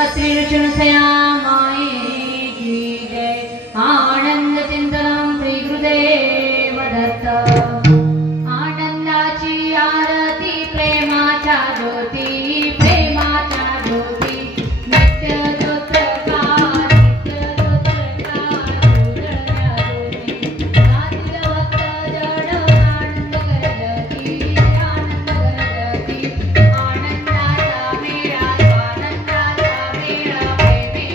अत्रि ऋषिनुसया माये की जय. आनंद चिंतनम श्री गुरुदेव दत्त. आनंदाची आरती प्रेमाच्या ज्योती, प्रेमाच्या ज्योती. नित्य ज्योतकार, नित्य ज्योतकार, उजळल्या ज्योती. गातील भक्त जड आनंद करजती, आनंद करजती. आनंदाचा मेळा, आनंदाचा मेळा, प्रेमे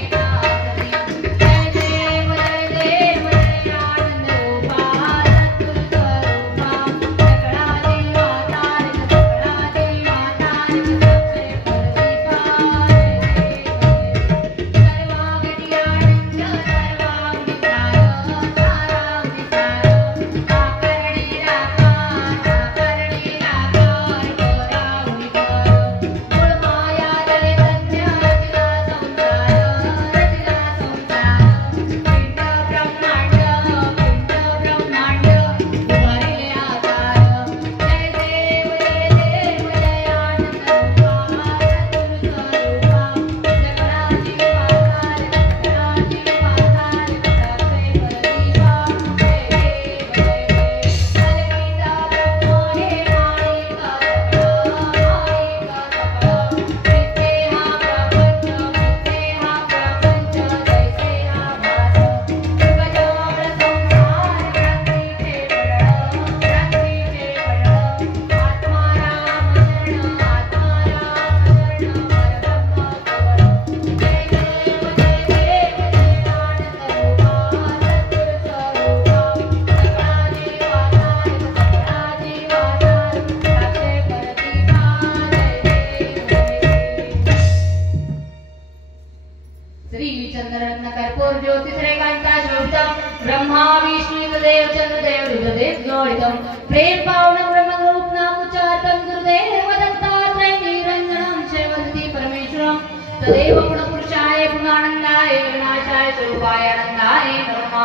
गुरुदेव हृदयदेव जोडितं प्रेम पावनं ब्रह्मरूप नामुच्चारतं गुरुदेव दत्तात्रय निरञ्जनं सेवन्ति परमेश्वरं तदेव गुणपुरुषाय गुणानन्दाय विनाशाय स्वरूपाय आनन्दाय नमः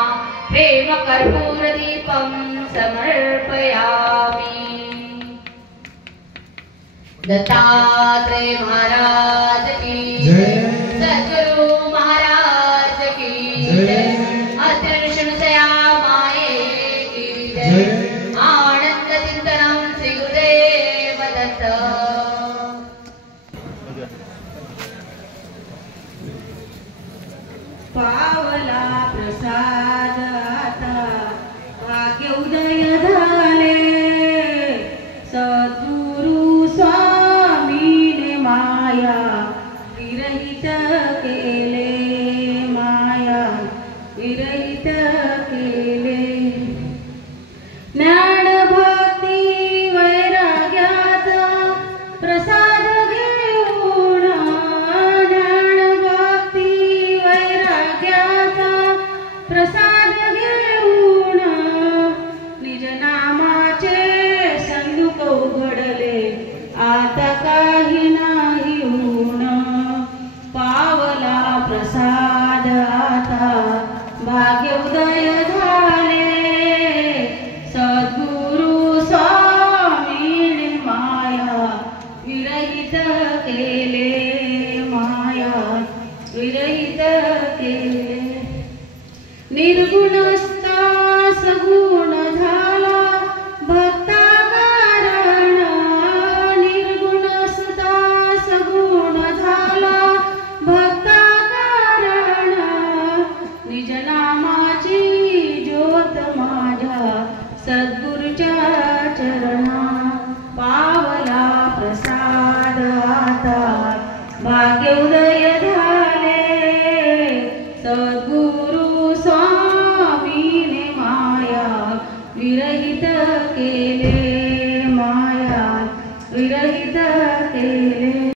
प्रेम कर्पूरदीपं समर्पयामि। दत्तात्रेय महाराज की जय। सद्गुरु महाराज की जय। अदर्शन दया माये की जय। आनंद चिंतनम श्री गुरुदेव दत्त। पावला प्रसाद आता भाग्य उदय झाले सद्गुरु स्वामीने माया विरहित केले माया विरहित केले ज्ञान भक्ती वैराग्याचा प्रसाद घेऊन ज्ञान भक्ती वैराग्याचा प्रसाद घेऊन निज नामाचे संदूक उघडले आता काही नाही ऊन पावला प्रसाद आता भाग्य उदय झाले सद्गुरु स्वामीने माया विरहित केले माया विरहित केले निर्गुणस्ता सगुण झाला भक्ता कारण निर्गुणस्ता सगुण झाला भक्ता कारण निज नामाची ज्योत माझ्या सद्गुरूच्या चरणा पावला प्रसाद आता भाग्य उदय झाले सद्गुरु स्वामीने माया विरहित केले माया विरहित केले